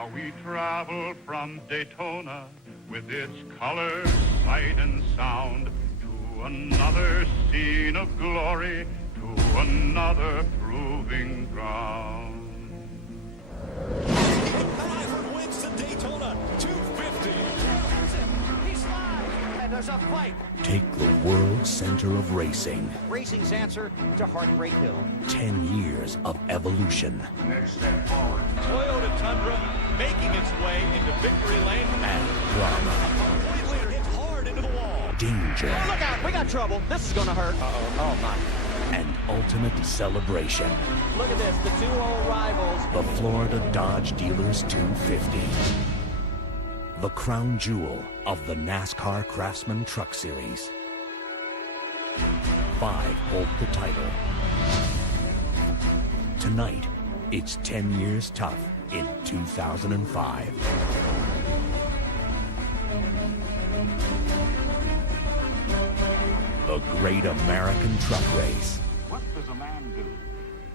Now we travel from Daytona with its color, sight, and sound to another scene of glory, to another proving ground. Maverick wins the Daytona 250. He's live, and there's a fight. Take the world center of racing. Racing's answer to Heartbreak Hill. 10 years of evolution. Next step forward. Toyota Tundra making its way into victory lane. And drama. Our point leader hits hard into the wall. Danger. Oh, look out, we got trouble. This is gonna hurt. Oh my. And ultimate celebration. Look at this, the two old rivals. The Florida Dodge Dealers 250. The crown jewel of the NASCAR Craftsman Truck Series. 5 hold the title. Tonight, it's 10 years tough in 2005. The Great American Truck Race. What does a man do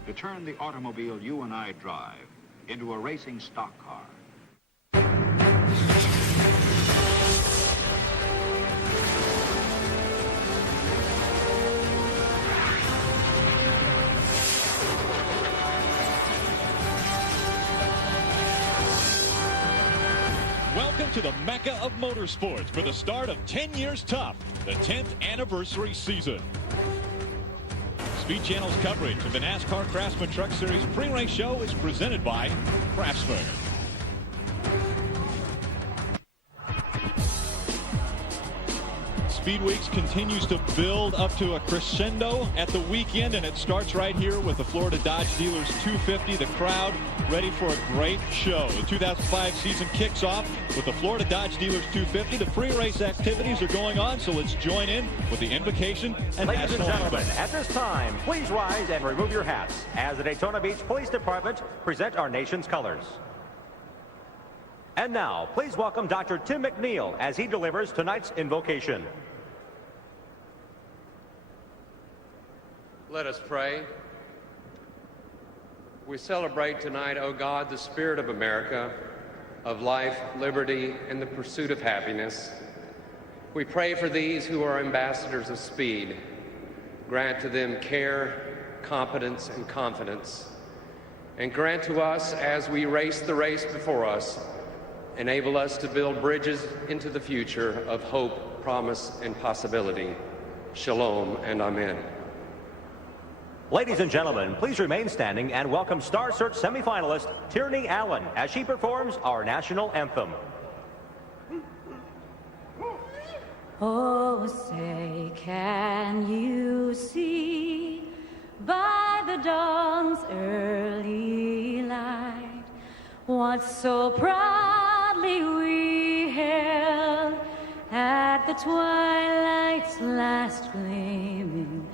to turn the automobile you and I drive into a racing stock car? Welcome to the Mecca of Motorsports for the start of 10 Years Tough, the 10th anniversary season. Speed Channel's coverage of the NASCAR Craftsman Truck Series pre-race show is presented by Craftsman. Speed Weeks continues to build up to a crescendo at the weekend, and it starts right here with the Florida Dodge Dealers 250. The crowd ready for a great show. The 2005 season kicks off with the Florida Dodge Dealers 250. The pre-race activities are going on, so let's join in with the invocation and Ladies and national gentlemen, anthem. at this time, please rise and remove your hats as the Daytona Beach Police Department present our nation's colors. And now, please welcome Dr. Tim McNeil as he delivers tonight's invocation. Let us pray. We celebrate tonight, O God, the spirit of America, of life, liberty, and the pursuit of happiness. We pray for these who are ambassadors of speed. Grant to them care, competence, and confidence. And grant to us, as we race the race before us, enable us to build bridges into the future of hope, promise, and possibility. Shalom and amen. Ladies and gentlemen, please remain standing and welcome Star Search semifinalist Tierney Allen as she performs our national anthem. Oh, say, can you see by the dawn's early light what so proudly we hailed at the twilight's last gleaming,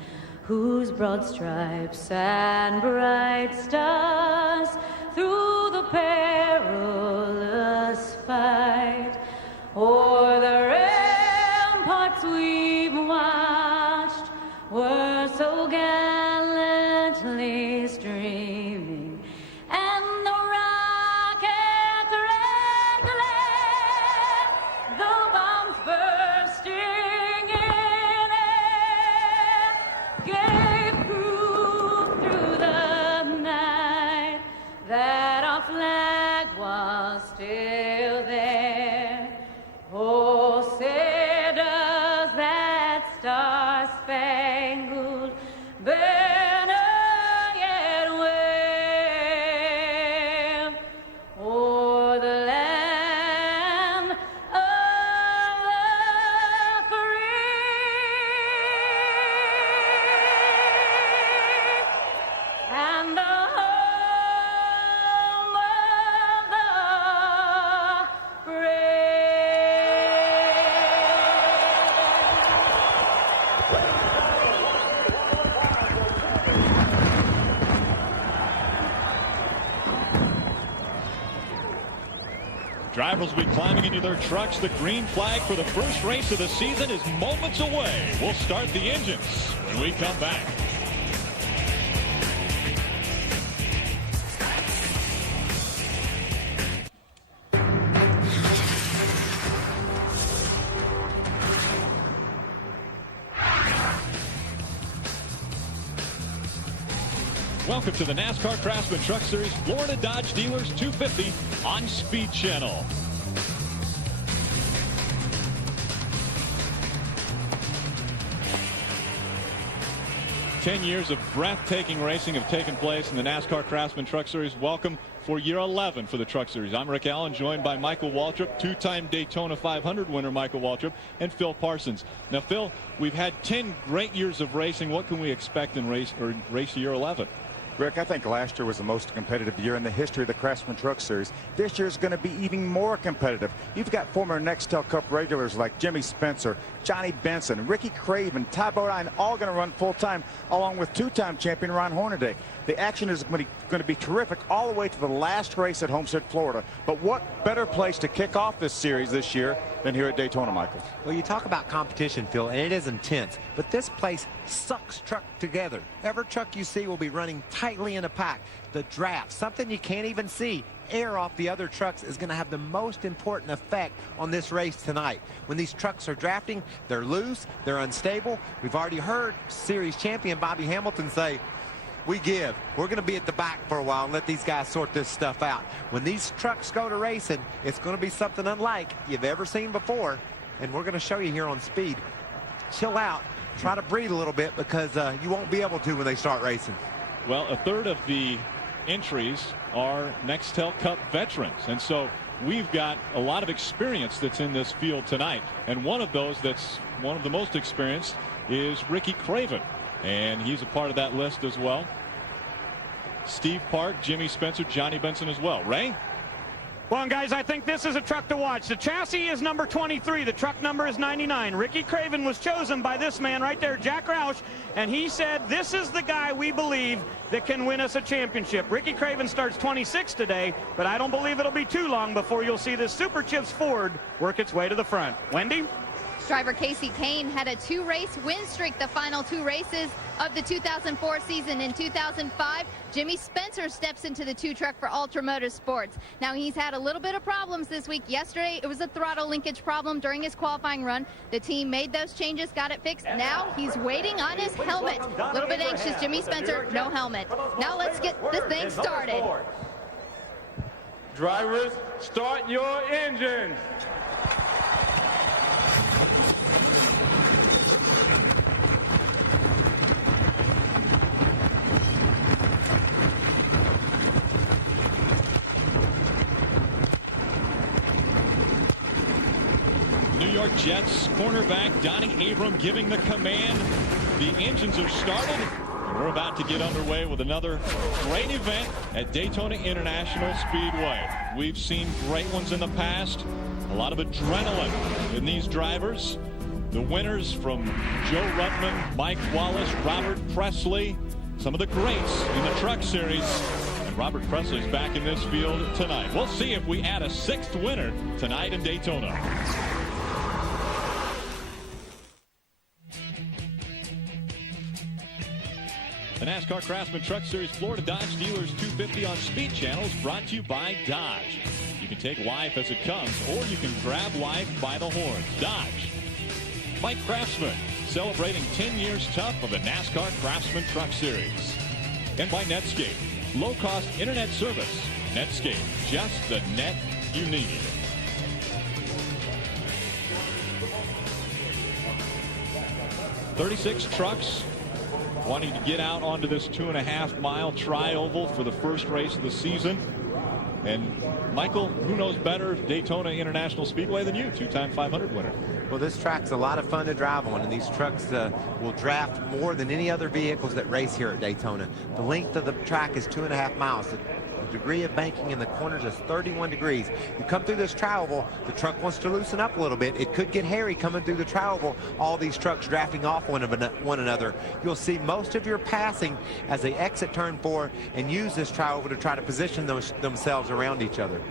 whose broad stripes and bright stars through the perilous fight o'er the ramparts we've watched were so gallantly streaming, and the rockets red glare, the bombs bursting in air, gave proof through the night that our flag was still there. Oh, say does that star-spangled banner yet wave o'er the land of the free and the home of the brave. Drivers will be climbing into their trucks. The green flag for the first race of the season is moments away. We'll start the engines when we come back. Welcome to the NASCAR Craftsman Truck Series Florida Dodge Dealers 250 on Speed Channel. Ten years of breathtaking racing have taken place in the NASCAR Craftsman Truck Series. Welcome for year 11 for the Truck Series. I'm Rick Allen, joined by Michael Waltrip, two-time Daytona 500 winner Michael Waltrip, and Phil Parsons. Now, Phil, we've had 10 great years of racing. What can we expect in race year 11? Rick, I think last year was the most competitive year in the history of the Craftsman Truck Series. This year is going to be even more competitive. You've got former Nextel Cup regulars like Jimmy Spencer, Johnny Benson, Ricky Craven, Ty Bodine, all going to run full-time, along with two-time champion Ron Hornaday. The action is going to be terrific all the way to the last race at Homestead, Florida. But what better place to kick off this series this year than here at Daytona, Michael? Well, you talk about competition, Phil, and it is intense, but this place sucks truck together. Every truck you see will be running tightly in a pack. The draft, something you can't even see, air off the other trucks, is going to have the most important effect on this race tonight. When these trucks are drafting, they're loose, they're unstable. We've already heard series champion Bobby Hamilton say, "We give. We're going to be at the back for a while and let these guys sort this stuff out." When these trucks go to racing, it's going to be something unlike you've ever seen before, and we're going to show you here on Speed. Chill out. Try to breathe a little bit, because you won't be able to when they start racing. Well, a third of the entries are Nextel Cup veterans, and so we've got a lot of experience that's in this field tonight, and one of those that's one of the most experienced is Ricky Craven, and he's a part of that list as well. Steve Park, Jimmy Spencer, Johnny Benson as well. Ray? Well, guys, I think this is a truck to watch. The chassis is number 23. The truck number is 99. Ricky Craven was chosen by this man right there, Jack Roush, and he said, "This is the guy we believe that can win us a championship." Ricky Craven starts 26 today, but I don't believe it'll be too long before you'll see this Super Chips Ford work its way to the front. Wendy? Driver Casey Kane had a 2-race win streak the final 2 races of the 2004 season. In 2005, Jimmy Spencer steps into the 2 truck for Ultra Motorsports. Now, he's had a little bit of problems this week. Yesterday, it was a throttle linkage problem during his qualifying run. The team made those changes, got it fixed. Now he's waiting on his helmet. A little bit anxious, Jimmy Spencer, no helmet. Now let's get this thing started. Drivers, start your engines. New York Jets cornerback Donnie Abram giving the command. The engines are started, and we're about to get underway with another great event at Daytona International Speedway. We've seen great ones in the past. A lot of adrenaline in these drivers. The winners from Joe Ruttman, Mike Wallace, Robert Presley, some of the greats in the Truck Series. And Robert Presley's back in this field tonight. We'll see if we add a 6th winner tonight in Daytona. The NASCAR Craftsman Truck Series Florida Dodge Dealers 250 on Speed Channel is brought to you by Dodge. You can take life as it comes, or you can grab life by the horns. Dodge. Mike Craftsman, celebrating 10 years tough of the NASCAR Craftsman Truck Series. And by Netscape, low-cost internet service. Netscape, just the net you need. "36 trucks wanting to get out onto this 2.5-mile tri-oval for the first race of the season. And Michael, who knows better Daytona International Speedway than you, 2-time 500 winner? Well, this track's a lot of fun to drive on, and these trucks will draft more than any other vehicles that race here at Daytona. The length of the track is 2.5 miles. The degree of banking in the corners is 31 degrees. You come through this tri-oval, the truck wants to loosen up a little bit. It could get hairy coming through the tri-oval, all these trucks drafting off one another. You'll see most of your passing as they exit turn 4 and use this tri-oval to try to position themselves around each other.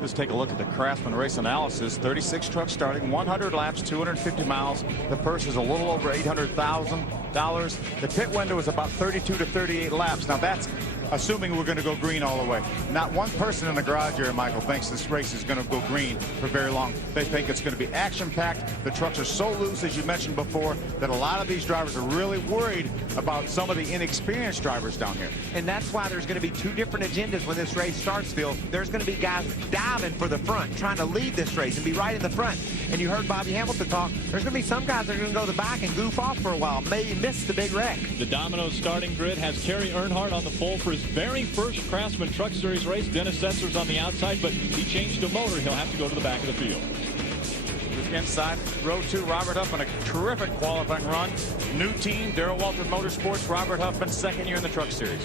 Let's take a look at the Craftsman race analysis. 36 trucks starting, 100 laps, 250 miles. The purse is a little over $800,000. The pit window is about 32 to 38 laps. Now that's assuming we're going to go green all the way. Not one person in the garage here, Michael, thinks this race is going to go green for very long. They think it's going to be action-packed. The trucks are so loose, as you mentioned before, that a lot of these drivers are really worried about some of the inexperienced drivers down here. And that's why there's going to be two different agendas when this race starts, Phil. There's going to be guys diving for the front, trying to lead this race and be right in the front. And you heard Bobby Hamilton talk. There's going to be some guys that are going to go to the back and goof off for a while, maybe miss the big wreck. The Domino's starting grid has Kerry Earnhardt on the pole for his very first Craftsman Truck Series race. Dennis Setzer's on the outside, but he changed a motor. He'll have to go to the back of the field. Inside row 2, Robert Huffman, a terrific qualifying run. New team, Darrell Walter Motorsports. Robert Huffman, second year in the Truck Series.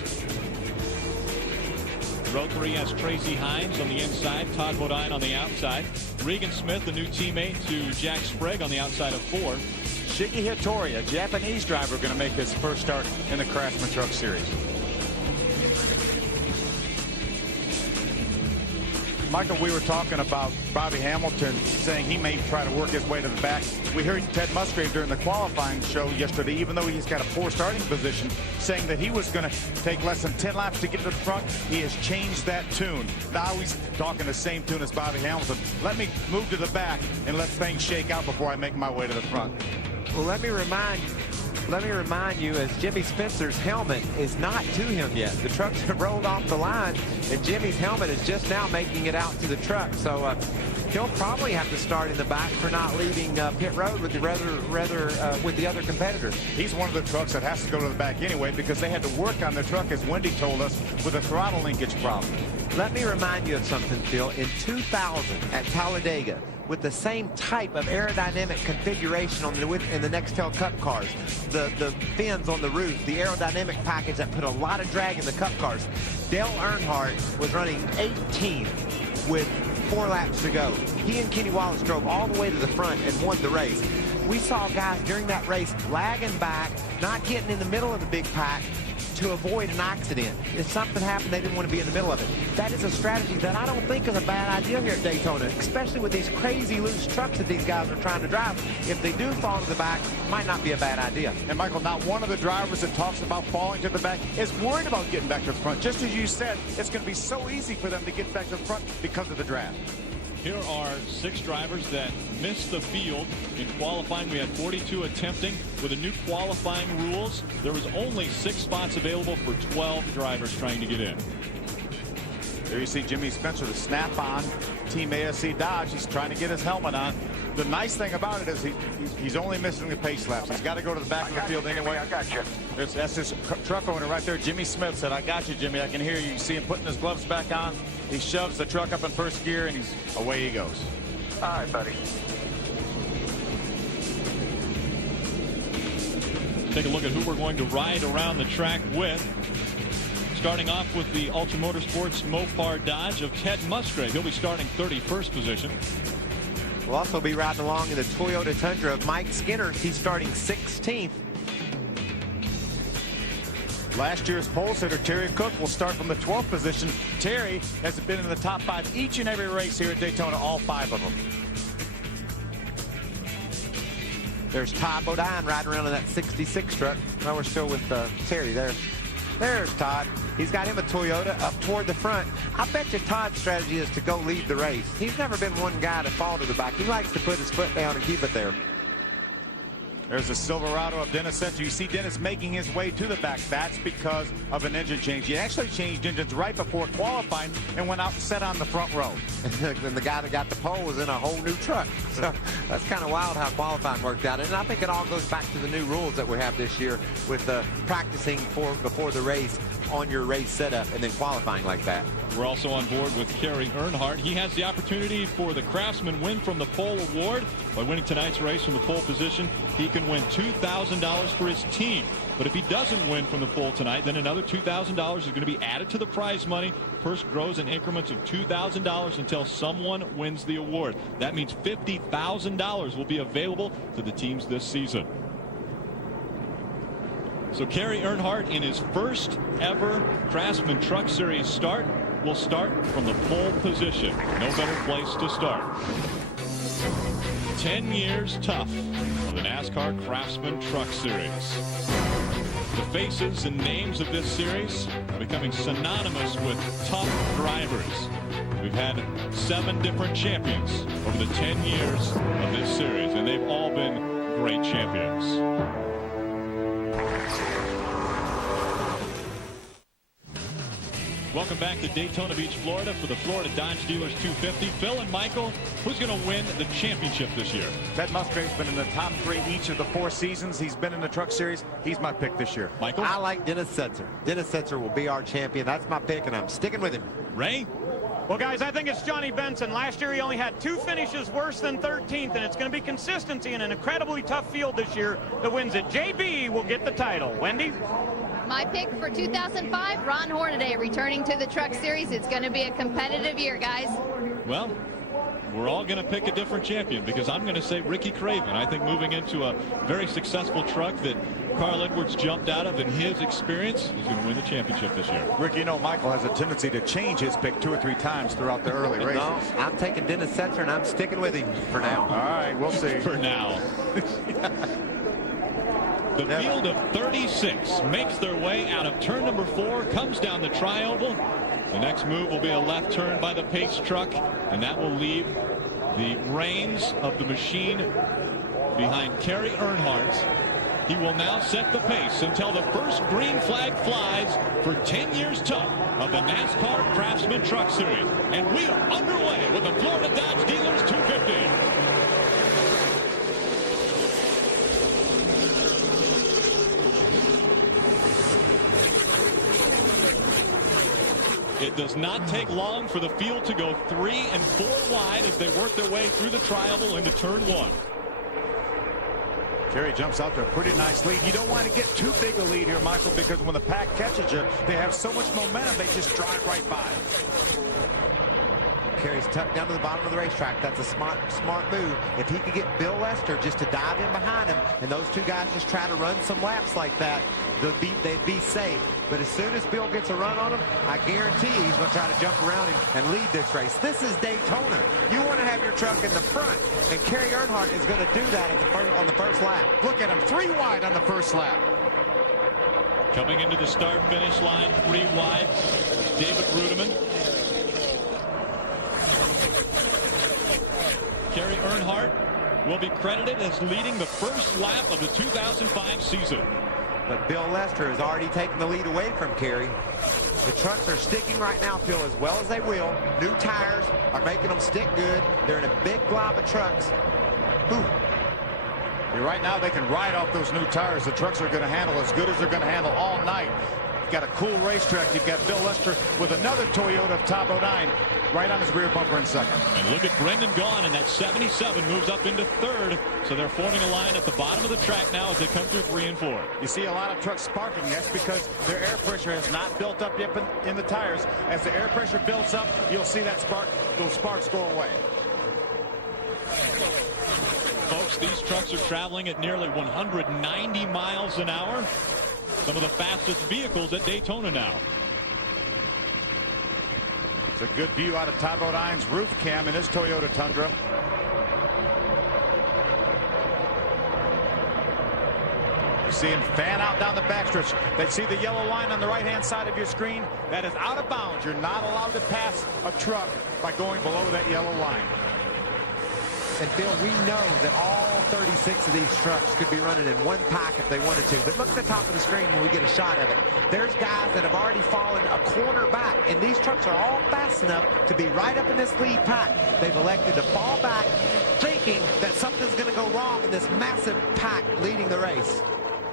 Row 3 has Tracy Hines on the inside, Todd Bodine on the outside. Regan Smith, the new teammate to Jack Sprague on the outside of 4. Shiggy Hattori, a Japanese driver, going to make his first start in the Craftsman Truck Series. Michael, we were talking about Bobby Hamilton saying he may try to work his way to the back. We heard Ted Musgrave during the qualifying show yesterday, even though he's got a poor starting position, saying that he was going to take less than 10 laps to get to the front. He has changed that tune. Now he's talking the same tune as Bobby Hamilton. Let me move to the back and let things shake out before I make my way to the front. Well, let me remind you, as Jimmy Spencer's helmet is not to him yet. The trucks have rolled off the line, and Jimmy's helmet is just now making it out to the truck. So he'll probably have to start in the back for not leaving pit road with the with the other competitors. He's one of the trucks that has to go to the back anyway because they had to work on the truck, as Wendy told us, with a throttle linkage problem. Let me remind you of something, Phil. In 2000 at Talladega, with the same type of aerodynamic configuration on in the Nextel Cup cars, the fins on the roof, the aerodynamic package that put a lot of drag in the Cup cars, Dale Earnhardt was running 18th with 4 laps to go. He and Kenny Wallace drove all the way to the front and won the race. We saw guys during that race lagging back, not getting in the middle of the big pack to avoid an accident. If something happened, they didn't want to be in the middle of it. That is a strategy that I don't think is a bad idea here at Daytona, especially with these crazy loose trucks that these guys are trying to drive. If they do fall to the back, might not be a bad idea. And Michael, not one of the drivers that talks about falling to the back is worried about getting back to the front. Just as you said, it's going to be so easy for them to get back to the front because of the draft. Here are 6 drivers that missed the field in qualifying. We had 42 attempting. With the new qualifying rules, there was only 6 spots available for 12 drivers trying to get in. There you see Jimmy Spencer, the snap-on Team ASC Dodge. He's trying to get his helmet on. The nice thing about it is he's only missing the pace laps. He's got to go to the back of the field anyway. I got you. That's his truck owner right there. Jimmy Smith said, "I got you, Jimmy. I can hear you." You see him putting his gloves back on. He shoves the truck up in first gear, and away he goes. All right, buddy. Take a look at who we're going to ride around the track with. Starting off with the Ultra Motorsports Mopar Dodge of Ted Musgrave. He'll be starting 31st position. We'll also be riding along in the Toyota Tundra of Mike Skinner. He's starting 16th. Last year's pole sitter Terry Cook will start from the 12th position. Terry has been in the top 5 each and every race here at Daytona, all 5 of them. There's Todd Bodine riding around in that 66 truck. Now we're still with Terry there. There's Todd. He's got him a Toyota up toward the front. I bet you Todd's strategy is to go lead the race. He's never been one guy to fall to the back. He likes to put his foot down and keep it there. There's the Silverado of Dennis Setzer. You see Dennis making his way to the back. That's because of an engine change. He actually changed engines right before qualifying and went out and sat on the front row. And the guy that got the pole was in a whole new truck. So that's kind of wild how qualifying worked out. And I think it all goes back to the new rules that we have this year with practicing before the race on your race setup and then qualifying like that. We're also on board with Kerry Earnhardt. He has the opportunity for the Craftsman Win from the Pole Award. By winning tonight's race from the pole position, he can win $2,000 for his team. But if he doesn't win from the pole tonight, then another $2,000 is going to be added to the prize money. Purse grows in increments of $2,000 until someone wins the award. That means $50,000 will be available to the teams this season. So Kerry Earnhardt, in his first ever Craftsman Truck Series start, will start from the pole position. No better place to start. 10 years tough of the NASCAR Craftsman Truck Series. The faces and names of this series are becoming synonymous with tough drivers. We've had 7 different champions over the 10 years of this series, and they've all been great champions. Welcome back to Daytona Beach, Florida for the Florida Dodge Dealers 250. Phil and Michael, who's going to win the championship this year? Ted Musgrave's been in the top 3 each of the 4 seasons he's been in the Truck Series. He's my pick this year. Michael? I like Dennis Setzer. Dennis Setzer will be our champion. That's my pick, and I'm sticking with him. Ray? Well, guys, I think it's Johnny Benson. Last year, he only had 2 finishes worse than 13th, and it's going to be consistency in an incredibly tough field this year that wins it. JB will get the title. Wendy? My pick for 2005, Ron Hornaday returning to the Truck Series. It's going to be a competitive year, guys. Well, we're all going to pick a different champion because I'm going to say Ricky Craven. I think moving into a very successful truck that Carl Edwards jumped out of in his experience is going to win the championship this year. Ricky, you know, Michael has a tendency to change his pick 2 or 3 times throughout the early races. No, I'm taking Dennis Setzer, and I'm sticking with him for now. All right, we'll see. For now. The field of 36 makes their way out of turn number 4, comes down the tri-oval. The next move will be a left turn by the pace truck, and that will leave the reins of the machine behind Kerry Earnhardt. He will now set the pace until the first green flag flies for 10 years tough of the NASCAR Craftsman Truck Series. And we are underway with the Florida Dodge Dealers 250. It does not take long for the field to go 3 and 4 wide as they work their way through the tri-oval into turn 1. Kerry jumps out to a pretty nice lead. You don't want to get too big a lead here, Michael, because when the pack catches you, they have so much momentum, they just drive right by. Kerry's tucked down to the bottom of the racetrack. That's a smart move. If he could get Bill Lester just to dive in behind him, and those 2 guys just try to run some laps like that, they'd be safe. But as soon as Bill gets a run on him, I guarantee he's going to try to jump around him and lead this race. This is Daytona. You want to have your truck in the front, and Kerry Earnhardt is going to do that on the first lap. Look at him, 3 wide on the first lap. Coming into the start-finish line, 3 wide, David Rudiman. Kerry Earnhardt will be credited as leading the first lap of the 2005 season. But Bill Lester has already taken the lead away from Kerry. The trucks are sticking right now, Phil, as well as they will. New tires are making them stick good. They're in a big glob of trucks. Ooh. Right now, they can ride off those new tires. The trucks are going to handle as good as they're going to handle all night. You've got a cool racetrack. You've got Bill Lester with another Toyota Tabo 9 right on his rear bumper in second. And look at Brendan Gaughan, and that 77 moves up into 3rd. So they're forming a line at the bottom of the track now as they come through 3 and 4. You see a lot of trucks sparking. That's because their air pressure has not built up yet in the tires. As the air pressure builds up, you'll see that those sparks go away. Folks, these trucks are traveling at nearly 190 miles an hour. Some of the fastest vehicles at Daytona now. It's a good view out of Ty Bodine's roof cam in his Toyota Tundra. You see him fan out down the backstretch. They see the yellow line on the right-hand side of your screen. That is out of bounds. You're not allowed to pass a truck by going below that yellow line. And Phil, we know that all 36 of these trucks could be running in one pack if they wanted to. But look at the top of the screen when we get a shot of it. There's guys that have already fallen a corner back, and these trucks are all fast enough to be right up in this lead pack. They've elected to fall back, thinking that something's going to go wrong in this massive pack leading the race.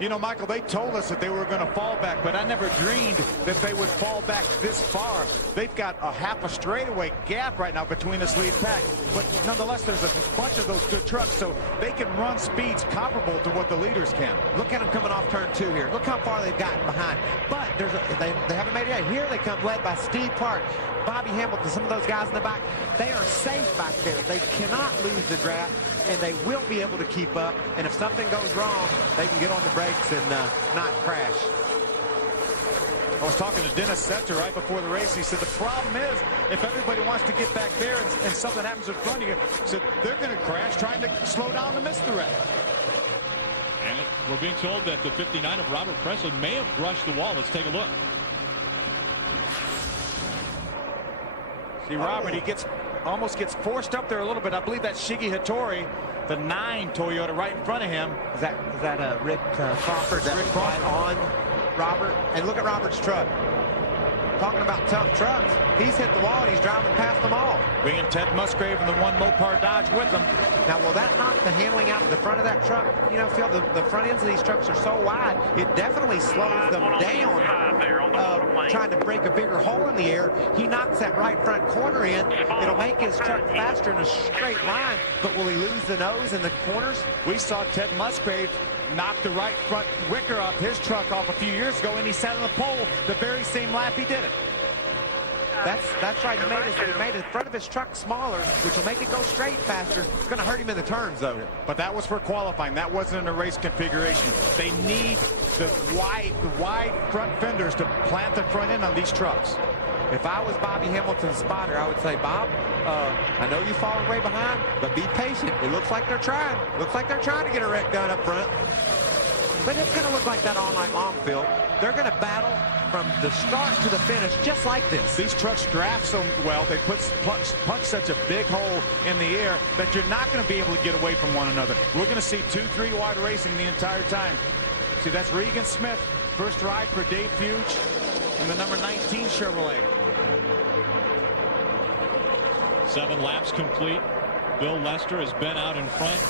You know, Michael, they told us that they were going to fall back, but I never dreamed that they would fall back this far. They've got a half a straightaway gap right now between this lead pack. But nonetheless, there's a bunch of those good trucks, so they can run speeds comparable to what the leaders can. Look at them coming off turn 2 here. Look how far they've gotten behind. But they haven't made it yet. Here they come, led by Steve Park, Bobby Hamilton, some of those guys in the back. They are safe back there. They cannot lose the draft, and they will be able to keep up. And if something goes wrong, they can get on the brakes and not crash. I was talking to Dennis Setzer right before the race. He said the problem is if everybody wants to get back there and something happens in front of you, so they're going to crash trying to slow down the misdirect. And We're being told that the 59 of Robert Presley may have brushed the wall. Let's take a look. See, Robert, he almost gets forced up there a little bit. I believe that's Shiggy Hattori, the 9 Toyota, right in front of him. Is that Rick Crawford? Rick Crawford on Robert. And look at Robert's truck. Talking about tough trucks. He's hit the wall and he's driving past them all. Bringing Ted Musgrave and the 1 Mopar Dodge with him. Now, will that knock the handling out of the front of that truck? You know, Phil, the front ends of these trucks are so wide, it definitely slows them down. Trying to break a bigger hole in the air. He knocks that right front corner in. It'll make his truck faster in a straight line, but will he lose the nose in the corners? We saw Ted Musgrave knock the right front wicker of his truck off a few years ago, and he sat on the pole the very same lap he did it. That's right. He made the front of his truck smaller, which will make it go straight faster. It's going to hurt him in the turns, though. But that was for qualifying. That wasn't in a race configuration. They need the wide front fenders to plant the front end on these trucks. If I was Bobby Hamilton's spotter, I would say, Bob, I know you've fallen way behind, but be patient. It looks like they're trying. Looks like they're trying to get a wreck done up front. But it's going to look like that all night long, Phil. They're going to battle from the start to the finish just like this. These trucks draft so well, they punch such a big hole in the air that you're not going to be able to get away from one another. We're going to see 2-3 wide racing the entire time. See, that's Regan Smith, first ride for Dave Fuge in the number 19 Chevrolet. 7 laps complete. Bill Lester has been out in front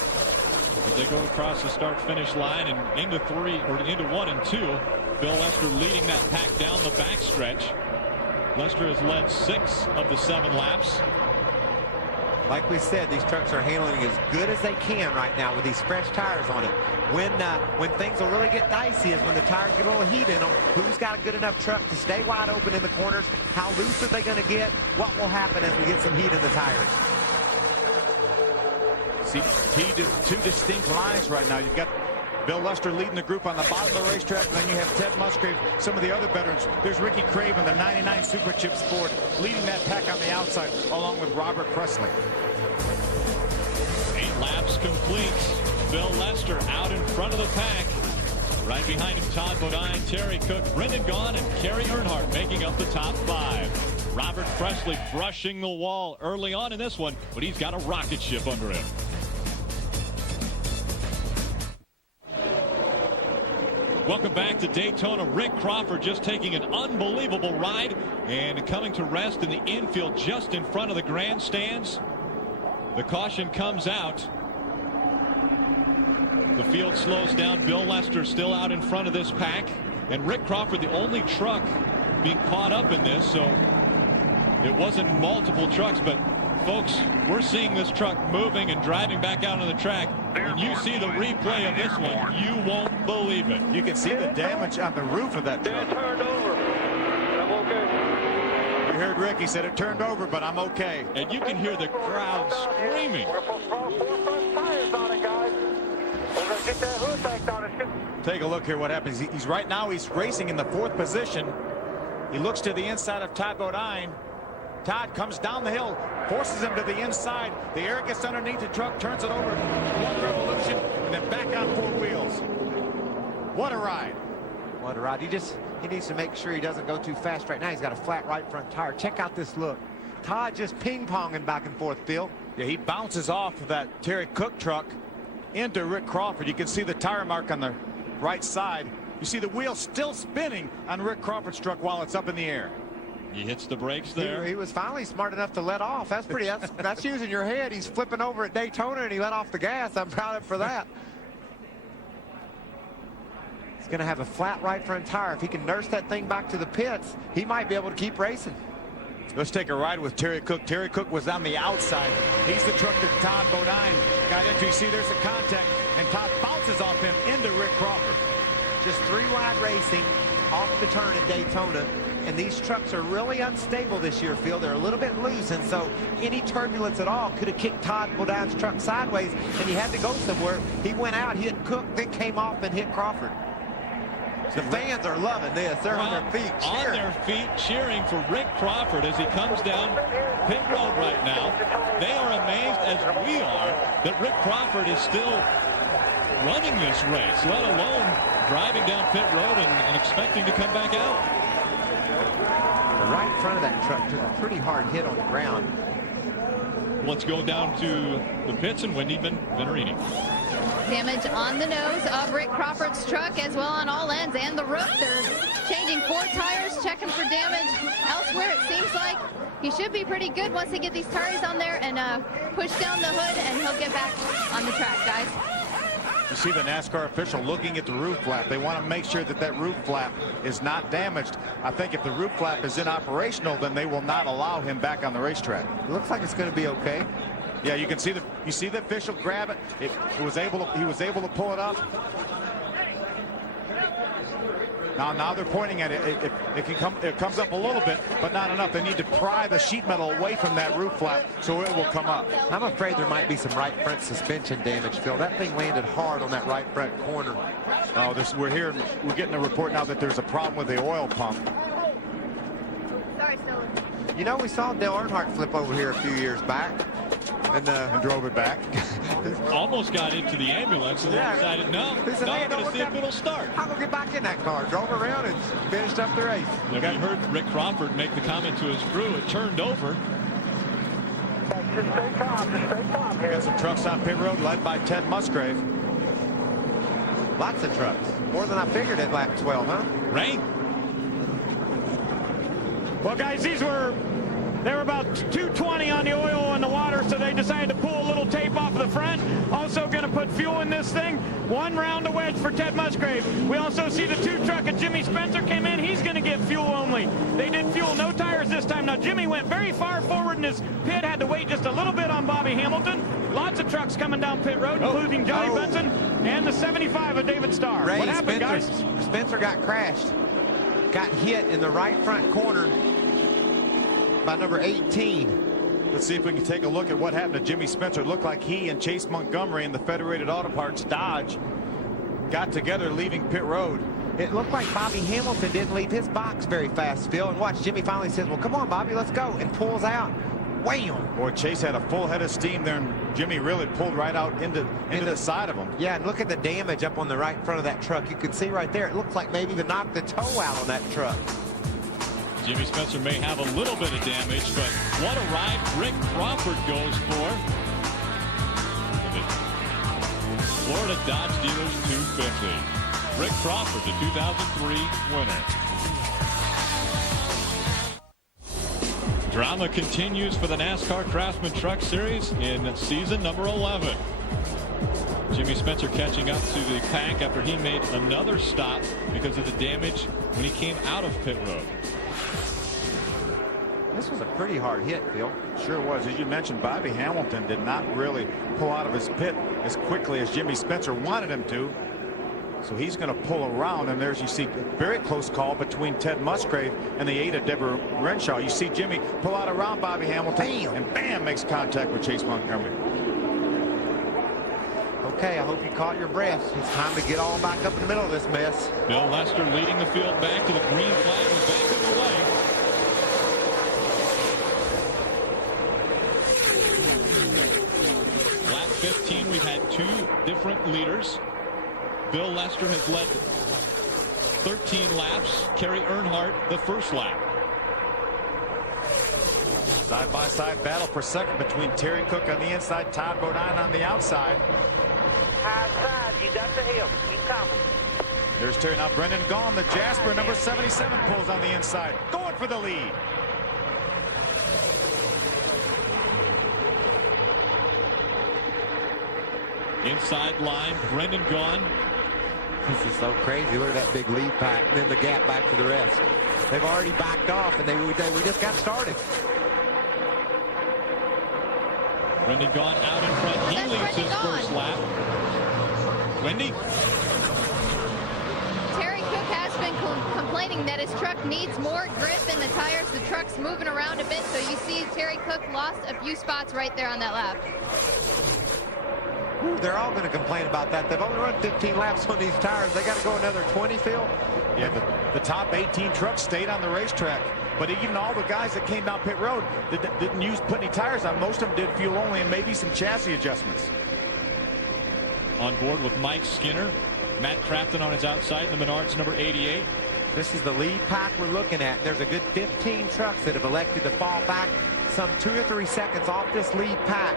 as they go across the start-finish line and into 1 and 2. Bill Lester leading that pack down the backstretch. Lester has led 6 of the 7 laps. Like we said, these trucks are handling as good as they can right now with these fresh tires on it. When things will really get dicey is when the tires get a little heat in them. Who's got a good enough truck to stay wide open in the corners? How loose are they going to get? What will happen as we get some heat in the tires? See, two distinct lines right now. You've got Bill Lester leading the group on the bottom of the racetrack, and then you have Ted Musgrave, some of the other veterans. There's Ricky Craven, the 99 Super Chips Ford, leading that pack on the outside, along with Robert Presley. 8 laps complete. Bill Lester out in front of the pack. Right behind him, Todd Bodine, Terry Cook, Brendan Gaughan, and Kerry Earnhardt making up the top 5. Robert Presley brushing the wall early on in this one, but he's got a rocket ship under him. Welcome back to Daytona. Rick Crawford just taking an unbelievable ride and coming to rest in the infield just in front of the grandstands. The caution comes out. The field slows down. Bill Lester still out in front of this pack. And Rick Crawford, the only truck being caught up in this. So it wasn't multiple trucks, but folks, we're seeing this truck moving and driving back out on the track. And you see the replay of this one, you won't believe it. You can see the damage on the roof of that truck. It turned over. I'm okay. You heard Rick, he said it turned over, but I'm okay. And you can hear the crowd screaming. We're supposed to throw 4 front tires on it, guys. We're going to get that hood back on it. Take a look here what happens. He's right now, he's racing in the 4th position. He looks to the inside of Todd Bodine. Todd comes down the hill, forces him to the inside. The air gets underneath the truck, turns it over 1 revolution, and then back on 4 wheels. What a ride. What a ride. He needs to make sure he doesn't go too fast right now. He's got a flat right front tire. Check out this look. Todd just ping-ponging back and forth, Bill. Yeah, he bounces off of that Terry Cook truck into Rick Crawford. You can see the tire mark on the right side. You see the wheel still spinning on Rick Crawford's truck while it's up in the air. He hits the brakes there. He was finally smart enough to let off. That's using your head. He's flipping over at Daytona and he let off the gas. I'm proud of him for that. He's going to have a flat right front tire. If he can nurse that thing back to the pits, he might be able to keep racing. Let's take a ride with Terry Cook. Terry Cook was on the outside. He's the truck that Todd Bodine got into. You see, there's a contact, and Todd bounces off him into Rick Crawford. Just 3 wide racing off the turn at Daytona. And these trucks are really unstable this year, Phil. They're a little bit loose, and so any turbulence at all could have kicked Todd Bodine's truck sideways, and he had to go somewhere. He went out, hit Cook, then came off and hit Crawford. The fans are loving this. They're on their feet cheering. On their feet cheering for Rick Crawford as he comes down pit road right now. They are amazed, as we are, that Rick Crawford is still running this race, let alone driving down pit road and expecting to come back out. The right front of that truck took a pretty hard hit on the ground. Let's go down to the pits and Wendy Venerini. Damage on the nose of Rick Crawford's truck as well on all ends and the roof. They're changing 4 tires, checking for damage. Elsewhere, it seems like he should be pretty good once they get these tires on there and push down the hood, and he'll get back on the track, guys. You see the NASCAR official looking at the roof flap. They want to make sure that that roof flap is not damaged. I think if the roof flap is inoperational, then they will not allow him back on the racetrack. It looks like it's going to be okay. Yeah, you can see the official grab it. He was able to pull it up. Now they're pointing at it. It comes up a little bit, but not enough. They need to pry the sheet metal away from that roof flap so it will come up. I'm afraid there might be some right front suspension damage, Phil. That thing landed hard on that right front corner. Oh, we're getting a report now that there's a problem with the oil pump. Sorry, Stolen. You know, we saw Dale Earnhardt flip over here a few years back. And drove it back. Almost got into the ambulance and then decided, no, I'm going to see if it'll start. I'm going to get back in that car. Drove around and finished up the race. If you heard Rick Crawford make the comment to his crew, it turned over. Just stay calm. Just stay calm here. Got some trucks on pit road led by Ted Musgrave. Lots of trucks. More than I figured at lap 12, huh? Rain. Well, guys, they were about 220 on the oil and the water, so they decided to pull a little tape off of the front. Also going to put fuel in this thing. 1 round of wedge for Ted Musgrave. We also see the 2 truck of Jimmy Spencer came in. He's going to get fuel only. They did fuel, no tires this time. Now, Jimmy went very far forward in his pit, had to wait just a little bit on Bobby Hamilton. Lots of trucks coming down pit road, including Johnny Benson and the 75 of David Starr. Ray, what happened, Spencer, guys? Spencer got crashed. Got hit in the right front corner by number 18. Let's see if we can take a look at what happened to Jimmy Spencer. It looked like he and Chase Montgomery in the Federated Auto Parts Dodge got together leaving pit road. It looked like Bobby Hamilton didn't leave his box very fast, Phil. And watch, Jimmy finally says, well, come on, Bobby, let's go. And pulls out. Wham! Boy, Chase had a full head of steam there, and Jimmy really pulled right out into the side of him. Yeah, and look at the damage up on the right front of that truck. You can see right there, it looks like maybe even knocked the toe out on that truck. Jimmy Spencer may have a little bit of damage, but what a ride Rick Crawford goes for. Florida Dodge Dealers 250. Rick Crawford, the 2003 winner. Drama continues for the NASCAR Craftsman Truck Series in season number 11. Jimmy Spencer catching up to the pack after he made another stop because of the damage when he came out of pit road. This was a pretty hard hit, Phil. Sure was. As you mentioned, Bobby Hamilton did not really pull out of his pit as quickly as Jimmy Spencer wanted him to. So he's going to pull around, and there's, you see, a very close call between Ted Musgrave and the 8 of Deborah Renshaw. You see Jimmy pull out around Bobby Hamilton, and bam, makes contact with Chase Montgomery. Okay, I hope you caught your breath. It's time to get all back up in the middle of this mess. Bill Lester leading the field back to the green flag and back in the way. Lap 15, we've had 2 different leaders. Bill Lester has led 13 laps. Kerry Earnhardt the first lap. Side-by-side battle for second between Terry Cook on the inside, Todd Bodine on the outside. High side, you got the hill. Keep coming. There's Terry. Now Brendan Gaughan, the Jasper, number 77, pulls on the inside, going for the lead. Inside line, Brendan Gaughan. This is so crazy. Look at that big lead pack, and then the gap back to the rest. They've already backed off, and we just got started. Brendan Gaughan out in front. He leads his first lap. Wendy? Terry Cook has been complaining that his truck needs more grip in the tires. The truck's moving around a bit, so you see Terry Cook lost a few spots right there on that lap. Ooh, they're all going to complain about that. They've only run 15 laps on these tires. They got to go another 20, Phil. Yeah, the top 18 trucks stayed on the racetrack. But even all the guys that came down pit road didn't put any tires on. Most of them did fuel only and maybe some chassis adjustments. On board with Mike Skinner. Matt Crafton on his outside in the Menards number 88. This is the lead pack we're looking at. There's a good 15 trucks that have elected to fall back some 2 or 3 seconds off this lead pack.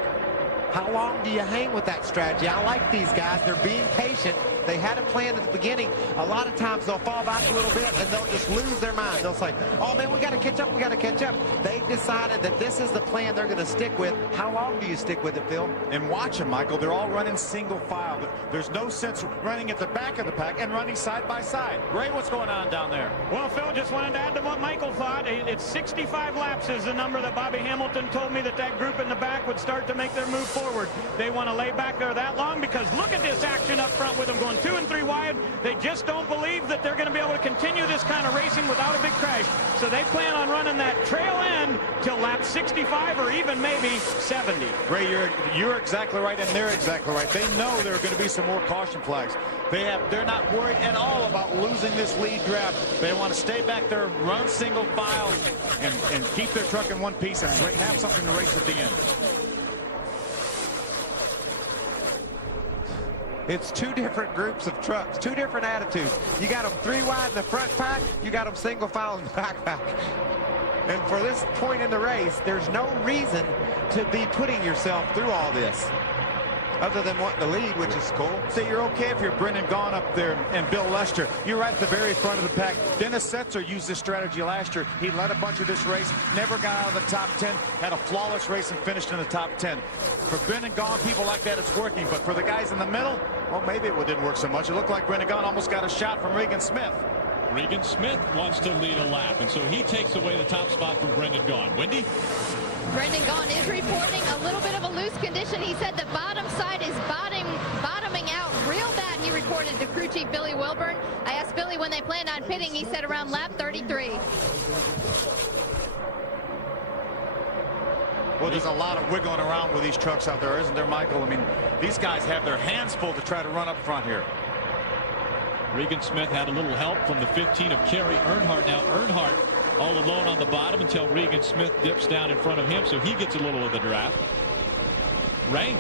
How long do you hang with that strategy? I like these guys. They're being patient. They had a plan at the beginning. A lot of times they'll fall back a little bit and they'll just lose their mind. They'll say, oh man, we got to catch up. We got to catch up. They've decided that this is the plan they're going to stick with. How long do you stick with it, Phil? And watch them, Michael. They're all running single file. There's no sense running at the back of the pack and running side by side. Ray, what's going on down there? Well, Phil, just wanted to add to what Michael thought. It's 65 laps is the number that Bobby Hamilton told me that group in the back would start to make their move forward. They want to lay back there that long because look at this action up front with them going 2 and 3 wide. They just don't believe that they're going to be able to continue this kind of racing without a big crash. So they plan on running that trail end till lap 65 or even maybe 70. Ray, you're exactly right, and they're exactly right. They know there are going to be some more caution flags. They're not worried at all about losing this lead draft. They want to stay back there, run single file, and keep their truck in one piece and have something to race at the end. It's 2 different groups of trucks, 2 different attitudes. You got them 3 wide in the front pack, you got them single file in the back pack. And for this point in the race, there's no reason to be putting yourself through all this other than wanting to lead, which is cool. So you're okay if you're Brendan Gaughan up there and Bill Lester. You're right at the very front of the pack. Dennis Setzer used this strategy last year. He led a bunch of this race, never got out of the top 10, had a flawless race and finished in the top 10. For Brendan Gaughan, people like that, it's working. But for the guys in the middle, well, maybe it didn't work so much. It looked like Brendan Gaughan almost got a shot from Regan Smith. Regan Smith wants to lead a lap, and so he takes away the top spot from Brendan Gaughan. Wendy? Brendan Gaughan is reporting a little bit of a loose condition. He said the bottom side is bottoming out real bad. He reported to crew chief Billy Wilburn. I asked Billy when they planned on pitting. He said around lap 33. Well, there's a lot of wiggling around with these trucks out there, isn't there, Michael? I mean, these guys have their hands full to try to run up front here. Regan Smith had a little help from the 15 of Kerry Earnhardt. Now Earnhardt all alone on the bottom until Regan Smith dips down in front of him, so he gets a little of the draft. Ray?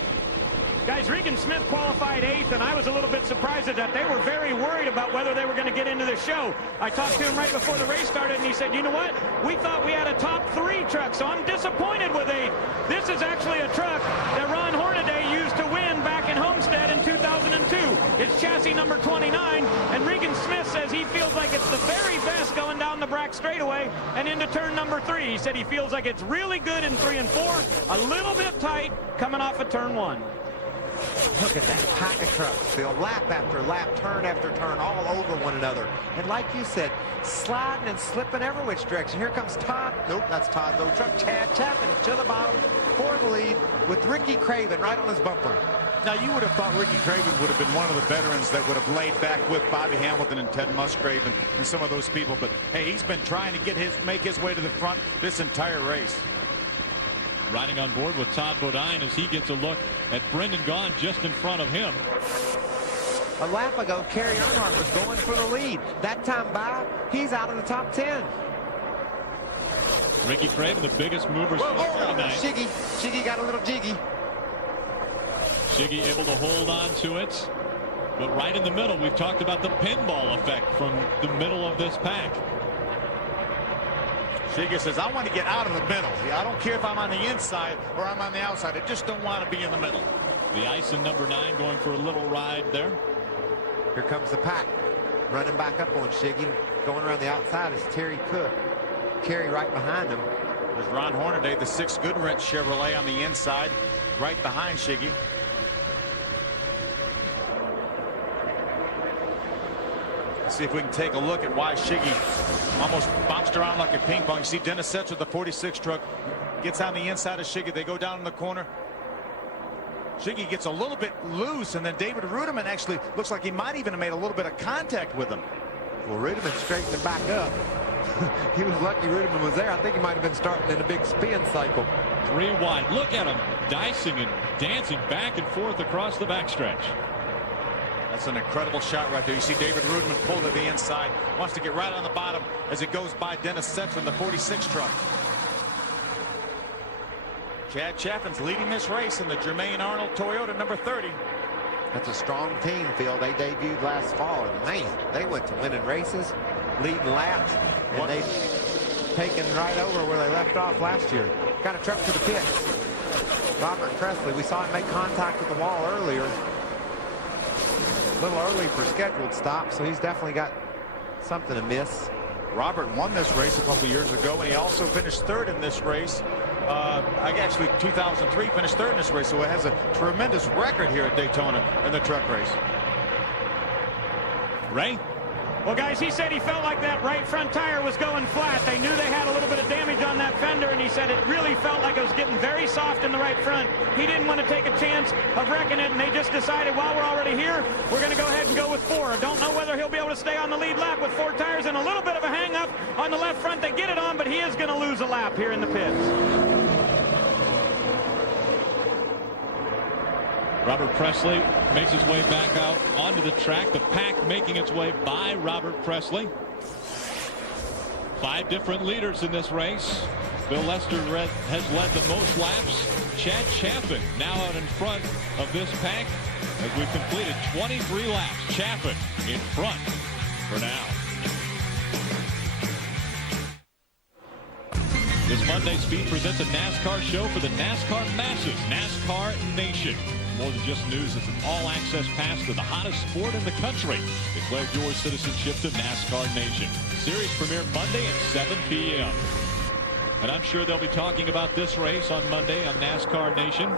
Guys, Regan Smith qualified 8th, and I was a little bit surprised at that. They were very worried about whether they were going to get into the show. I talked to him right before the race started, and he said, you know what? We thought we had a top 3 truck, so I'm disappointed with 8th. This is actually a truck that Ron Hornaday used to win back in Homestead in 2002. It's chassis number 29, and Regan Smith says he feels like it's the very best going down the Brack straightaway and into turn number 3. He said he feels like it's really good in 3 and 4, a little bit tight coming off of turn 1. Look at that pack of trucks, Phil. Lap after lap, turn after turn, all over one another. And like you said, sliding and slipping every which direction. Here comes Todd. Nope, that's Todd's old truck. Chad Chapman to the bottom for the lead with Ricky Craven right on his bumper. Now, you would have thought Ricky Craven would have been one of the veterans that would have laid back with Bobby Hamilton and Ted Musgrave and some of those people. But, hey, he's been trying to make his way to the front this entire race. Riding on board with Todd Bodine as he gets a look at Brendan Gaughan just in front of him. A lap ago, Kerry Earnhardt was going for the lead. That time by, he's out of the top 10. Ricky Craven, the biggest movers tonight. Shiggy got a little jiggy. Shiggy able to hold on to it. But right in the middle, we've talked about the pinball effect from the middle of this pack. Shiggy says, I want to get out of the middle. I don't care if I'm on the inside or I'm on the outside. I just don't want to be in the middle. The Ison number 9 going for a little ride there. Here comes the pack. Running back up on Shiggy. Going around the outside is Terry Cook. Kerry right behind him. There's Ron Hornaday, the 6 Goodwrench Chevrolet on the inside, right behind Shiggy. Let's see if we can take a look at why Shiggy almost bounced around like a ping pong. You see Dennis Setzer, the 46 truck, gets on the inside of Shiggy. They go down in the corner. Shiggy gets a little bit loose, and then David Rudiman actually looks like he might even have made a little bit of contact with him. Well, Rudiman straightened it back up. He was lucky Rudiman was there. I think he might have been starting in a big spin cycle. 3 wide. Look at him dicing and dancing back and forth across the backstretch. That's an incredible shot right there. You see David Rudiman pull to the inside. Wants to get right on the bottom as it goes by Dennis Setzer in the 46 truck. Chad Chapman's leading this race in the Jermaine Arnold Toyota number 30. That's a strong team, Phil. They debuted last fall, and man, they went to winning races, leading laps, and they've taken right over where they left off last year. Got a truck to the pits. Robert Presley, we saw him make contact with the wall earlier. A little early for scheduled stop, so he's definitely got something to miss. Robert won this race a couple years ago, and he also finished third in this race. Actually, 2003 finished third in this race, so it has a tremendous record here at Daytona in the truck race. Ray? Well, guys, he said he felt like that right front tire was going flat. They knew they had a little bit of damage on that fender, and he said it really felt like it was getting very soft in the right front. He didn't want to take a chance of wrecking it, and they just decided, while we're already here, we're going to go ahead and go with 4. Don't know whether he'll be able to stay on the lead lap with 4 tires and a little bit of a hang-up on the left front. They get it on, but he is going to lose a lap here in the pits. Robert Presley makes his way back out onto the track. The pack making its way by Robert Presley. 5 different leaders in this race. Bill Lester has led the most laps. Chad Chaffin now out in front of this pack as we've completed 23 laps. Chaffin in front for now. This Monday Speed presents a NASCAR show for the NASCAR masses. NASCAR Nation. More than just news, it's an all-access pass to the hottest sport in the country. Declare your citizenship to NASCAR Nation. Series premiere Monday at 7 p.m. And I'm sure they'll be talking about this race on Monday on NASCAR Nation.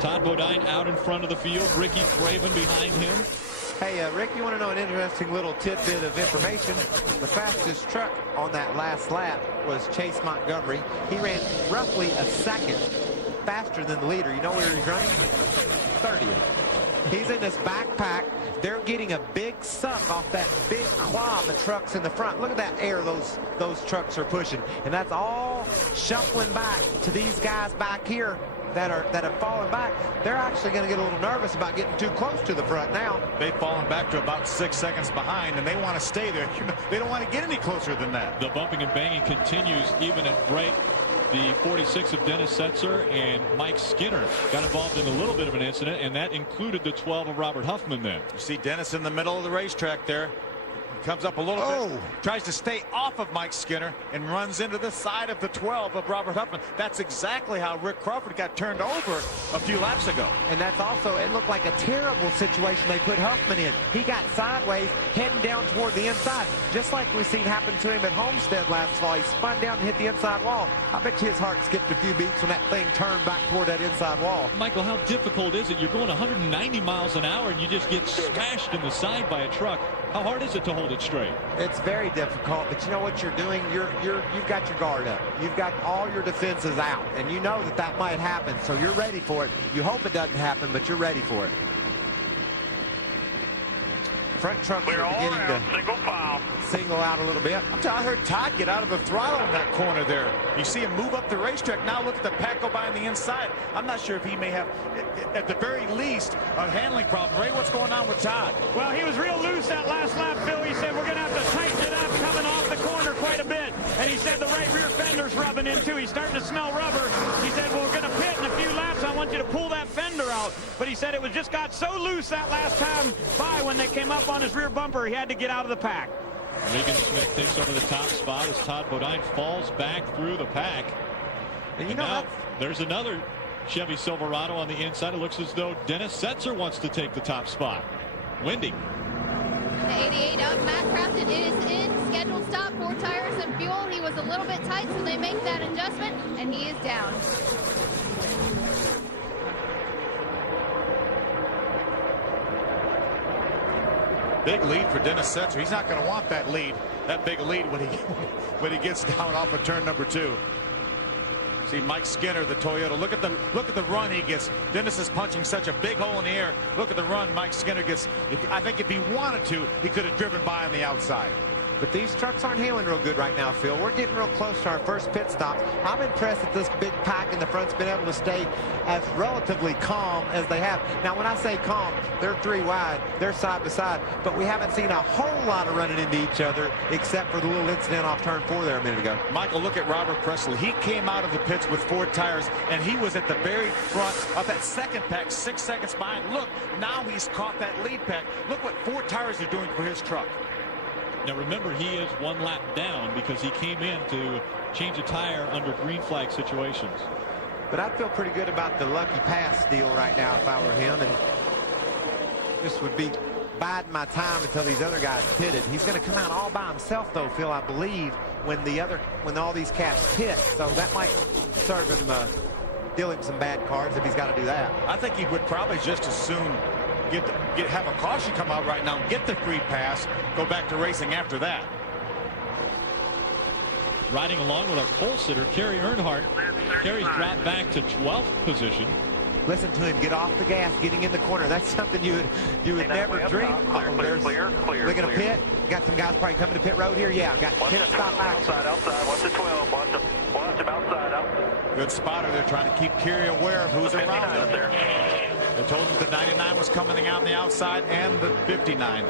Todd Bodine out in front of the field. Ricky Craven behind him. Hey, Rick, you want to know an interesting little tidbit of information? The fastest truck on that last lap was Chase Montgomery. He ran roughly a second faster than the leader. You know where he's running? 30th. He's in this backpack. They're getting a big suck off that big cloud of trucks in the front. Look at that air those trucks are pushing. And that's all shuffling back to these guys back here that have fallen back. They're actually going to get a little nervous about getting too close to the front now. They've fallen back to about 6 seconds behind, and they want to stay there. They don't want to get any closer than that. The bumping and banging continues even at break. The 46 of Dennis Setzer and Mike Skinner got involved in a little bit of an incident, and that included the 12 of Robert Huffman then. You see Dennis in the middle of the racetrack there. Comes up a little bit, tries to stay off of Mike Skinner and runs into the side of the 12 of Robert Huffman. That's exactly how Rick Crawford got turned over a few laps ago. And that's also, it looked like a terrible situation they put Huffman in. He got sideways, heading down toward the inside, just like we've seen happen to him at Homestead last fall. He spun down and hit the inside wall. I bet you his heart skipped a few beats when that thing turned back toward that inside wall. Michael, how difficult is it? You're going 190 miles an hour and you just get smashed in the side by a truck. How hard is it to hold it straight? It's very difficult, but you know what you're doing? You've got your guard up. You've got all your defenses out, and you know that might happen, so you're ready for it. You hope it doesn't happen, but you're ready for it. Front trucks are beginning to single out a little bit. I heard Todd get out of the throttle in that corner there. You see him move up the racetrack. Now look at the pack go by on the inside. I'm not sure if he may have, at the very least, a handling problem. Ray, what's going on with Todd? Well, he was real loose that last lap, Bill. He said we're going to have to tighten it up coming off the corner quite a bit. And he said the right rear fender's rubbing in, too. He's starting to smell rubber. He said, well, we're going to pit in a few laps. I want you to pull that fender out. But he said it was just got so loose that last time by when they came up on his rear bumper, he had to get out of the pack. Regan Smith takes over the top spot as Todd Bodine falls back through the pack. And now there's another Chevy Silverado on the inside. It looks as though Dennis Setzer wants to take the top spot. Wendy. The 88 of Matt Crafton is in. Scheduled stop, 4 tires and fuel. He was a little bit tight, so they make that adjustment, and he is down. Big lead for Dennis Setzer. He's not going to want that lead, that big lead when he gets down off of turn number 2. See Mike Skinner, the Toyota. Look at the run he gets. Dennis is punching such a big hole in the air. Look at the run Mike Skinner gets. I think if he wanted to, he could have driven by on the outside. But these trucks aren't handling real good right now, Phil. We're getting real close to our first pit stop. I'm impressed that this big pack in the front's been able to stay as relatively calm as they have. Now, when I say calm, they're 3 wide, they're side by side, but we haven't seen a whole lot of running into each other except for the little incident off turn 4 there a minute ago. Michael, look at Robert Presley. He came out of the pits with 4 tires, and he was at the very front of that second pack, 6 seconds behind. Look, now he's caught that lead pack. Look what 4 tires are doing for his truck. Now remember, he is 1 lap down because he came in to change a tire under green flag situations. But I'd feel pretty good about the lucky pass deal right now if I were him, and this would be biding my time until these other guys pitted. He's going to come out all by himself, though, Phil, I believe, when all these cats pit. So that might serve him, deal him some bad cards if he's got to do that. I think he would probably just as soon have a caution come out right now, get the free pass, go back to racing after that. Riding along with our pole sitter, Kerry Earnhardt. Kerry's dropped back to 12th position. Listen to him get off the gas, getting in the corner. That's something you would never dream. Clear. They're going to pit. Got some guys probably coming to pit road here. Yeah, got pit stop outside. Watch the 12. Watch him outside. Good spotter. They're trying to keep Kerry aware of who's around him. There. They told him the 99 was coming out on the outside and the 59.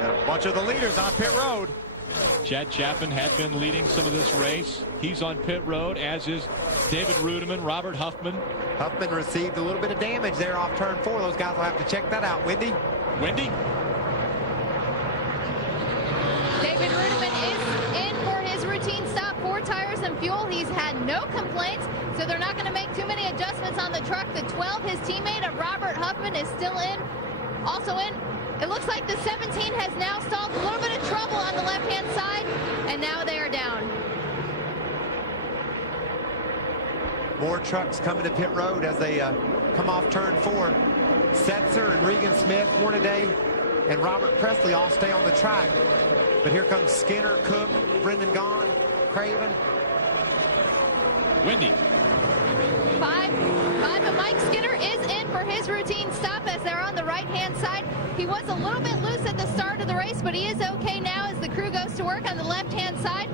Got a bunch of the leaders on pit road. Chad Chapman had been leading some of this race. He's on pit road, as is David Rudiman, Robert Huffman. Huffman received a little bit of damage there off turn 4. Those guys will have to check that out. Wendy? David Rudiman is in for his routine stop. 4 tires and fuel. He's had no complaints, so they're not going to make too many adjustments on the truck. The 12, his teammate of Robert Huffman, is still in. Also in. It looks like the 17 has now stalled. A little bit of trouble on the left-hand side, and now they are down. More trucks coming to pit road as they come off turn 4. Setzer and Regan Smith, Hornaday, and Robert Presley all stay on the track. But here comes Skinner, Cook, Brendan Gaughan, Craven. Wendy. 5, and Mike Skinner is in for his routine stop as they're on the right-hand side. He was a little bit loose at the start of the race, but he is okay now as the crew goes to work on the left-hand side.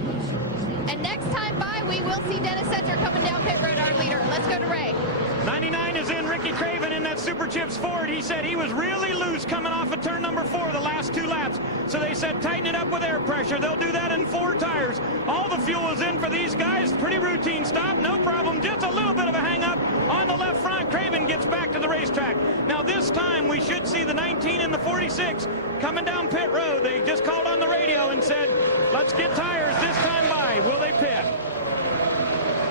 And next time by, we will see Dennis Setzer coming down pit road, our leader. Let's go to Ray. 99 is in. Ricky Craven in that Super Chips Ford. He said he was really loose coming off of turn number 4 the last 2 laps. So they said tighten it up with air pressure. They'll do that in 4 tires. All the fuel is in for these guys. Pretty routine stop, no problem. Just a little bit of a hang-up on the left front. Craven gets back to the racetrack. Now this time we should see the 19 and the 46 coming down pit road. They just called on the radio and said, let's get tires this time by. Will they pit?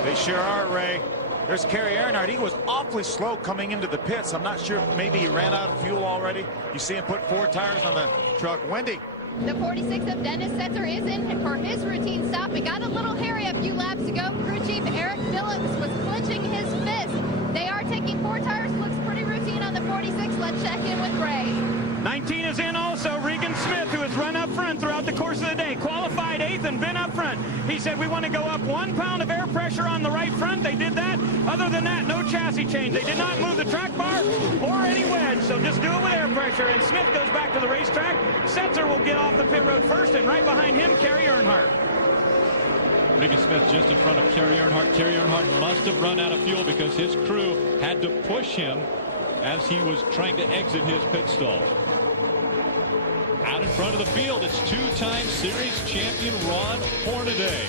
They sure are, Ray. There's Kerry Earnhardt. He was awfully slow coming into the pits. I'm not sure if maybe he ran out of fuel already. You see him put 4 tires on the truck. Wendy. The 46 of Dennis Setzer is in for his routine stop. It got a little hairy a few laps ago. Crew chief Eric Phillips was clenching his fist. They are taking 4 tires. Looks pretty routine on the 46. Let's check in with Ray. 19 is in also. Regan Smith, who has run up front throughout the course of the day. Qualified 8th and been up front. He said we want to go up 1 pound of air pressure on the right front. They did that. Other than that, no chassis change. They did not move the track bar or any wedge, so just do it with air pressure. And Smith goes back to the racetrack. Setzer will get off the pit road first, and right behind him, Kerry Earnhardt. Regan Smith just in front of Kerry Earnhardt. Kerry Earnhardt must have run out of fuel because his crew had to push him as he was trying to exit his pit stall. Out in front of the field, it's 2-time series champion Ron Hornaday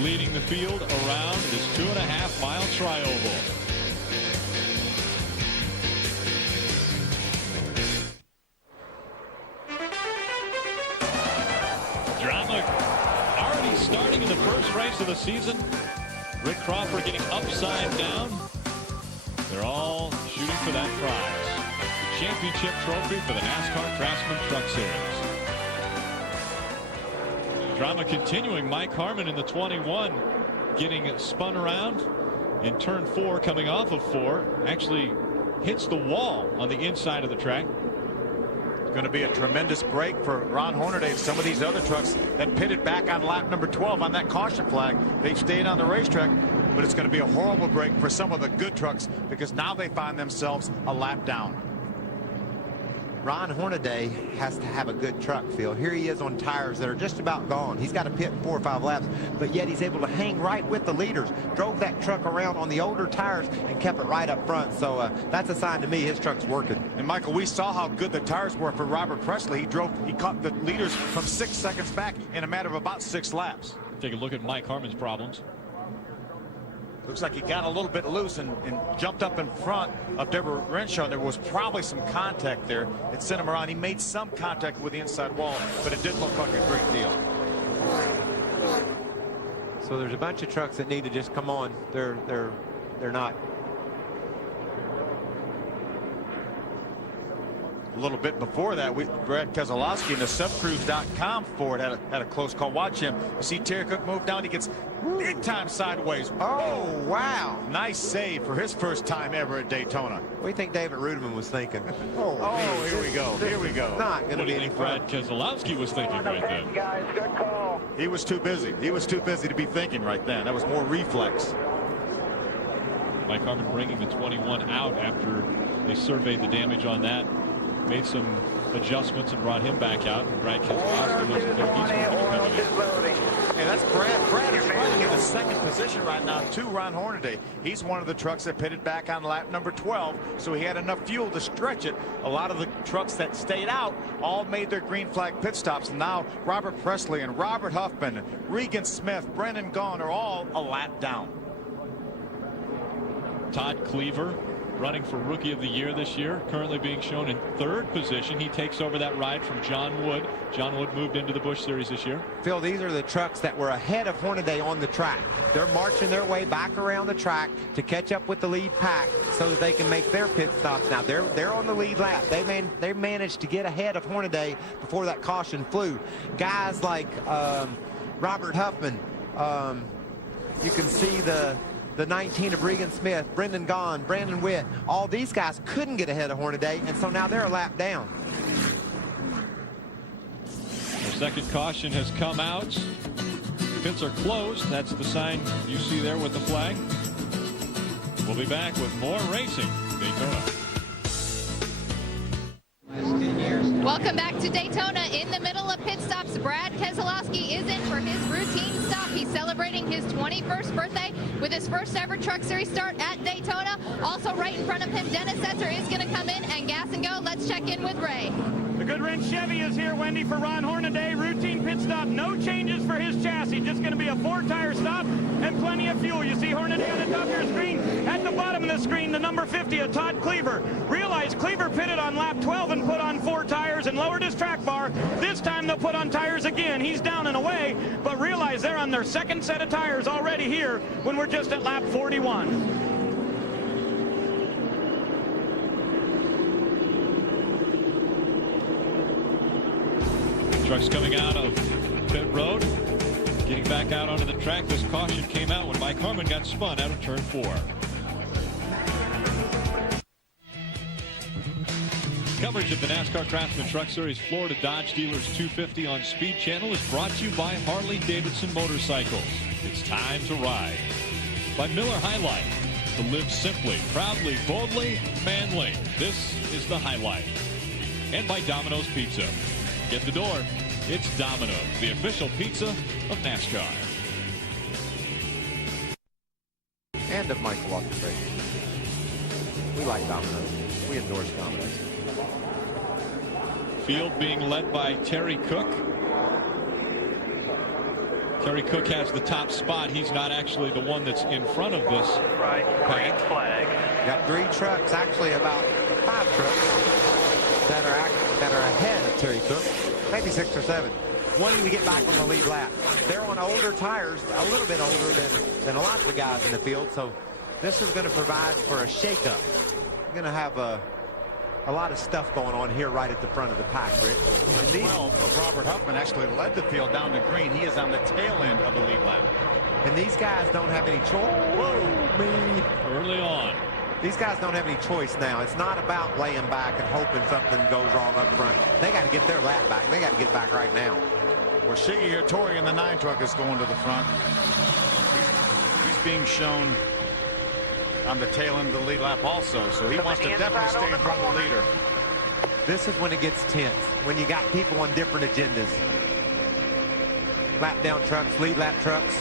leading the field around this 2.5-mile tri-oval. Drama already starting in the first race of the season. Rick Crawford getting upside down. They're all shooting for that prize. The championship trophy for the NASCAR Craftsman Truck Series. Drama continuing. Mike Harmon in the 21 getting spun around in turn 4, coming off of 4. Actually hits the wall on the inside of the track. It's going to be a tremendous break for Ron Hornaday and some of these other trucks that pitted back on lap number 12 on that caution flag. They stayed on the racetrack, but it's going to be a horrible break for some of the good trucks because now they find themselves a lap down. Ron Hornaday has to have a good truck, Phil. Here he is on tires that are just about gone. He's got to pit in 4 or 5 laps, but yet he's able to hang right with the leaders. Drove that truck around on the older tires and kept it right up front. So that's a sign to me his truck's working. And Michael, we saw how good the tires were for Robert Presley. He caught the leaders from 6 seconds back in a matter of about 6 laps. Take a look at Mike Harmon's problems. Looks like he got a little bit loose and jumped up in front of Deborah Renshaw. There was probably some contact there. It sent him around. He made some contact with the inside wall, but it didn't look like a great deal. So there's a bunch of trucks that need to just come on. They're not. A little bit before that, Brad Keselowski in the subcruise.com Ford had a close call. Watch him. You see Terry Cook move down. He gets big time sideways. Oh, wow. Nice save for his first time ever at Daytona. What do you think David Ruderman was thinking? Oh, here we go. Here we go. Not going to be any fun. Brad Keselowski was thinking right then. Guys, good call. He was too busy. He was too busy to be thinking right then. That was more reflex. Mike Harmon bringing the 21 out after they surveyed the damage on that. Made some adjustments and brought him back out. And Brad Keselowski looks as though he's going to be coming in. And that's Brad. Brad is running in the second position right now to Ron Hornaday. He's one of the trucks that pitted back on lap number 12, so he had enough fuel to stretch it. A lot of the trucks that stayed out all made their green flag pit stops. And now Robert Presley and Robert Huffman, Regan Smith, Brendan Gaughan are all a lap down. Todd Cleaver running for Rookie of the Year this year, currently being shown in 3rd position. He takes over that ride from John Wood. John Wood moved into the Busch Series this year. Phil, these are the trucks that were ahead of Hornaday on the track. They're marching their way back around the track to catch up with the lead pack so that they can make their pit stops. Now they're on the lead lap. They managed to get ahead of Hornaday before that caution flew. Guys like Robert Huffman, you can see the 19 of Regan Smith, Brendan Gaughan, Brandon Witt, all these guys couldn't get ahead of Hornaday, and so now they're a lap down. The second caution has come out. Pits are closed. That's the sign you see there with the flag. We'll be back with more racing. Daytona. Welcome back to Daytona. In the middle of pit stops, Brad Keselowski is in for his routine stop. He's celebrating his 21st birthday with his first ever Truck Series start at Daytona. Also right in front of him, Dennis Setzer is going to come in and gas and go. Let's check in with Ray. The Goodwrench Chevy is here, Wendy, for Ron Hornaday. Routine pit stop, no changes for his chassis. Just going to be a 4-tire stop and plenty of fuel. You see Hornaday on the top of your screen. At the bottom of the screen, the number 50 of Todd Cleaver. Realize Cleaver pitted on lap 12 and put on 4 tires and lowered his track bar. This time they'll put on tires again. He's down and away, but realize they're on their second set of tires already here when we're just at lap 41. Trucks coming out of pit road, getting back out onto the track. This caution came out when Mike Harmon got spun out of turn 4. Coverage of the NASCAR Craftsman Truck Series Florida Dodge Dealers 250 on Speed Channel is brought to you by Harley-Davidson Motorcycles. It's time to ride. By Miller High Life. To live simply, proudly, boldly, manly. This is the highlight. And by Domino's Pizza. Get the door. It's Domino's, the official pizza of NASCAR. And of Michael Walker's Racing. We like Domino's. We endorse Domino's. Field being led by Terry Cook. Terry Cook has the top spot. He's not actually the one that's in front of this. Right, green flag. Got 3 trucks, actually about 5 trucks that are ahead of Terry Cook. Maybe 6 or 7. Wanting to get back on the lead lap. They're on older tires, a little bit older than a lot of the guys in the field, so this is going to provide for a shakeup. We're going to have a lot of stuff going on here right at the front of the pack, Rick. The 12 of Robert Huffman actually led the field down to green. He is on the tail end of the lead lap. And these guys don't have any choice. Whoa, me. Early on. These guys don't have any choice now. It's not about laying back and hoping something goes wrong up front. They got to get their lap back. They got to get back right now. Well, Shiggy Hirtori in the 9 truck is going to the front. He's being shown on the tail end of the lead lap also, so he wants to definitely stay in front of the leader. This is when it gets tense, when you got people on different agendas. Lap down trucks, lead lap trucks.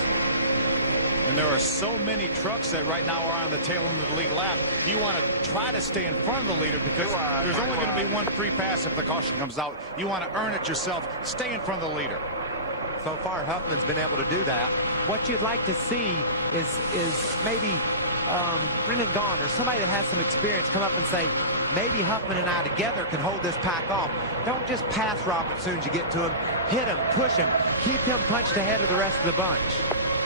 And there are so many trucks that right now are on the tail end of the lead lap. You want to try to stay in front of the leader because there's only going to be one free pass if the caution comes out. You want to earn it yourself. Stay in front of the leader. So far, Huffman's been able to do that. What you'd like to see is maybe Brendan Gaughan or somebody that has some experience come up and say, maybe Huffman and I together can hold this pack off. Don't just pass Robert as soon as you get to him. Hit him, push him, keep him punched ahead of the rest of the bunch.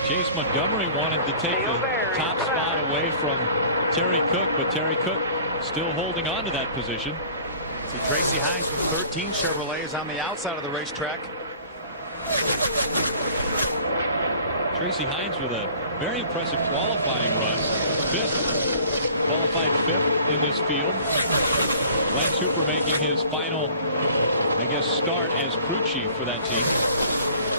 Chase Montgomery wanted to take the top spot away from Terry Cook, but Terry Cook still holding on to that position. See, Tracy Hines with 13 Chevrolet is on the outside of the racetrack. Tracy Hines with a very impressive qualifying run. Fifth, qualified fifth in this field. Lance Hooper making his final, I guess, start as crew chief for that team.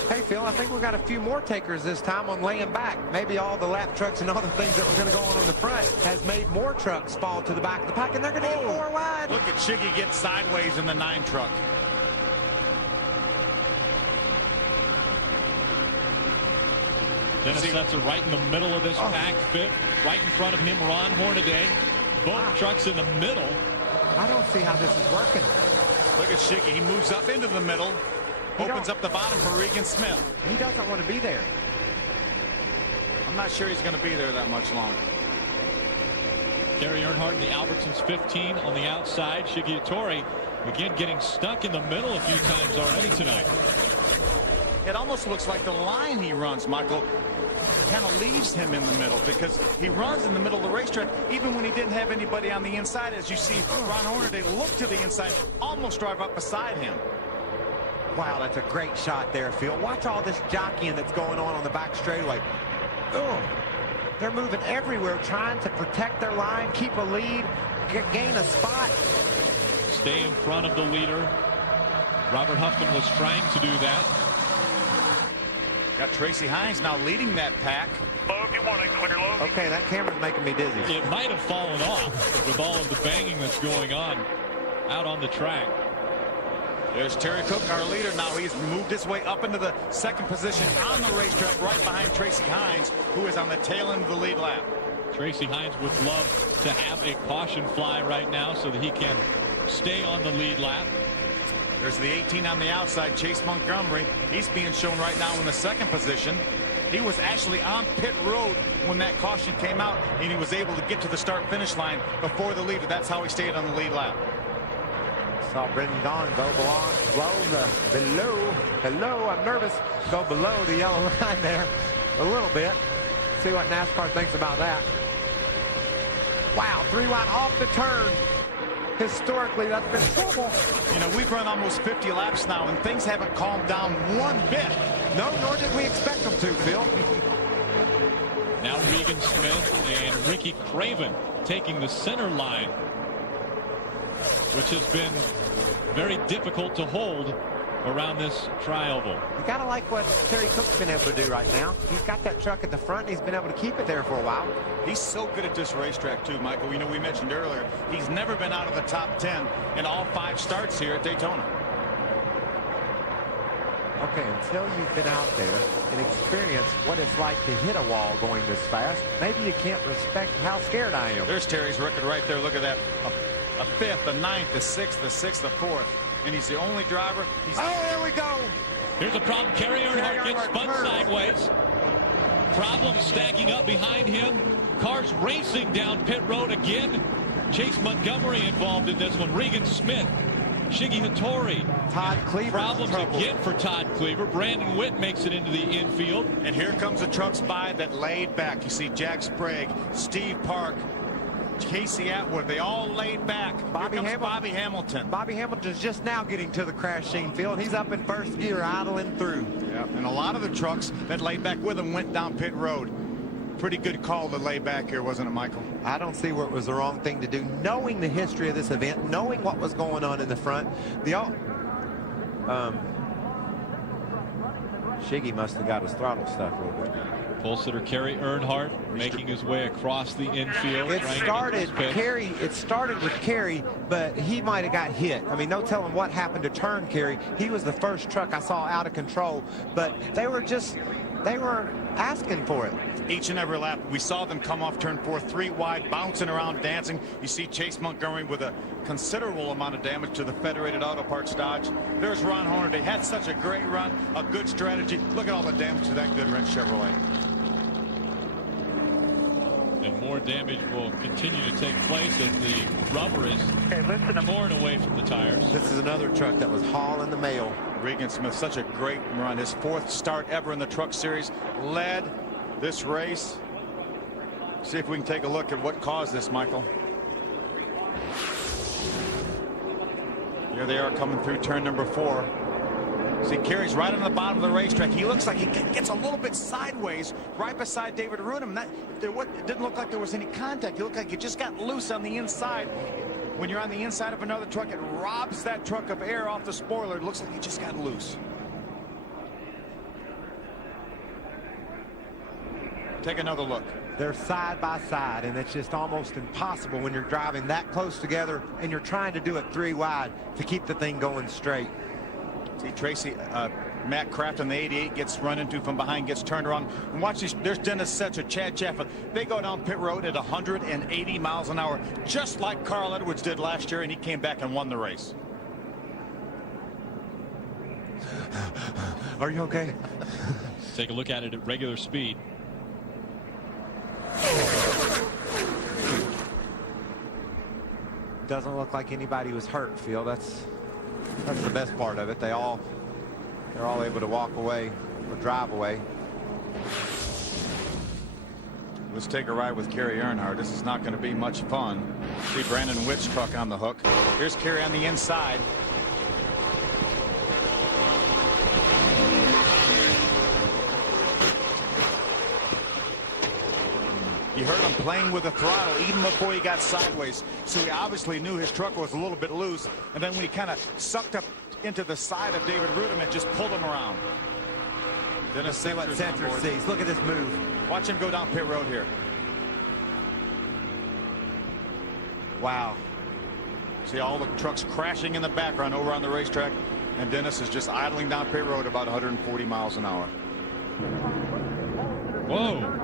Hey, Phil, I think we got a few more takers this time on laying back. Maybe all the lap trucks and all the things that were going to go on the front has made more trucks fall to the back of the pack, and they're going to get more wide. Look at Shiggy get sideways in the 9 truck. Dennis Setzer right in the middle of this pack, fifth. Right in front of him, Ron Hornaday. Both trucks in the middle. I don't see how this is working. Look at Shiggy. He moves up into the middle. Opens up the bottom for Regan Smith. He doesn't want to be there. I'm not sure he's going to be there that much longer. Gary Earnhardt in the Albertsons 15 on the outside. Shiggy Hattori again getting stuck in the middle a few times already tonight. It almost looks like the line he runs, Michael, kind of leaves him in the middle because he runs in the middle of the racetrack even when he didn't have anybody on the inside. As you see Ron Hornaday look to the inside, almost drive up beside him. Wow, that's a great shot there, Phil. Watch all this jockeying that's going on the back straightaway. Oh, they're moving everywhere, trying to protect their line, keep a lead, gain a spot. Stay in front of the leader. Robert Huffman was trying to do that. Got Tracy Hines now leading that pack. Low, good morning, clear low. Okay, that camera's making me dizzy. It might have fallen off with all of the banging that's going on out on the track. There's Terry Cook, our leader. Now he's moved his way up into the second position on the racetrack right behind Tracy Hines, who is on the tail end of the lead lap. Tracy Hines would love to have a caution fly right now so that he can stay on the lead lap. There's the 18 on the outside, Chase Montgomery. He's being shown right now in the second position. He was actually on pit road when that caution came out, and he was able to get to the start-finish line before the leader. That's how he stayed on the lead lap. Saw Brendan Gaughan go below, I'm nervous, go below the yellow line there a little bit. See what NASCAR thinks about that. Wow, 3 wide off the turn. Historically, that's been trouble. You know, we've run almost 50 laps now, and things haven't calmed down one bit. No, nor did we expect them to, Phil. Now Regan Smith and Ricky Craven taking the center line, which has been very difficult to hold around this tri-oval. You gotta like what Terry Cook's been able to do right now. He's got that truck at the front, and he's been able to keep it there for a while. He's so good at this racetrack too, Michael. You know, we mentioned earlier, he's never been out of the top 10 in all 5 starts here at Daytona. Okay, until you've been out there and experienced what it's like to hit a wall going this fast, maybe you can't respect how scared I am. There's Terry's record right there. Look at that. A 5th, a 9th, a 6th, a 6th, a 4th. And he's the only driver. Oh, there we go. Here's a problem. Gary Earnhardt gets spun sideways. Problems stacking up behind him. Cars racing down pit road again. Chase Montgomery involved in this one. Regan Smith. Shiggy Hattori. Todd Cleaver. Problems again for Todd Cleaver. Brandon Witt makes it into the infield. And here comes the trucks by that laid back. You see Jack Sprague, Steve Park, Casey Atwood, they all laid back. Bobby Hamilton. Bobby Hamilton's just now getting to the crash scene, Phil, and he's up in first gear, idling through. Yeah, and a lot of the trucks that laid back with him went down pit road. Pretty good call to lay back here, wasn't it, Michael? I don't see where it was the wrong thing to do. Knowing the history of this event, knowing what was going on in the front, Shiggy must have got his throttle stuck a little bit. Pole sitter Kerry Earnhardt making his way across the infield. It started with Kerry, but he might have got hit. I mean, no telling what happened to turn Kerry. He was the first truck I saw out of control, but they were asking for it. Each and every lap, we saw them come off turn 4, 3 wide, bouncing around, dancing. You see Chase Montgomery with a considerable amount of damage to the Federated Auto Parts Dodge. There's Ron Hornaday. Had such a great run, a good strategy. Look at all the damage to that Goodwrench Chevrolet. And more damage will continue to take place as the rubber is torn away from the tires. This is another truck that was hauling the mail. Regan Smith, such a great run. His 4th start ever in the Truck Series. Led this race. See if we can take a look at what caused this, Michael. Here they are coming through turn number 4. See, Kerry's right on the bottom of the racetrack. He looks like he gets a little bit sideways right beside David Rudem. It didn't look like there was any contact. It looked like he just got loose on the inside. When you're on the inside of another truck, it robs that truck of air off the spoiler. It looks like he just got loose. Take another look. They're side by side, and it's just almost impossible when you're driving that close together and you're trying to do it 3 wide to keep the thing going straight. See Tracy, Matt Kraft on the 88 gets run into from behind, gets turned around. And watch these. There's Dennis Setzer, Chad Chaffa. They go down pit road at 180 miles an hour, just like Carl Edwards did last year, and he came back and won the race. Are you okay? Take a look at it at regular speed. Doesn't look like anybody was hurt, Phil. That's the best part of it. They're all able to walk away or drive away. Let's take a ride with Kerry Earnhardt. This is not going to be much fun. See Brandon Witt's truck on the hook. Here's Kerry on the inside. You heard him playing with the throttle even before he got sideways, so he obviously knew his truck was a little bit loose, and then when he kind of sucked up into the side of David Rudem and just pulled him around. Then let's see what Setzer sees. Look at this move. Watch him go down pit road here. Wow. See all the trucks crashing in the background over on the racetrack, and Dennis is just idling down pit road about 140 miles an hour. Whoa.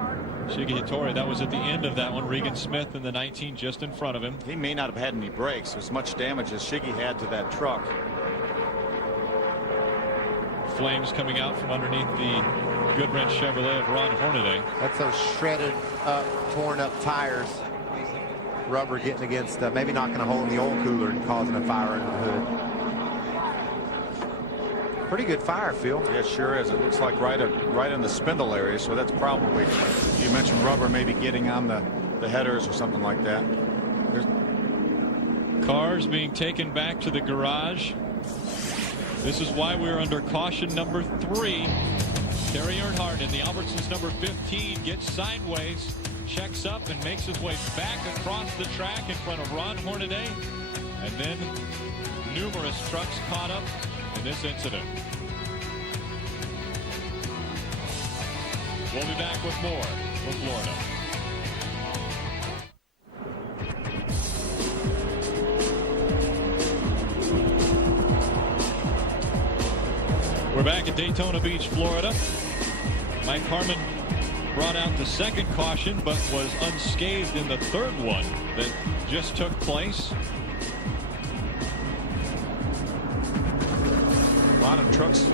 Shiggy Hattori, that was at the end of that one. Regan Smith in the 19 just in front of him. He may not have had any brakes. As much damage as Shiggy had to that truck. Flames coming out from underneath the Goodwrench Chevrolet of Ron Hornaday. That's those shredded up, torn up tires. Rubber getting against, maybe knocking a hole in the oil cooler and causing a fire in the hood. Pretty good fire, Phil. Yeah, it sure is. It looks like right in the spindle area, so that's probably, you mentioned rubber maybe getting on the headers or something like that. Cars being taken back to the garage. This is why we're under caution number 3. Kerry Earnhardt in the Albertsons number 15 gets sideways, checks up and makes his way back across the track in front of Ron Hornaday, and then numerous trucks caught up in this incident. We'll be back with more from Florida. We're back at Daytona Beach, Florida. Mike Harmon brought out the second caution, but was unscathed in the third one that just took place. A lot of trucks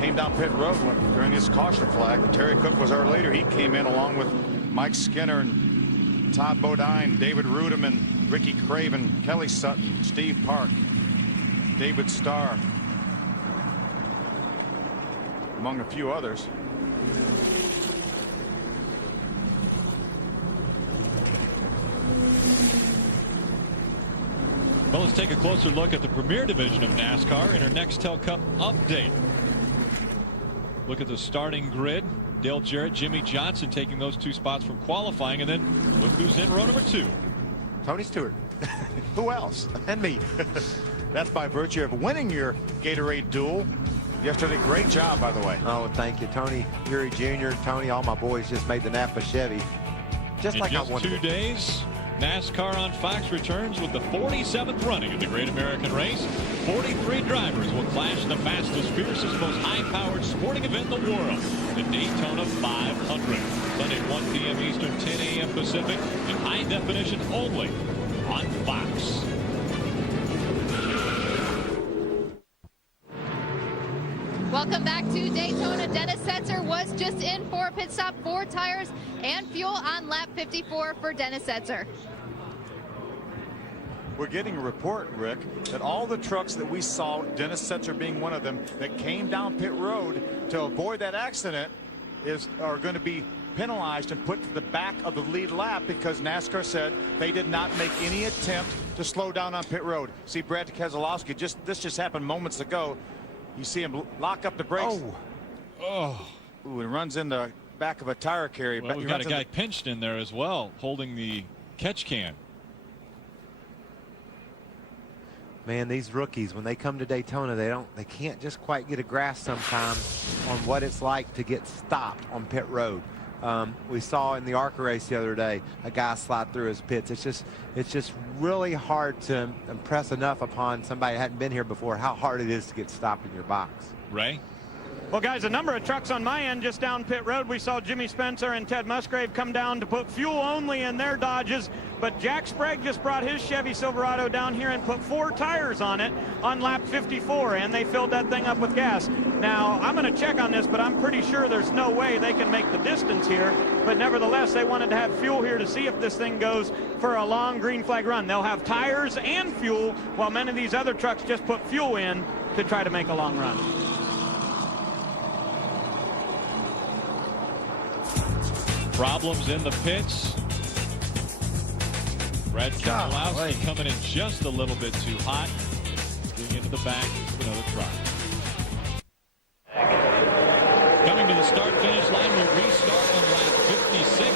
came down pit road during this caution flag. Terry Cook was our leader. He came in along with Mike Skinner and Todd Bodine, David Rudem, Ricky Craven, Kelly Sutton, Steve Park, David Starr, among a few others. Well, let's take a closer look at the Premier Division of NASCAR in our Nextel Cup update. Look at the starting grid. Dale Jarrett, Jimmy Johnson taking those 2 spots from qualifying, and then look who's in row number 2. Tony Stewart. Who else? And me. That's by virtue of winning your Gatorade Duel yesterday. Great job, by the way. Oh, thank you, Tony, Yuri Jr., Tony, all my boys just made the Napa Chevy. Just like I wanted. In just 2 days, NASCAR on Fox returns with the 47th running of the Great American Race. 43 drivers will clash in the fastest, fiercest, most high-powered sporting event in the world, the Daytona 500. Sunday, 1 p.m. Eastern, 10 a.m. Pacific, in high definition only on Fox. Welcome back to Daytona. Dennis Setzer was just in for a pit stop, 4 tires and fuel on lap 54 for Dennis Setzer. We're getting a report, Rick, that all the trucks that we saw, Dennis Setzer being one of them, that came down pit road to avoid that accident are going to be penalized and put to the back of the lead lap because NASCAR said they did not make any attempt to slow down on pit road. See, Brad Keselowski, this just happened moments ago. You see him lock up the brakes. Oh. Ooh, and runs in the back of a tire carrier. Well, we've got a guy pinched in there as well, holding the catch can. Man, these rookies, when they come to Daytona, they can't just quite get a grasp sometimes on what it's like to get stopped on pit road. We saw in the ARCA race the other day a guy slide through his pits. It's just really hard to impress enough upon somebody who hadn't been here before how hard it is to get stopped in your box. Ray? Well, guys, a number of trucks on my end just down pit road. We saw Jimmy Spencer and Ted Musgrave come down to put fuel only in their Dodges, but Jack Sprague just brought his Chevy Silverado down here and put 4 tires on it on lap 54, and they filled that thing up with gas. Now, I'm going to check on this, but I'm pretty sure there's no way they can make the distance here, but nevertheless, they wanted to have fuel here to see if this thing goes for a long green flag run. They'll have tires and fuel, while many of these other trucks just put fuel in to try to make a long run. Problems in the pits. Brad Keselowski coming in just a little bit too hot. Getting into the back for another try. Coming to the start-finish line, we'll restart on lap 56.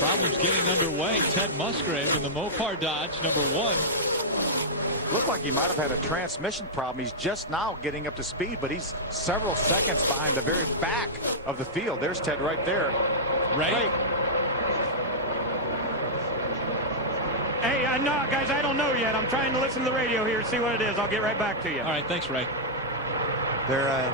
Problems getting underway. Ted Musgrave in the Mopar Dodge, number 1. Looked like he might have had a transmission problem. He's just now getting up to speed, but he's several seconds behind the very back of the field. There's Ted right there. Ray? Hey, no, guys, I don't know yet. I'm trying to listen to the radio here, see what it is. I'll get right back to you. All right, thanks, Ray. They're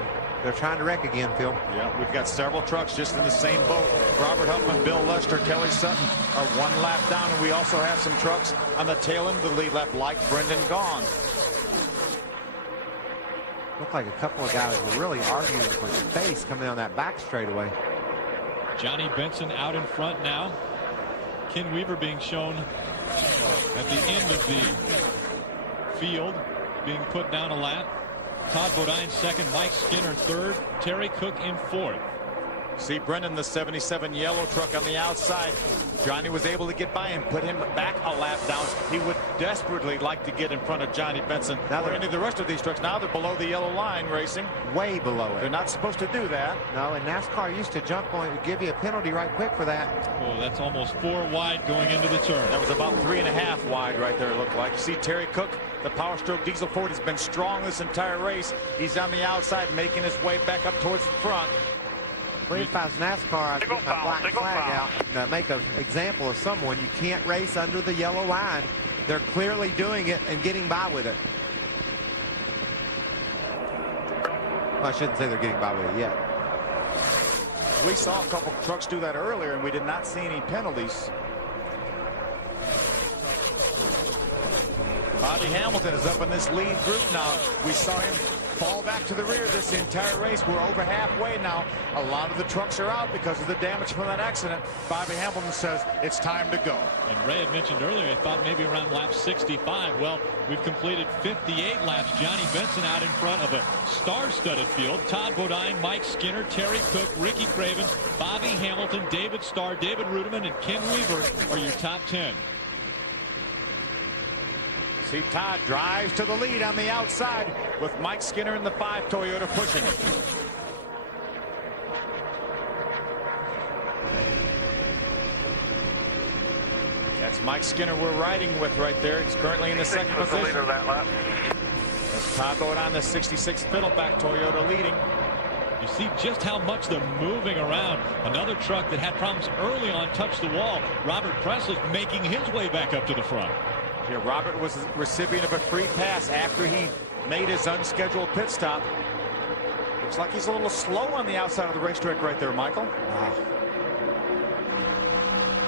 trying to wreck again, Phil. Yeah, we've got several trucks just in the same boat. Robert Huffman, Bill Lester, Kelly Sutton are 1 lap down, and we also have some trucks on the tail end of the lead lap like Brendan Gaughan. Looked like a couple of guys were really arguing for space coming down that back straightaway. Johnny Benson out in front now. Ken Weaver being shown at the end of the field, being put down a lap. Todd Bodine second, Mike Skinner third, Terry Cook in fourth. See Brendan, the 77 yellow truck on the outside. Johnny was able to get by him, put him back a lap down. He would desperately like to get in front of Johnny Benson. Now or any of the rest of these trucks. Now they're below the yellow line racing. Way below it. They're not supposed to do that. No, and NASCAR used to jump on it, give you a penalty right quick for that. Oh, that's almost 4 wide going into the turn. That was about 3.5 wide right there, it looked like. You see Terry Cook, the Power Stroke Diesel Ford, has been strong this entire race. He's on the outside, making his way back up towards the front. I believe if I was NASCAR, I'd get my black flag out and make an example of someone. You can't race under the yellow line. They're clearly doing it and getting by with it. Well, I shouldn't say they're getting by with it yet. We saw a couple trucks do that earlier, and we did not see any penalties. Bobby Hamilton is up in this lead group now. We saw him fall back to the rear this entire race. We're over halfway now. A lot of the trucks are out because of the damage from that accident. Bobby Hamilton says it's time to go. And Ray had mentioned earlier, I thought maybe around lap 65. Well, we've completed 58 laps. Johnny Benson out in front of a star-studded field. Todd Bodine, Mike Skinner, Terry Cook, Ricky Craven, Bobby Hamilton, David Starr, David Ruderman, and Ken Weaver are your top 10. See, Todd drives to the lead on the outside with Mike Skinner in the 5 Toyota pushing it. That's It's Mike Skinner we're riding with right there. He's currently in the second position. The leader of that lap. As Todd going on the 66 Fiddleback Toyota leading. You see just how much they're moving around. Another truck that had problems early on touched the wall. Robert Presley's making his way back up to the front. Yeah, Robert was the recipient of a free pass after he made his unscheduled pit stop. Looks like he's a little slow on the outside of the racetrack right there, Michael. Wow.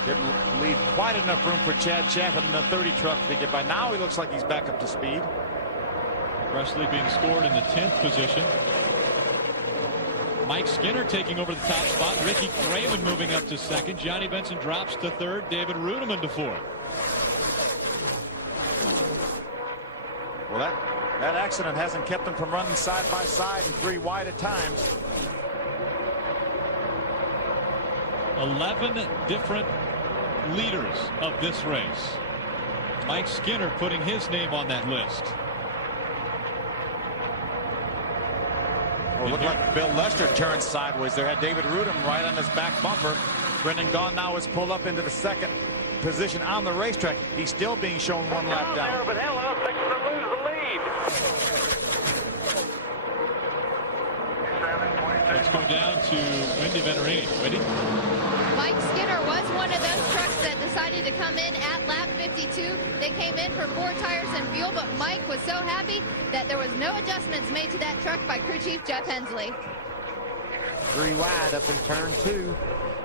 Didn't leave quite enough room for Chad Chaffin in the 30 truck to get by. Now he looks like he's back up to speed. Presley being scored in the 10th position. Mike Skinner taking over the top spot. Ricky Craven moving up to second. Johnny Benson drops to third. David Rudeman to fourth. Well, that accident hasn't kept them from running side by side and 3 wide at times. 11 different leaders of this race. Mike Skinner putting his name on that list. Well, it looked like Bill Lester turned sideways there. Had David Rudem right on his back bumper. Brendan Gaughan now is pulled up into the second position on the racetrack. He's still being shown 1 lap down. There, but Hello fixing to lose the lead. Let's go down to Wendy Venerini. Wendy? Mike Skinner was one of those trucks that decided to come in at lap 52. They came in for 4 tires and fuel, but Mike was so happy that there was no adjustments made to that truck by crew chief Jeff Hensley. 3 wide up in turn 2.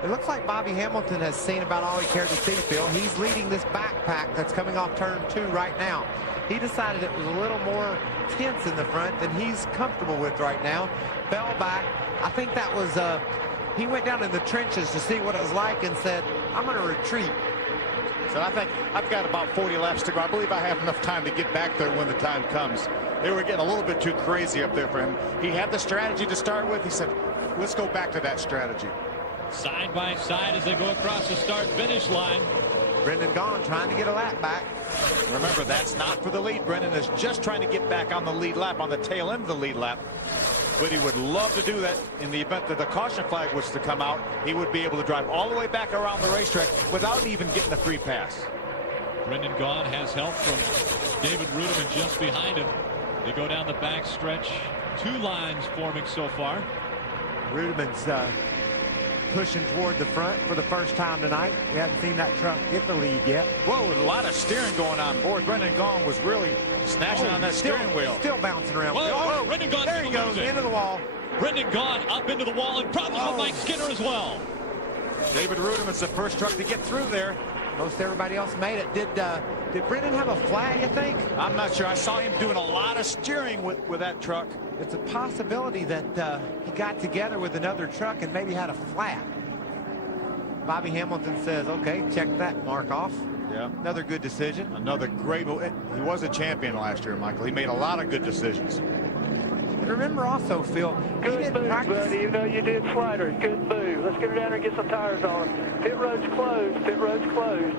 It looks like Bobby Hamilton has seen about all he cared to see, Phil. He's leading this backpack that's coming off turn 2 right now. He decided it was a little more tense in the front than he's comfortable with right now. Fell back. I think that was, he went down in the trenches to see what it was like and said, I'm going to retreat. So I think I've got about 40 laps to go. I believe I have enough time to get back there when the time comes. They were getting a little bit too crazy up there for him. He had the strategy to start with. He said, let's go back to that strategy. Side by side as they go across the start-finish line. Brendan Gaughan trying to get a lap back. Remember, that's not for the lead. Brendan is just trying to get back on the lead lap, on the tail end of the lead lap. But he would love to do that in the event that the caution flag was to come out. He would be able to drive all the way back around the racetrack without even getting a free pass. Brendan Gaughan has help from David Rudeman just behind him. They go down the back stretch. 2 lines forming so far. Rudeman's pushing toward the front for the first time tonight. We haven't seen that truck get the lead yet. Whoa, with a lot of steering going on board. Brendan Gaughan was really snatching on that steering wheel. Still bouncing around. Whoa, Brendan Gaughan. There he goes, into the wall. Brendan Gaughan up into the wall, and problems with Mike Skinner as well. David Rudeman's the first truck to get through there. Most everybody else made it. Did Brendan have a flat, you think? I'm not sure. I saw him doing a lot of steering with that truck. It's a possibility that he got together with another truck and maybe had a flat. Bobby Hamilton says, okay, check that mark off. Yeah. Another good decision. Another great. He was a champion last year, Michael. He made a lot of good decisions. And remember also, Phil, he Good didn't move, practice. buddy. Even though you did sliders, good move. Let's get her down there and get some tires on her. Pit road's closed. Pit road's closed.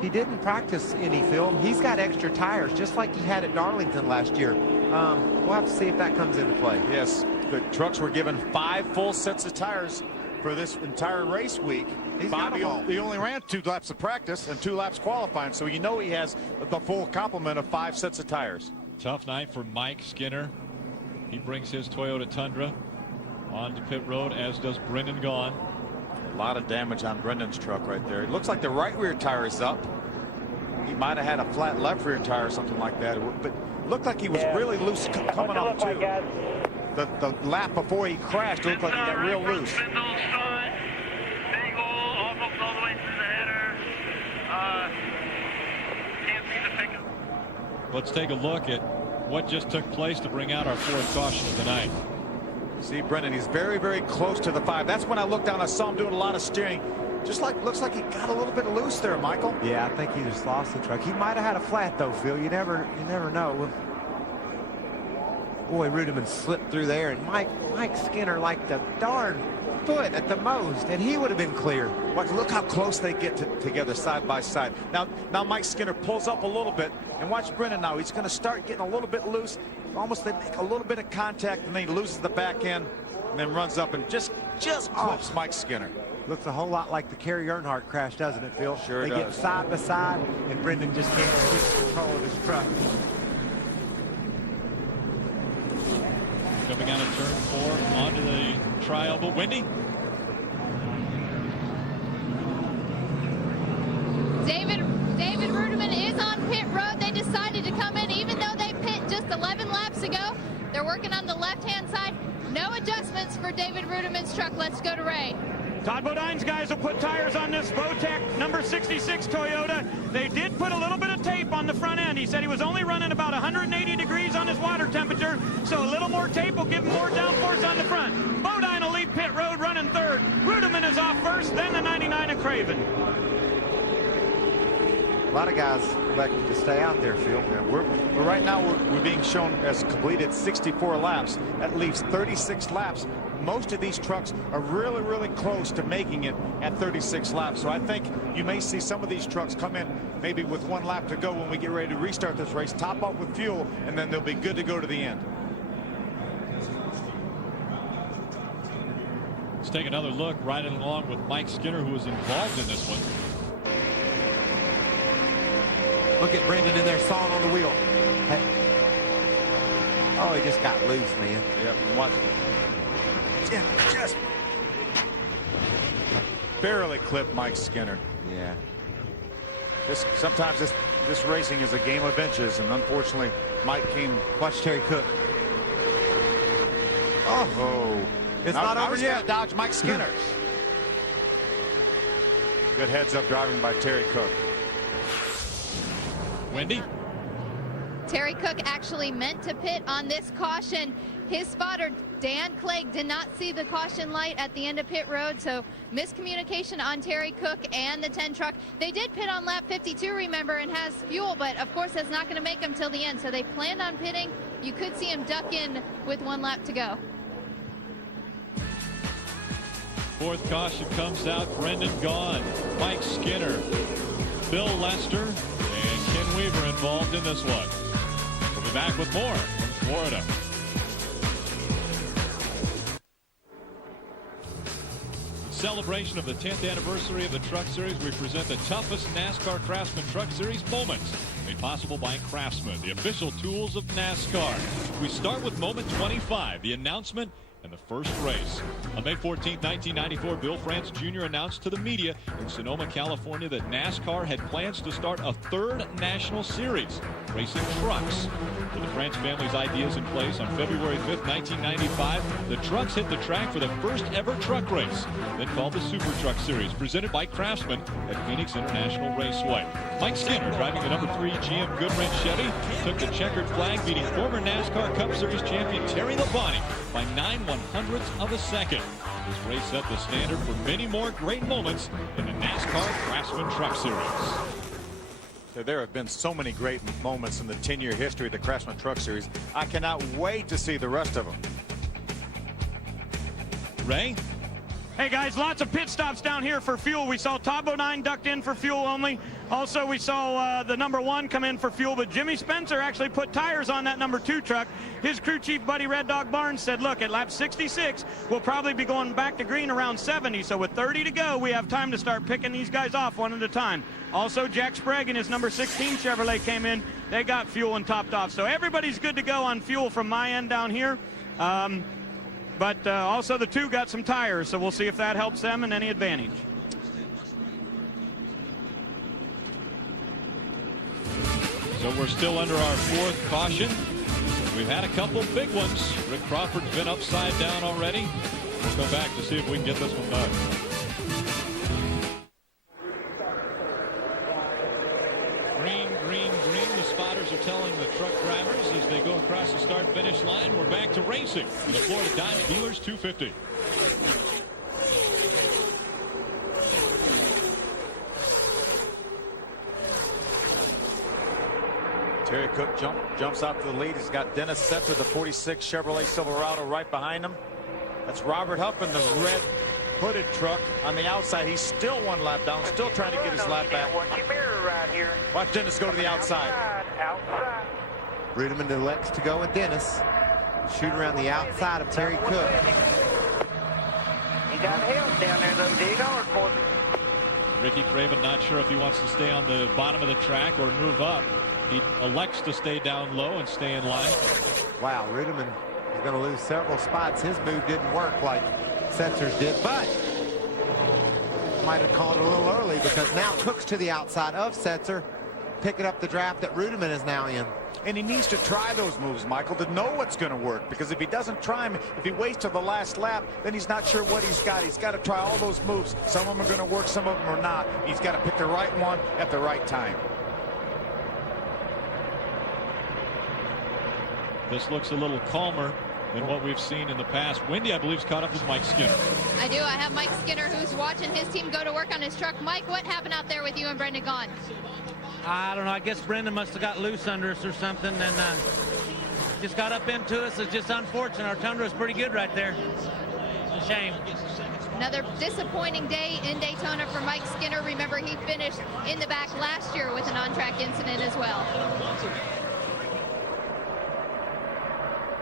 He didn't practice any, Phil. He's got extra tires, just like he had at Darlington last year. We'll have to see if that comes into play. Yes, the trucks were given 5 full sets of tires for this entire race week. Bobby he only ran 2 laps of practice and 2 laps qualifying, so you know he has the full complement of 5 sets of tires. Tough night for Mike Skinner. He brings his Toyota Tundra onto pit road, as does Brendan Gaughan. A lot of damage on Brendan's truck right there. It looks like the right rear tire is up. He might have had a flat left rear tire or something like that, but looked like he was really loose coming off too. The lap before he crashed, it looked like he got real loose. Let's take a look at what just took place to bring out our 4th caution of the night. See Brendan, he's very, very close to the 5. That's when I looked down, I saw him doing a lot of steering. Just like, looks like he got a little bit loose there, Michael. Yeah, I think he just lost the truck. He might have had a flat though, Phil. You never know. Boy, Rudeman slipped through there, and Mike Skinner like the darn foot at the most, and he would have been clear. Look how close they get together side by side. Now Mike Skinner pulls up a little bit, and watch Brendan now. He's going to start getting a little bit loose. Almost they make a little bit of contact, and then he loses the back end, and then runs up and just clips Mike Skinner. Looks a whole lot like the Kerry Earnhardt crash, doesn't it, Phil? Sure They does. get side by side, and Brendan just can't keep control of his truck. Coming out of turn 4 onto the tri-oval. Wendy? David Ruderman is on pit road. They decided to come in even though they pit just 11 laps ago. They're working on the left-hand side. No adjustments for David Ruderman's truck. Let's go to Ray. Todd Bodine's guys will put tires on this Bowtech number 66 Toyota. They did put a little bit of tape on the front end. He said he was only running about 180 degrees on his water temperature, so a little more tape will give him more downforce on the front. Bodine will lead pit road running third. Ruderman is off first, then the 99 of Craven. A lot of guys elect to stay out there, Phil. Yeah, right now we're being shown as completed 64 laps. That leaves 36 laps. Most of these trucks are really, really close to making it at 36 laps. So I think you may see some of these trucks come in maybe with 1 lap to go when we get ready to restart this race, top up with fuel, and then they'll be good to go to the end. Let's take another look, riding along with Mike Skinner, who was involved in this one. Look at Brendan in there sawing on the wheel. Hey. Oh, he just got loose, man. Yep, watch. Just barely clipped Mike Skinner. Yeah. Sometimes this racing is a game of inches, and unfortunately, Mike came. Watch Terry Cook. Oh, it's not over yet. Dodge Mike Skinner. Good heads-up driving by Terry Cook. Wendy? Terry Cook actually meant to pit on this caution. His spotter, Dan Clegg, did not see the caution light at the end of pit road, so miscommunication on Terry Cook and the 10 truck. They did pit on lap 52, remember, and has fuel, but of course that's not going to make them till the end, so they planned on pitting. You could see him duck in with 1 lap to go. 4th caution comes out. Brendan gone. Mike Skinner, Bill Lester, and Ken Weaver involved in this one. We'll be back with more from Florida. Celebration of the 10th anniversary of the Truck Series, we present the toughest NASCAR Craftsman Truck Series moments, made possible by Craftsman, the official tools of NASCAR. We start with moment 25, the announcement and the first race. On May 14, 1994, Bill France Jr. announced to the media in Sonoma, California that NASCAR had plans to start a 3rd national series, racing trucks. With the France family's ideas in place, on February 5th, 1995, the trucks hit the track for the first ever truck race, then called the Super Truck Series, presented by Craftsman at Phoenix International Raceway. Mike Skinner, driving the number 3 GM Goodwrench Chevy, took the checkered flag, beating former NASCAR Cup Series champion Terry Labonte by 9/100ths of a second. This race set the standard for many more great moments in the NASCAR Craftsman Truck Series. There have been so many great moments in the 10-year history of the Craftsman Truck Series. I cannot wait to see the rest of them. Ray? Hey guys, lots of pit stops down here for fuel. We saw Todd Bodine ducked in for fuel only. Also, we saw the number 1 come in for fuel, but Jimmy Spencer actually put tires on that number 2 truck. His crew chief buddy Red Dog Barnes said, look, at lap 66, we'll probably be going back to green around 70. So with 30 to go, we have time to start picking these guys off one at a time. Also, Jack Sprague and his number 16 Chevrolet came in. They got fuel and topped off. So everybody's good to go on fuel from my end down here. But also the 2 got some tires, so we'll see if that helps them in any advantage. So we're still under our 4th caution. We've had a couple big ones. Rick Crawford's been upside down already. We'll go back to see if we can get this one done. Green, green, green. The spotters are telling the truck drivers as they go across the start-finish line. We're back to racing for the Florida Dodge Dealers 250. Terry Cook jumps out to the lead. He's got Dennis Setzer, the 46 Chevrolet Silverado, right behind him. That's Robert Huffman, the red hooded truck on the outside. He's still 1 lap down, still trying to get his lap back. Watch Dennis go to the outside. Ruderman elects to go with Dennis. Shoot around the outside of Terry Cook. You got help down there, though. Dig hard for me. Ricky Craven not sure if he wants to stay on the bottom of the track or move up. He elects to stay down low and stay in line. Wow, Ruderman is going to lose several spots. His move didn't work like Setzer's did, but might have called it a little early because now Cook's to the outside of Setzer, picking up the draft that Ruderman is now in. And he needs to try those moves, Michael, to know what's going to work. Because if he doesn't try them, if he waits till the last lap, then he's not sure what he's got. He's got to try all those moves. Some of them are going to work, some of them are not. He's got to pick the right one at the right time. This looks a little calmer than what we've seen in the past. Wendy, I believe, is caught up with Mike Skinner. I do. I have Mike Skinner, who's watching his team go to work on his truck. Mike, what happened out there with you and Brendan Gaughan? I don't know. I guess Brendan must have got loose under us or something and just got up into us. It's just unfortunate. Our Tundra is pretty good right there. It's a shame. Another disappointing day in Daytona for Mike Skinner. Remember, he finished in the back last year with an on-track incident as well.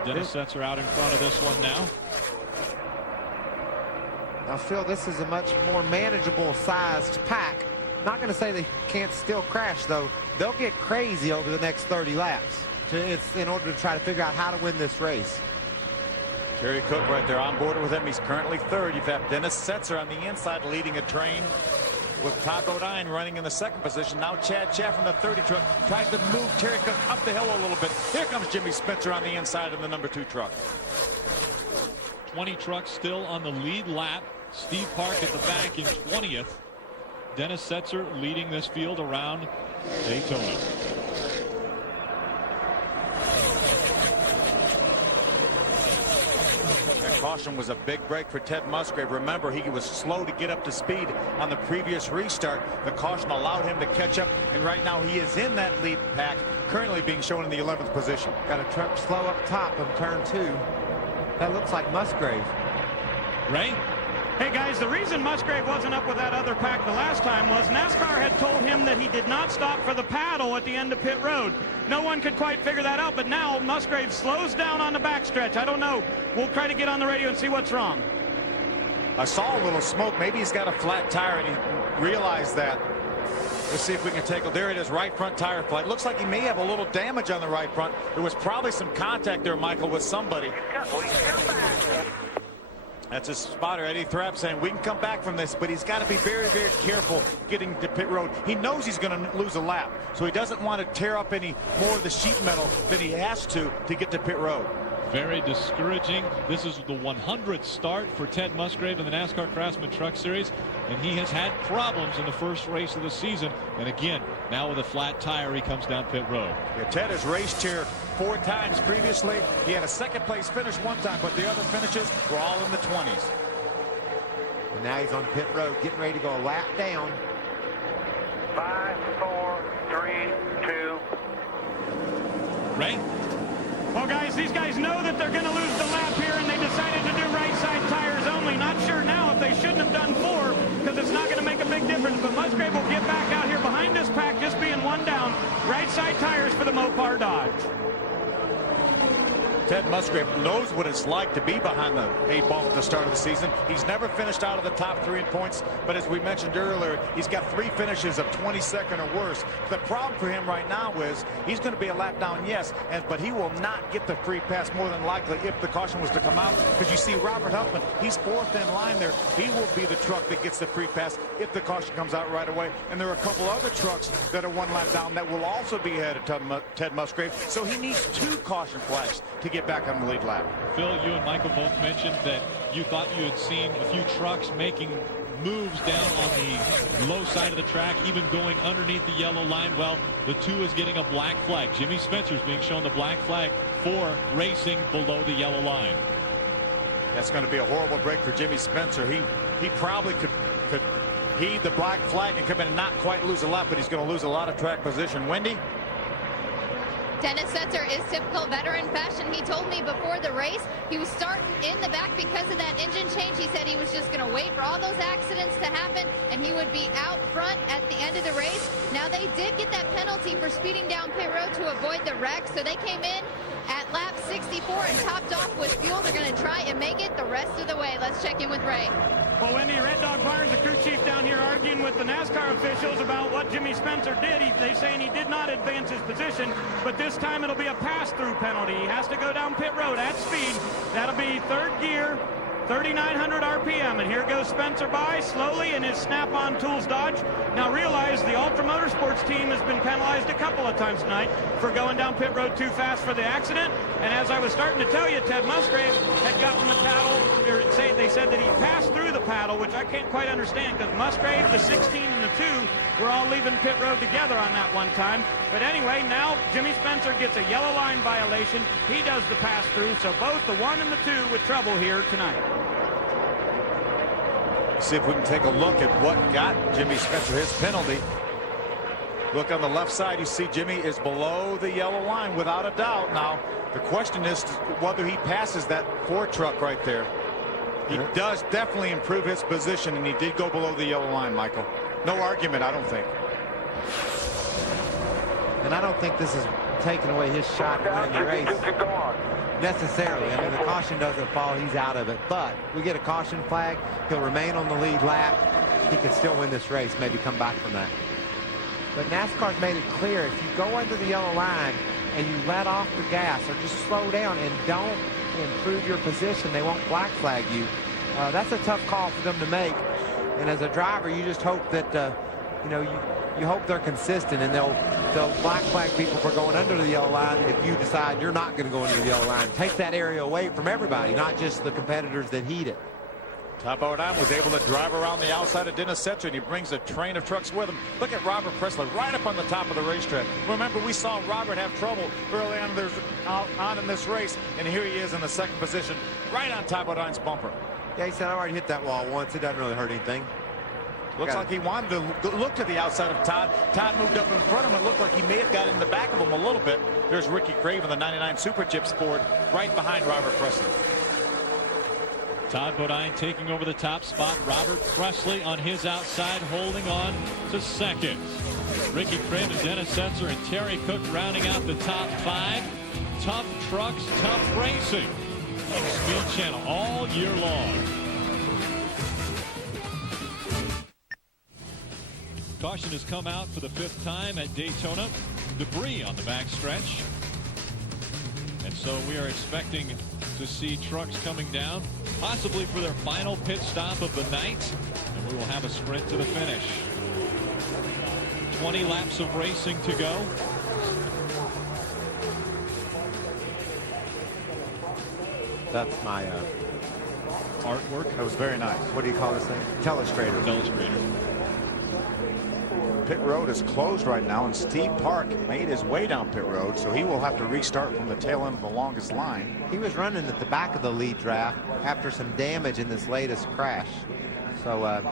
Dennis Setzer out in front of this one now. I feel this is a much more manageable sized pack. Not going to say they can't still crash, though. They'll get crazy over the next 30 laps in order to try to figure out how to win this race. Terry Cook right there on board with him. He's currently third. You've got Dennis Setzer on the inside leading a train with Todd Bodine running in the second position. Now Chad Chaff in the 30 truck tries to move Terry Cook up the hill a little bit. Here comes Jimmy Spencer on the inside of the number 2 truck. 20 trucks still on the lead lap. Steve Park at the back in 20th. Dennis Setzer leading this field around Daytona. That caution was a big break for Ted Musgrave. Remember, he was slow to get up to speed on the previous restart. The caution allowed him to catch up, and right now he is in that lead pack, currently being shown in the 11th position. Got a truck slow up top of turn 2. That looks like Musgrave. Ray? Hey guys, the reason Musgrave wasn't up with that other pack the last time was NASCAR had told him that he did not stop for the paddle at the end of pit road. No one could quite figure that out, but now Musgrave slows down on the backstretch. I don't know. We'll try to get on the radio and see what's wrong. I saw a little smoke. Maybe he's got a flat tire and he realized that. Let's see if we can take a, there it is, right front tire flat. Looks like he may have a little damage on the right front. There was probably some contact there, Michael, with somebody. That's his spotter, Eddie Thrapp, saying we can come back from this, but he's got to be very, very careful getting to pit road. He knows he's going to lose a lap, so he doesn't want to tear up any more of the sheet metal than he has to get to pit road. Very discouraging. This is the 100th start for Ted Musgrave in the NASCAR Craftsman Truck Series, and he has had problems in the first race of the season. And again, now with a flat tire, he comes down pit road. Yeah, Ted has raced here 4 times previously. He had a second-place finish one time, but the other finishes were all in the 20s. And now he's on pit road, getting ready to go a lap down. 5, 4, 3, 2. Ray? Well, guys, these guys know that they're going to lose the lap here, and they decided to do right-side tires only. Not sure now if they shouldn't have done 4, because it's not going to make a big difference. But Musgrave will get back out here behind this pack, just being one down. Right-side tires for the Mopar Dodge. Ted Musgrave knows what it's like to be behind the 8 ball at the start of the season. He's never finished out of the top 3 in points, but as we mentioned earlier, he's got 3 finishes of 22nd or worse. The problem for him right now is he's going to be a lap down, yes, but he will not get the free pass more than likely if the caution was to come out, because you see Robert Huffman, he's 4th in line there. He will be the truck that gets the free pass if the caution comes out right away, and there are a couple other trucks that are 1 lap down that will also be ahead of Ted Musgrave, so he needs 2 caution flags to get back on the lead lap. Phil, you and Michael both mentioned that you thought you had seen a few trucks making moves down on the low side of the track, even going underneath the yellow line. Well, the 2 is getting a black flag. Jimmy Spencer's being shown the black flag for racing below the yellow line. That's going to be a horrible break for Jimmy Spencer. He probably could heed the black flag and come in and not quite lose a lap, but he's going to lose a lot of track position. Wendy? Dennis Setzer is typical veteran fashion. He told me before the race he was starting in the back because of that engine change. He said he was just going to wait for all those accidents to happen and he would be out front at the end of the race. Now they did get that penalty for speeding down pit road to avoid the wreck, so they came in at lap 64 and topped off with fuel. They're going to try and make it the rest of the way. Let's check in with Ray. Well, Wendy, Red Dog Barnes, the crew chief down here, arguing with the NASCAR officials about what Jimmy Spencer did. They're saying he did not advance his position, but this time it'll be a pass-through penalty. He has to go down pit road at speed. That'll be third gear, 3,900 RPM, and here goes Spencer by slowly in his Snap-on Tools Dodge. Now realize the Ultra Motorsports team has been penalized a couple of times tonight for going down pit road too fast for the accident. And as I was starting to tell you, Ted Musgrave had gotten the paddle, or they said that he passed through the paddle, which I can't quite understand because Musgrave, the 16 and the 2 were all leaving pit road together on that one time. But anyway, now Jimmy Spencer gets a yellow line violation. He does the pass through, so both the 1 and the 2 with trouble here tonight. See if we can take a look at what got Jimmy Spencer his penalty. Look on the left side, you see Jimmy is below the yellow line without a doubt. Now the question is whether he passes that Ford truck right there. He does definitely improve his position, and he did go below the yellow line, Michael. No argument, I don't think. And I don't think this is taking away his shot at winning the race necessarily. I mean, the caution doesn't fall, he's out of it. But we get a caution flag, he'll remain on the lead lap. He can still win this race, maybe come back from that. But NASCAR's made it clear, if you go under the yellow line and you let off the gas or just slow down and don't improve your position, they won't black flag you. That's a tough call for them to make. And as a driver, you just hope that, you know, you hope they're consistent and they'll black flag people for going under the yellow line if you decide you're not going to go under the yellow line. Take that area away from everybody, not just the competitors that heat it. Todd Bodine was able to drive around the outside of Dennis Setzer, and he brings a train of trucks with him. Look at Robert Pressler right up on the top of the racetrack. Remember, we saw Robert have trouble early on in this race, and here he is in the second position, right on Todd Bodine's bumper. Yeah, he said, I already hit that wall once. It doesn't really hurt anything. Looks like he wanted to look to the outside of Todd. Todd moved up in front of him. It looked like he may have got in the back of him a little bit. There's Ricky Craven, the 99 Super Chips Ford, right behind Robert Pressler. Todd Bodine taking over the top spot. Robert Presley on his outside holding on to second. Ricky Craven, Dennis Setzer, and Terry Cook rounding out the top 5. Tough trucks, tough racing on Speed Channel all year long. Caution has come out for the 5th time at Daytona. Debris on the backstretch. And so we are expecting to see trucks coming down, possibly for their final pit stop of the night. And we will have a sprint to the finish. 20 laps of racing to go. That's my artwork. That was very nice. What do you call this thing? Telestrator. Telestrator. Pit road is closed right now, and Steve Park made his way down pit road, so he will have to restart from the tail end of the longest line. He was running at the back of the lead draft after some damage in this latest crash. So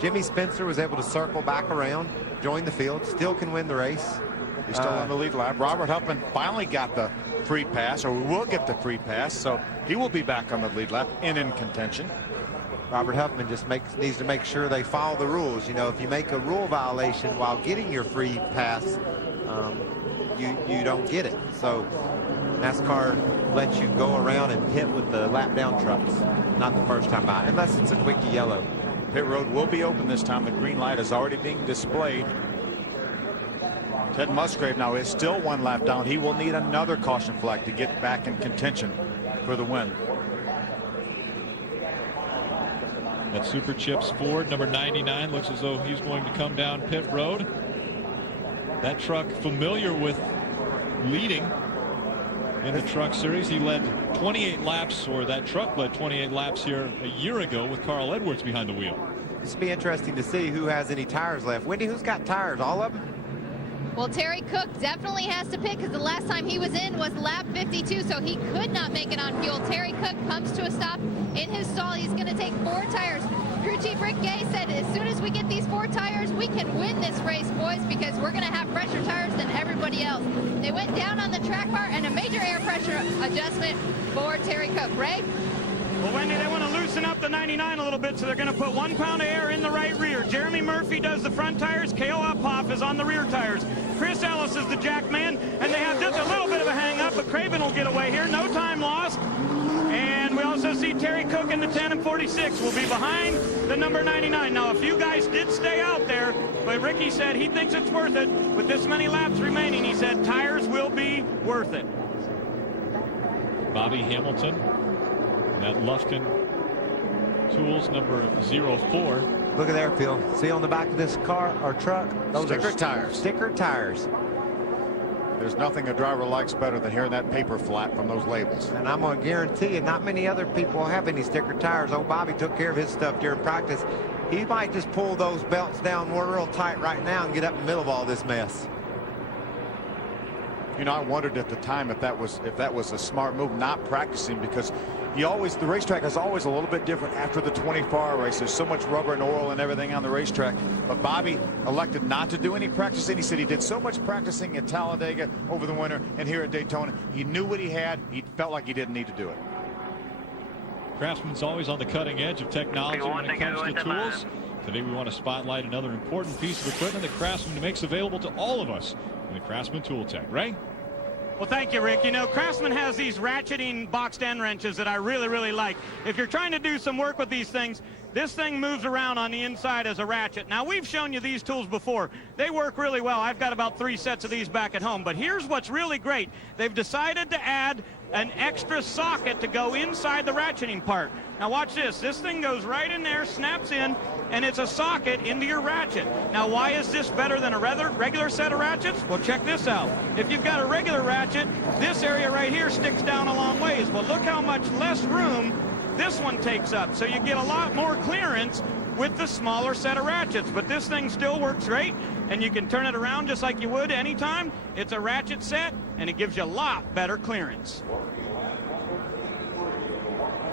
Jimmy Spencer was able to circle back around, join the field, still can win the race. He's still on the lead lap. Robert Huffman finally got the free pass, or will get the free pass, so he will be back on the lead lap and in contention. Robert Huffman just needs to make sure they follow the rules. You know, if you make a rule violation while getting your free pass, you don't get it. So NASCAR lets you go around and pit with the lap down trucks, not the first time by, unless it's a quickie yellow. Pit road will be open this time. The green light is already being displayed. Ted Musgrave now is still 1 lap down. He will need another caution flag to get back in contention for the win. That Super Chips Ford, number 99, looks as though he's going to come down pit road. That truck familiar with leading in the truck series. He led 28 laps, or that truck led 28 laps here a year ago with Carl Edwards behind the wheel. This will be interesting to see who has any tires left. Wendy, who's got tires? All of them? Well, Terry Cook definitely has to pit because the last time he was in was lap 52, so he could not make it on fuel. Terry Cook comes to a stop in his stall. He's going to take 4 tires. Crew Chief Rick Gay said as soon as we get these 4 tires, we can win this race, boys, because we're going to have fresher tires than everybody else. They went down on the track bar, and a major air pressure adjustment for Terry Cook. Ray? Well, Wendy, they want to loosen up the 99 a little bit, so they're going to put 1 pound of air in the right rear. Jeremy Murphy does the front tires. K.O. Uphoff is on the rear tires. Chris Ellis is the jack man, and they have just a little bit of a hang-up, but Craven will get away here. No time lost. And we also see Terry Cook in the 10 and 46 will be behind the number 99. Now, a few guys did stay out there, but Ricky said he thinks it's worth it. With this many laps remaining, he said tires will be worth it. Bobby Hamilton, that Lufkin Tools number 04. Look at there, Phil. See on the back of this car or truck? Those sticker are tires. Sticker tires. There's nothing a driver likes better than hearing that paper flap from those labels. And I'm going to guarantee you, not many other people have any sticker tires. Oh, Bobby took care of his stuff during practice. He might just pull those belts down real tight right now and get up in the middle of all this mess. You know, I wondered at the time if that was a smart move, not practicing, because the racetrack is always a little bit different after the 24-hour race. There's so much rubber and oil and everything on the racetrack. But Bobby elected not to do any practicing. He said he did so much practicing at Talladega over the winter and here at Daytona. He knew what he had. He felt like he didn't need to do it. Craftsman's always on the cutting edge of technology when it comes to tools. Today we want to spotlight another important piece of equipment that Craftsman makes available to all of us in the Craftsman Tool Tech. Ray? Well, thank you, Rick. You know, Craftsman has these ratcheting boxed end wrenches that I really, really like. If you're trying to do some work with these things, this thing moves around on the inside as a ratchet. Now, we've shown you these tools before. They work really well. I've got about 3 sets of these back at home. But here's what's really great. They've decided to add an extra socket to go inside the ratcheting part. Now, watch this. This thing goes right in there, snaps in, and it's a socket into your ratchet. Now, why is this better than a regular set of ratchets? Well, check this out. If you've got a regular ratchet, this area right here sticks down a long ways. Well, look how much less room this one takes up. So you get a lot more clearance with the smaller set of ratchets. But this thing still works great, and you can turn it around just like you would anytime. It's a ratchet set, and it gives you a lot better clearance.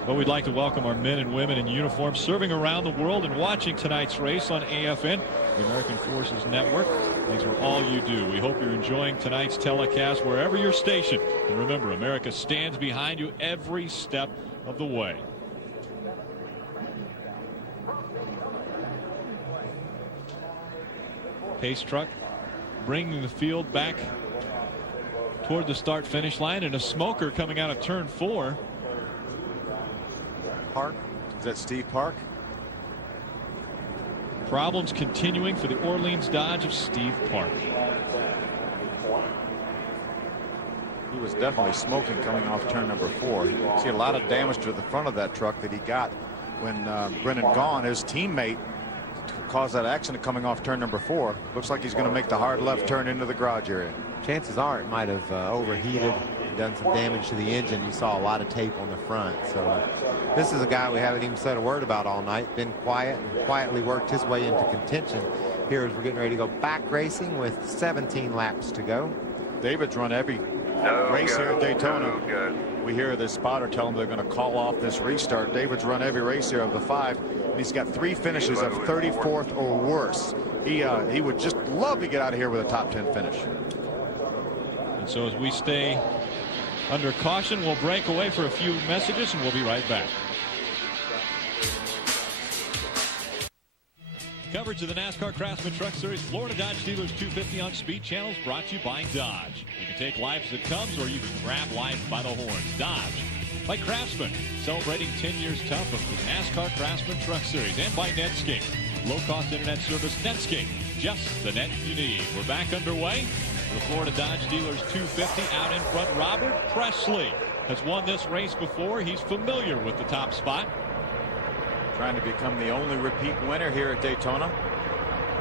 Well, we'd like to welcome our men and women in uniform serving around the world and watching tonight's race on AFN, the American Forces Network. Thanks for all you do. We hope you're enjoying tonight's telecast wherever you're stationed. And remember, America stands behind you every step of the way. Pace truck bringing the field back toward the start-finish line, and a smoker coming out of turn 4. Park. Is that Steve Park? Problems continuing for the Orleans Dodge of Steve Park. He was definitely smoking coming off turn number 4. You see a lot of damage to the front of that truck that he got when Brennan Gaughan, his teammate, caused that accident coming off turn number 4. Looks like he's going to make the hard left turn into the garage area. Chances are it might have overheated, done some damage to the engine. You saw a lot of tape on the front. So this is a guy we haven't even said a word about all night. Been quiet and quietly worked his way into contention here as we're getting ready to go back racing with 17 laps to go. David's run every race here at Daytona. We hear the spotter tell him they're going to call off this restart. David's run every race here of the 5. And he's got 3 finishes of 34th or worse. He would just love to get out of here with a top 10 finish. And so as we stay under caution, we'll break away for a few messages and we'll be right back. Coverage of the NASCAR Craftsman Truck Series Florida Dodge Dealers 250 on Speed Channels brought to you by Dodge. You can take life as it comes, or you can grab life by the horns. Dodge. By Craftsman, celebrating 10 years tough of the NASCAR Craftsman Truck Series. And by Netscape, low-cost internet service Netscape. Just the net you need. We're back underway. The Florida Dodge Dealers 250 out in front. Robert Presley has won this race before. He's familiar with the top spot. Trying to become the only repeat winner here at Daytona.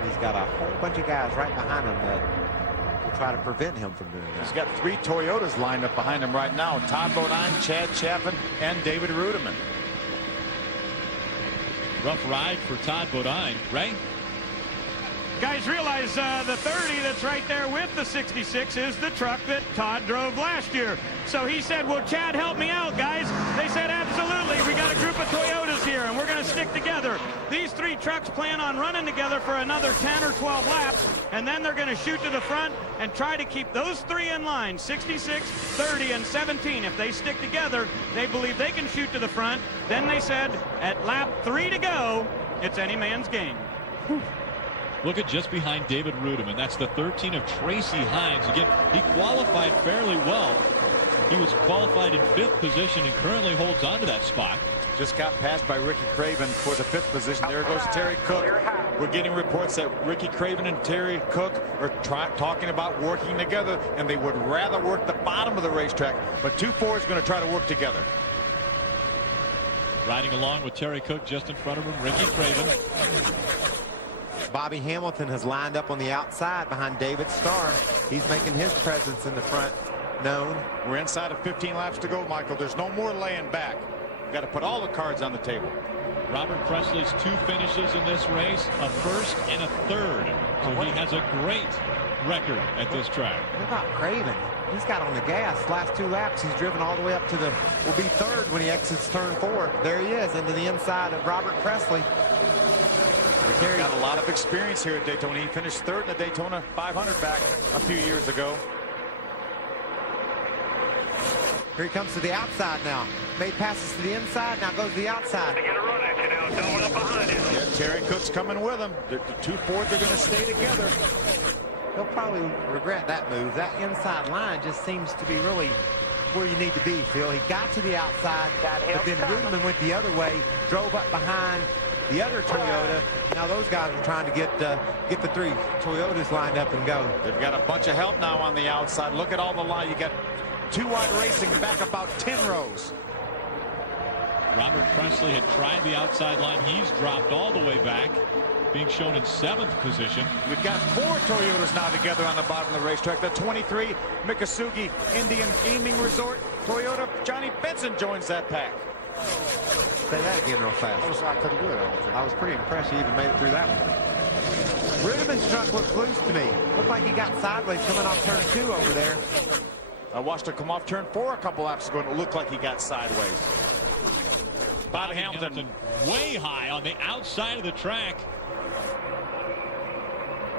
He's got a whole bunch of guys right behind him that will try to prevent him from doing that. He's got 3 Toyotas lined up behind him right now. Todd Bodine, Chad Chapin, and David Rudiman. Rough ride for Todd Bodine. Ray? Guys, realize the 30 that's right there with the 66 is the truck that Todd drove last year. So he said, will Chad help me out, guys? They said, absolutely. We got a group of Toyotas here, and we're going to stick together. These 3 trucks plan on running together for another 10 or 12 laps, and then they're going to shoot to the front and try to keep those 3 in line, 66, 30, and 17. If they stick together, they believe they can shoot to the front. Then they said, at lap 3 to go, it's any man's game. Whew. Look at just behind David Rudiman. That's the 13 of Tracy Hines. Again, he qualified fairly well. He was qualified in 5th position and currently holds on to that spot. Just got passed by Ricky Craven for the 5th position. There goes Terry Cook. We're getting reports that Ricky Craven and Terry Cook are talking about working together, and they would rather work the bottom of the racetrack. But 2-4 is going to try to work together. Riding along with Terry Cook just in front of him, Ricky Craven. Bobby Hamilton has lined up on the outside behind David Starr. He's making his presence in the front known. We're inside of 15 laps to go, Michael. There's no more laying back. We've got to put all the cards on the table. Robert Presley's 2 finishes in this race, a 1st and a 3rd. So he has a great record at this track. What about Craven? He's got on the gas. Last 2 laps, he's driven all the way up to the, will be 3rd when he exits turn 4. There he is, into the inside of Robert Presley. He's got a lot of experience here at Daytona. He finished 3rd in the Daytona 500 back a few years ago. Here he comes to the outside now. Made passes to the inside, now goes to the outside. Get a run at you now. Don't run up behind him. Yeah, Terry Cook's coming with him. The 2-4s are going to stay together. He'll probably regret that move. That inside line just seems to be really where you need to be, Phil. He got to the outside, but then Rudeman went the other way, drove up behind the other Toyota. Now those guys are trying to get the 3 Toyotas lined up and go. They've got a bunch of help now on the outside. Look at all the line. You got 2 wide racing back about 10 rows. Robert Presley had tried the outside line. He's dropped all the way back, being shown in 7th position. We've got 4 Toyotas now together on the bottom of the racetrack. The 23 Miccosukee Indian Gaming Resort Toyota. Johnny Benson joins that pack. Say that again real fast. I couldn't do it. I was pretty impressed he even made it through that one. Rudeman's truck looks loose to me. Looked like he got sideways coming off turn 2 over there. I watched him come off turn 4 a couple laps ago, and it looked like he got sideways. Bobby Hamilton way high on the outside of the track.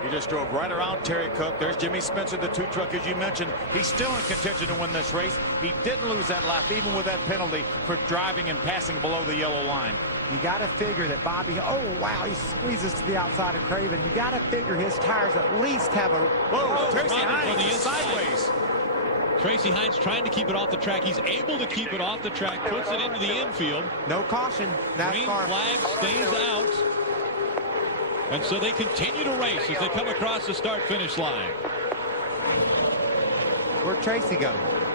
He just drove right around Terry Cook. There's Jimmy Spencer, the 2 truck, as you mentioned. He's still in contention to win this race. He didn't lose that lap, even with that penalty for driving and passing below the yellow line. You got to figure that Bobby, oh, wow, he squeezes to the outside of Craven. You got to figure his tires at least have a... Whoa, Tracy Hines Hines sideways. Tracy Hines trying to keep it off the track. He's able to keep it off the track, puts it into the infield. No caution. Green flag stays out. And so they continue to race as they come across the start-finish line. Where'd Tracy go?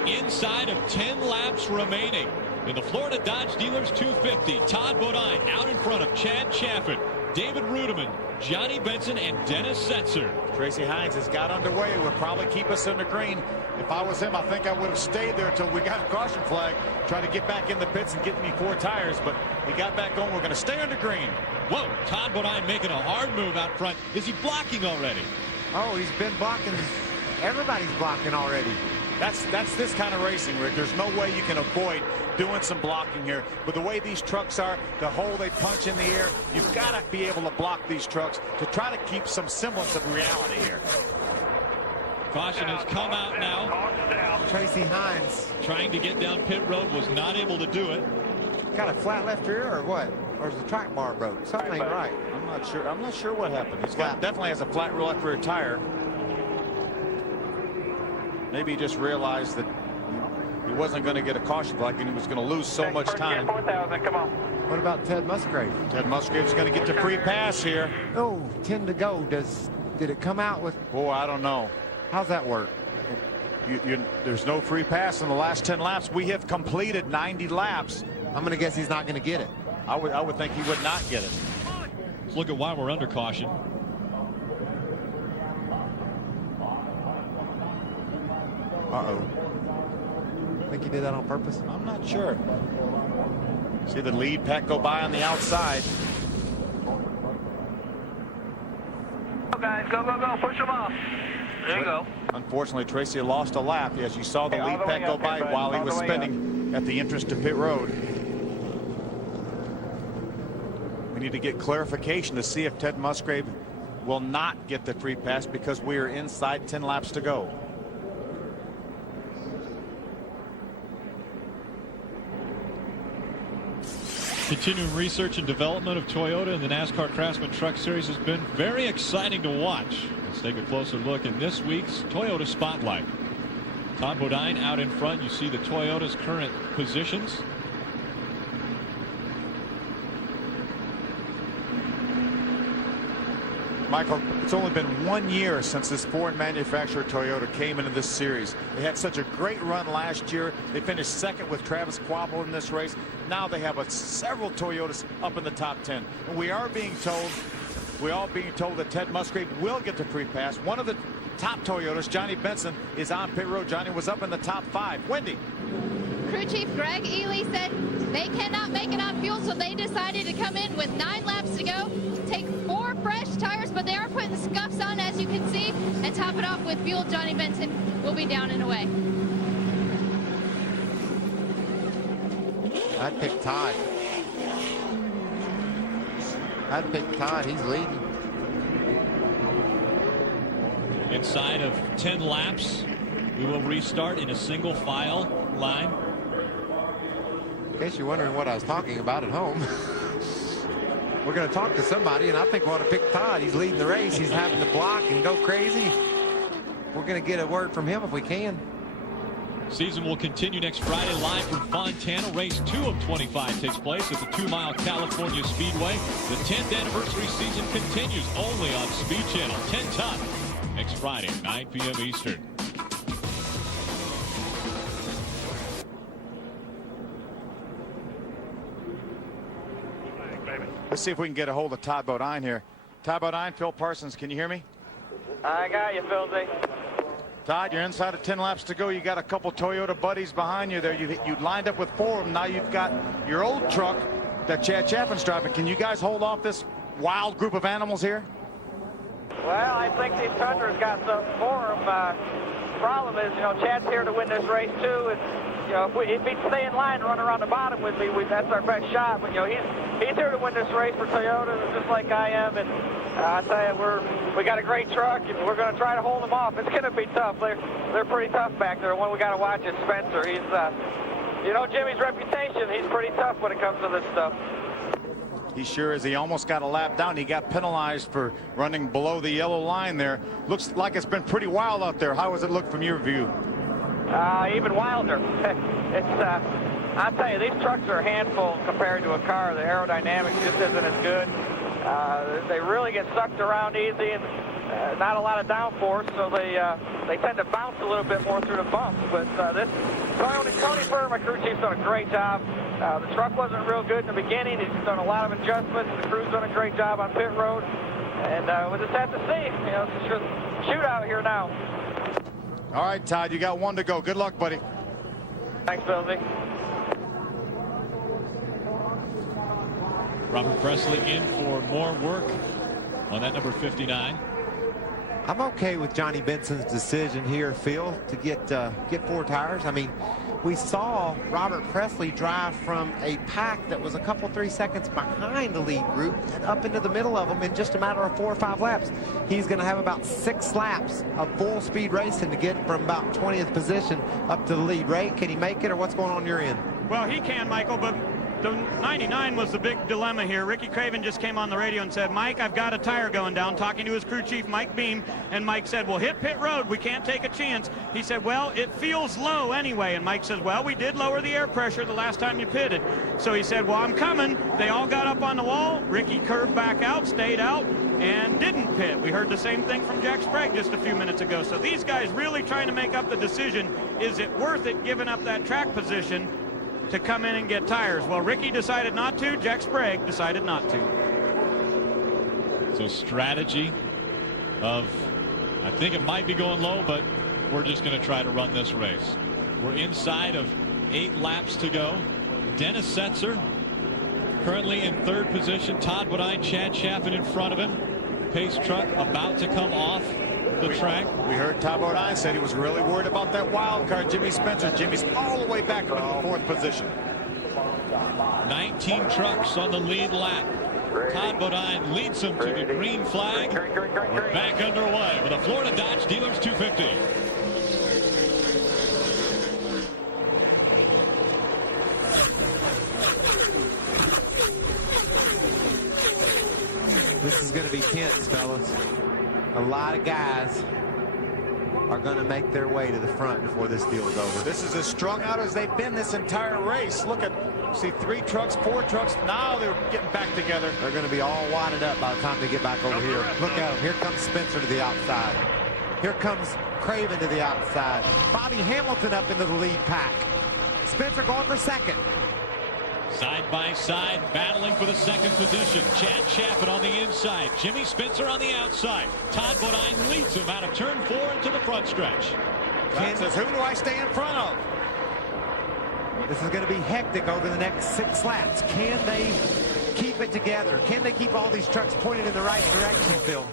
Inside of 10 laps remaining in the Florida Dodge Dealers 250. Todd Bodine out in front of Chad Chaffin, David Rudeman, Johnny Benson, and Dennis Setzer. Tracy Hines has got underway. Will probably keep us in the green. If I was him, I think I would have stayed there until we got a caution flag. Try to get back in the pits and get me 4 tires, but he got back going. We're going to stay under green. Whoa, Todd Bodine making a hard move out front. Is he blocking already? Oh, he's been blocking. Everybody's blocking already. That's this kind of racing, Rick. There's no way you can avoid doing some blocking here. But the way these trucks are, the hole they punch in the air, you've got to be able to block these trucks to try to keep some semblance of reality here. Caution has come out now. Tracy Hines trying to get down pit road, was not able to do it. Got a flat left rear or what? Or is the track bar broke? Something ain't right. I'm not sure what happened. He's got definitely has a flat left rear tire. Maybe he just realized that he wasn't going to get a caution flag and he was going to lose so much time. 4,000, come on. What about Ted Musgrave? Ted Musgrave's going to get the free pass here. Oh, 10 to go. Did it come out with? Oh, I don't know. How's that work? There's no free pass in the last 10 laps. We have completed 90 laps. I'm going to guess he's not going to get it. I would think he would not get it. Let's look at why we're under caution. Uh-oh. Think he did that on purpose? I'm not sure. See the lead pack go by on the outside. Go, guys, go, go, go. Push them off. There you go. Unfortunately, Tracy lost a lap as you saw the lead pack go by while he was spinning at the entrance to pit road. We need to get clarification to see if Ted Musgrave will not get the free pass because we are inside 10 laps to go. Continuing research and development of Toyota in the NASCAR Craftsman Truck Series has been very exciting to watch. Let's take a closer look in this week's Toyota Spotlight. Todd Bodine out in front. You see the Toyota's current positions. Michael, it's only been 1 year since this foreign manufacturer Toyota came into this series. They had such a great run last year. They finished second with Travis Quabbel in this race. Now they have several Toyotas up in the top 10. And we are being told that Ted Musgrave will get the free pass. One of the top Toyotas, Johnny Benson, is on pit road. Johnny was up in the top 5. Wendy. Crew Chief Greg Ely said they cannot make it on fuel, so they decided to come in with 9 laps to go, take 4 fresh tires, but they are putting scuffs on, as you can see, and top it off with fuel. Johnny Benson will be down and away. I'd pick Todd. He's leading. Inside of 10 laps, we will restart in a single file line. In case you're wondering what I was talking about at home, we're going to talk to somebody, and I think we ought to pick Todd. He's leading the race. He's having to block and go crazy. We're going to get a word from him if we can. Season will continue next Friday live from Fontana. Race 2 of 25 takes place at the 2 Mile California Speedway. The 10th anniversary season continues only on Speed Channel. 10 Top next Friday, 9 p.m. Eastern. Let's see if we can get a hold of Todd Bodine here. Todd Bodine, Phil Parsons, can you hear me? I got you, Philzy. Todd, you're inside of 10 laps to go. You got a couple Toyota buddies behind you there. You lined up with 4 of them. Now you've got your old truck that Chad Chapin's driving. Can you guys hold off this wild group of animals here? Well, I think these Tundras got something for them. Problem is, Chad's here to win this race too, and if he'd stay in line and run around the bottom with me, that's our best shot. But he's here to win this race for Toyota, just like I am. And I tell you, we got a great truck, and we're going to try to hold them off. It's going to be tough. They're pretty tough back there. One we got to watch is Spencer. He's, Jimmy's reputation. He's pretty tough when it comes to this stuff. He sure is. He almost got a lap down. He got penalized for running below the yellow line there. Looks like it's been pretty wild out there. How does it look from your view? Even wilder. I'll tell you, these trucks are a handful compared to a car. The aerodynamics just isn't as good. They really get sucked around easy, and not a lot of downforce, so they tend to bounce a little bit more through the bumps. But Tony Burr, my crew chief's done a great job. The truck wasn't real good in the beginning. He's done a lot of adjustments. The crew's done a great job on pit road. And we'll just have to see. It's just a shootout here now. All right, Todd, you got 1 to go. Good luck, buddy. Thanks, Philzy. Robert Presley in for more work on that number 59. I'm okay with Johnny Benson's decision here, Phil, to get 4 tires. I mean, we saw Robert Presley drive from a pack that was a couple, 3 seconds behind the lead group and up into the middle of them in just a matter of 4 or 5 laps. He's going to have about 6 laps of full speed racing to get from about 20th position up to the lead. Ray, can he make it, or what's going on your end? Well, he can, Michael, but the 99 was the big dilemma here. Ricky Craven just came on the radio and said, Mike, I've got a tire going down, talking to his crew chief, Mike Beam, and Mike said, well, hit pit road. We can't take a chance. He said, well, it feels low anyway. And Mike says, well, we did lower the air pressure the last time you pitted. So he said, well, I'm coming. They all got up on the wall. Ricky curved back out, stayed out, and didn't pit. We heard the same thing from Jack Sprague just a few minutes ago. So these guys really trying to make up the decision, is it worth it giving up that track position to come in and get tires? Well, Ricky decided not to. Jack Sprague decided not to. So strategy of, I think it might be going low, but we're just going to try to run this race. We're inside of 8 laps to go. Dennis Setzer currently in 3rd position. Todd Bodine, Chad Chaffin in front of him. Pace truck about to come off the track. We heard Todd Bodine said he was really worried about that wild card, Jimmy Spencer. Jimmy's all the way back up into the 4th position. 19 trucks on the lead lap. Todd Bodine leads them to the green flag. We're back underway with a Florida Dodge Dealers 250. This is going to be tense, fellas. A lot of guys are going to make their way to the front before this deal is over. This is as strung out as they've been this entire race. Look at, see 3 trucks, 4 trucks. Now they're getting back together. They're going to be all wadded up by the time they get back over here. Look at them. Here comes Spencer to the outside. Here comes Craven to the outside. Bobby Hamilton up into the lead pack. Spencer going for second. Side by side, battling for the second position. Chad Chaffin on the inside. Jimmy Spencer on the outside. Todd Bodine leads him out of turn 4 into the front stretch. Ken says, who do I stay in front of? This is going to be hectic over the next 6 laps. Can they keep it together? Can they keep all these trucks pointed in the right direction, Phil?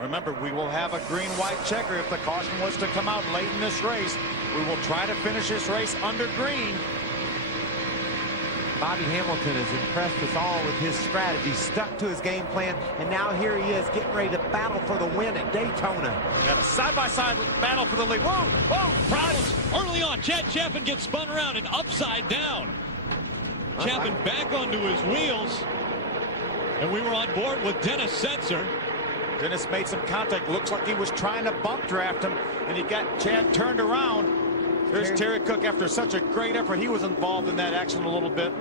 Remember, we will have a green-white checker if the caution was to come out late in this race. We will try to finish this race under green. Bobby Hamilton has impressed us all with his strategy, stuck to his game plan, and now here he is getting ready to battle for the win at Daytona. Got a side-by-side battle for the lead. Whoa, whoa, Problems early on. Chad Chaffin gets spun around and upside down. Chaffin back onto his wheels, and we were on board with Dennis Setzer. Dennis made some contact. Looks like he was trying to bump draft him, and he got Chad turned around. There's Terry Cook. After such a great effort, he was involved in that action a little bit.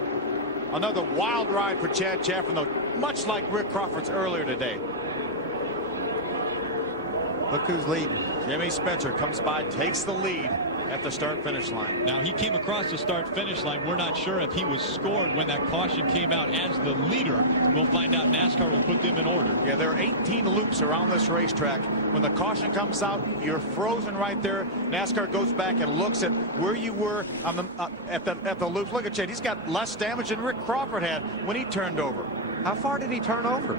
Another wild ride for Chad Chaffin, though, much like Rick Crawford's earlier today. Look who's leading. Jimmy Spencer comes by, takes the lead at the start-finish line. Now, he came across the start-finish line. We're not sure if he was scored when that caution came out as the leader. We'll find out. NASCAR will put them in order. Yeah, there are 18 loops around this racetrack. When the caution comes out, you're frozen right there. NASCAR goes back and looks at where you were on the at the loops. Look at Chad. He's got less damage than Rick Crawford had when he turned over. How far did he turn over?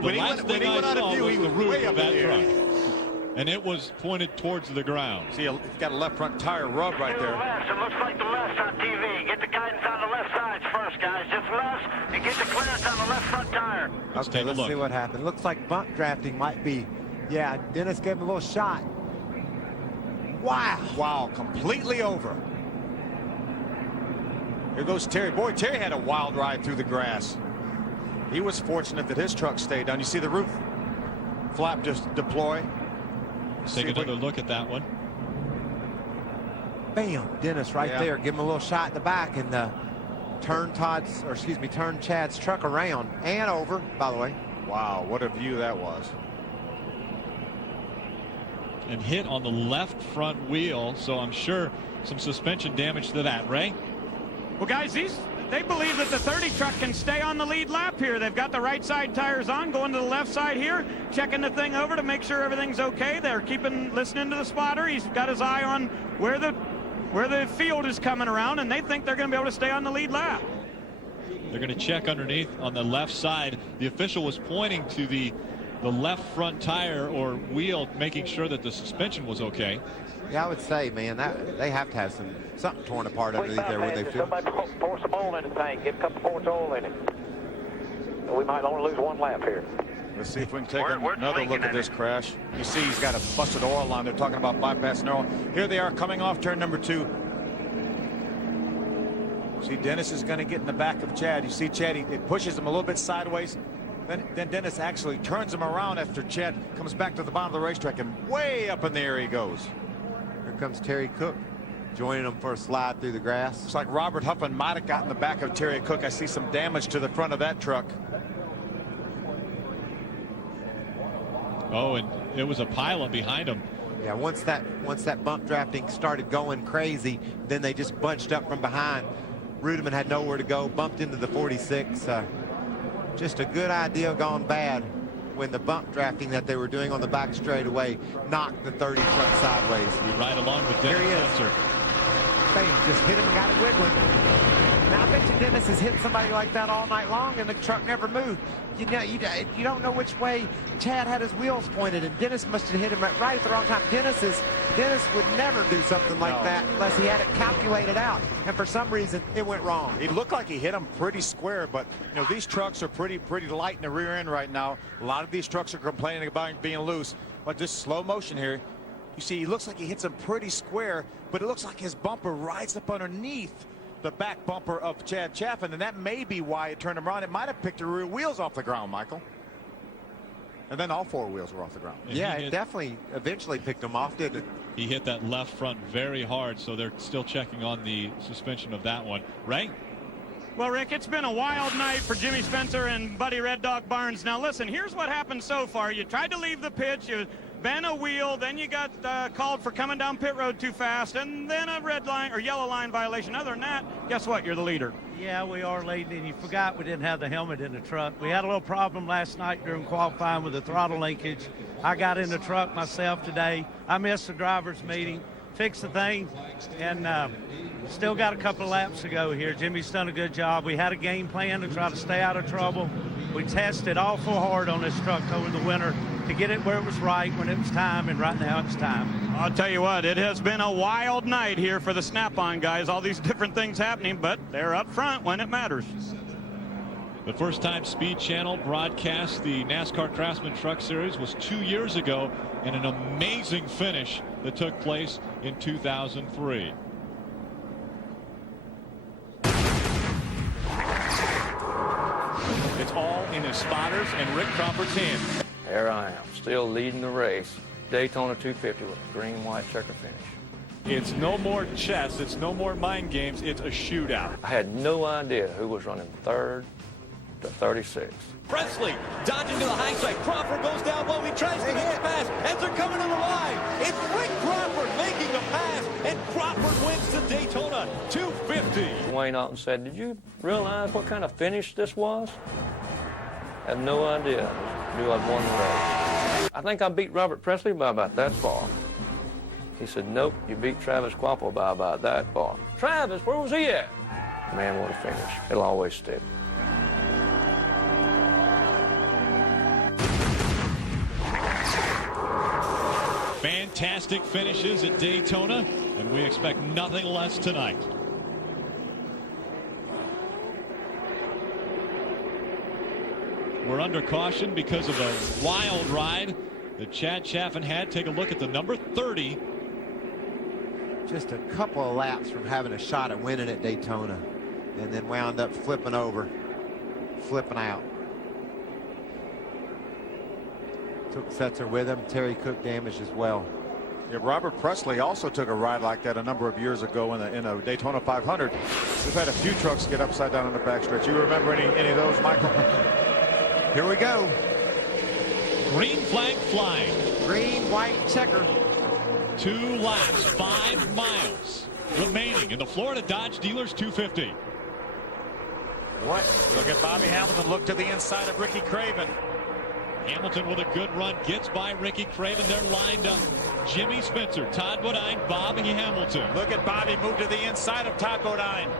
When he went out of view, he was way up in the air. And it was pointed towards the ground. See, he's got a left front tire rub right there. It looks like the left on TV. Get the guidance on the left sides first, guys. Just left and get the clearance on the left front tire. Let's see what happened. Looks like bump drafting might be. Yeah, Dennis gave him a little shot. Wow. Wow, completely over. Here goes Terry. Boy, Terry had a wild ride through the grass. He was fortunate that his truck stayed down. You see the roof flap just deploy. Let's take another look at that one. Bam, Dennis right there. Give him a little shot in the back and turn Chad's truck around and over, by the way. Wow, what a view that was. And hit on the left front wheel, so I'm sure some suspension damage to that. Ray? Well, guys, they believe that the 30 truck can stay on the lead lap here. They've got the right side tires on, going to the left side here, checking the thing over to make sure everything's okay. They're listening to the spotter. He's got his eye on where the field is coming around, and they think they're going to be able to stay on the lead lap. They're going to check underneath on the left side. The official was pointing to the left front tire or wheel, making sure that the suspension was okay. Yeah, I would say, man, they have to have something torn apart underneath there where they feel. Somebody pour some oil in the tank. Get a couple quarts of oil in it. We might only lose 1 lap here. Let's see if we can take another look at this crash. You see he's got a busted oil line. They're talking about bypassing oil. Here they are coming off turn number 2. See, Dennis is going to get in the back of Chad. You see Chad, it pushes him a little bit sideways. Then Dennis actually turns him around after Chad comes back to the bottom of the racetrack, and way up in the air he goes. Here comes Terry Cook joining him for a slide through the grass. Looks like Robert Huffman might have gotten the back of Terry Cook. I see some damage to the front of that truck. Oh, and it was a pileup behind him. Yeah, once that bump drafting started going crazy, then they just bunched up from behind. Rudiman had nowhere to go, bumped into the 46. Just a good idea gone bad when the bump drafting that they were doing on the back straightaway knocked the 30 truck sideways. Right along with Dennis Spencer. Bam, just hit him and got it wiggling. Now, I bet you Dennis has hit somebody like that all night long and the truck never moved. You know, you don't know which way Chad had his wheels pointed, and Dennis must have hit him right at the wrong time. Dennis would never do something like that unless he had it calculated out, and for some reason it went wrong. It looked like he hit him pretty square, but you know, these trucks are pretty light in the rear end right now. A lot of these trucks are complaining about being loose, but just slow motion here. You see, he looks like he hits him pretty square, but it looks like his bumper rides up underneath the back bumper of Chad Chaffin, and that may be why it turned him around. It might have picked the rear wheels off the ground, Michael. And then all four wheels were off the ground. Yeah, it definitely eventually picked him off, didn't it? He hit that left front very hard, so they're still checking on the suspension of that one. Ray? Well, Rick, it's been a wild night for Jimmy Spencer and Buddy Red Dog Barnes. Now, listen, here's what happened so far. You tried to leave the pitch, you bent a wheel, then you got called for coming down pit road too fast, and then a red line or yellow line violation. Other than that, guess what? You're the leader. Yeah, we are leading, and you forgot we didn't have the helmet in the truck. We had a little problem last night during qualifying with the throttle linkage. I got in the truck myself today. I missed the driver's meeting, fixed the thing, and still got a couple of laps to go here. Jimmy's done a good job. We had a game plan to try to stay out of trouble. We tested awful hard on this truck over the winter to get it where it was right when it was time, and right now it's time. I'll tell you what, it has been a wild night here for the Snap-on guys. All these different things happening, but they're up front when it matters. The first time Speed Channel broadcast the NASCAR Craftsman Truck Series was 2 years ago, and an amazing finish that took place in 2003. It's all in his spotters and Rick Crawford's hands. There I am, still leading the race. Daytona 250 with a green and white checker finish. It's no more chess, it's no more mind games, it's a shootout. I had no idea who was running third to 36. Presley dodging to the high side. Crawford goes down low. He tries to make a pass as they're coming to the line. It's Rick Crawford making the pass, and Crawford wins the Daytona 250. Wayne Alton said, "Did you realize what kind of finish this was?" I had no idea. I knew I'd won the race. I think I beat Robert Presley by about that far. He said, "Nope, you beat Travis Quapple by about that far." Travis, where was he at? Man, what a finish. It'll always stick. Fantastic finishes at Daytona, and we expect nothing less tonight. We're under caution because of a wild ride that Chad Chaffin had. Take a look at the number 30. Just a couple of laps from having a shot at winning at Daytona, and then wound up flipping over, flipping out. Took Setzer with him. Terry Cook damaged as well. Yeah, Robert Presley also took a ride like that a number of years ago in a Daytona 500. We've had a few trucks get upside down on the backstretch. You remember any of those, Michael? Here we go. Green flag flying. Green, white checker. 2 laps, 5 miles remaining in the Florida Dodge Dealers 250. What? Look at Bobby Hamilton. Look to the inside of Ricky Craven. Hamilton with a good run gets by Ricky Craven. They're lined up. Jimmy Spencer, Todd Bodine, Bobby Hamilton. Look at Bobby move to the inside of Todd Bodine.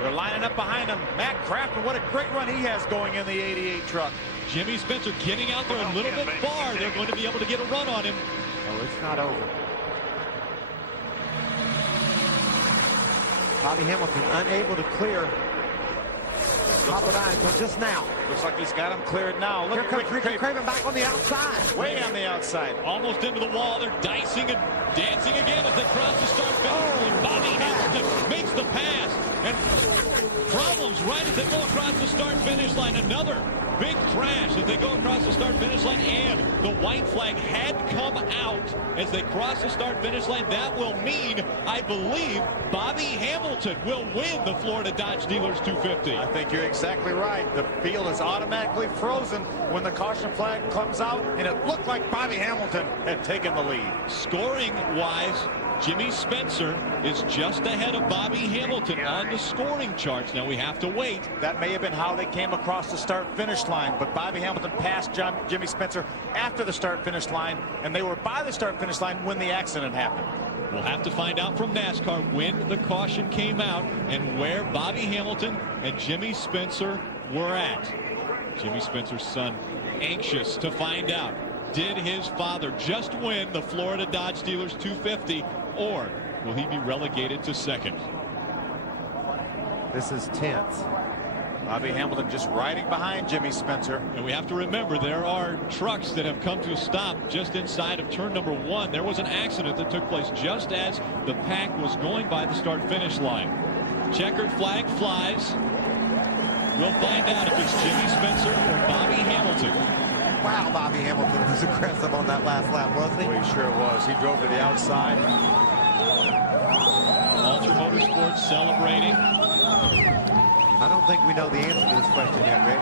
They're lining up behind him. Matt Crafton, what a great run he has going in the 88 truck. Jimmy Spencer getting out there a little bit far. They're going to be able to get a run on him. Oh, it's not over. Bobby Hamilton unable to clear Todd Bodine until just now. Looks like he's got him cleared now. Look, here comes Ricky Craven back on the outside. Way on the outside. Almost into the wall. They're dicing and dancing again as they cross the start finish line. Bobby Hamilton makes the pass. And problems right as they go across the start finish line. Another big crash as they go across the start finish line, and the white flag had come out as they cross the start finish line. That will mean, I believe, Bobby Hamilton will win the Florida Dodge Dealers 250. I think you're exactly right. The field is automatically frozen when the caution flag comes out, and it looked like Bobby Hamilton had taken the lead. Scoring wise, Jimmy Spencer is just ahead of Bobby Hamilton on the scoring charts. Now we have to wait. That may have been how they came across the start-finish line, but Bobby Hamilton passed Jimmy Spencer after the start-finish line, and they were by the start-finish line when the accident happened. We'll have to find out from NASCAR when the caution came out and where Bobby Hamilton and Jimmy Spencer were at. Jimmy Spencer's son anxious to find out. Did his father just win the Florida Dodge Dealers 250, or will he be relegated to second? This is tense. Bobby Hamilton just riding behind Jimmy Spencer. And we have to remember there are trucks that have come to a stop just inside of turn number 1. There was an accident that took place just as the pack was going by the start-finish line. Checkered flag flies. We'll find out if it's Jimmy Spencer or Bobby Bobby Hamilton. Wow, Bobby Hamilton was aggressive on that last lap, wasn't he? Well, he sure was. He drove to the outside. Ultra Motorsports celebrating. I don't think we know the answer to this question yet, Rick.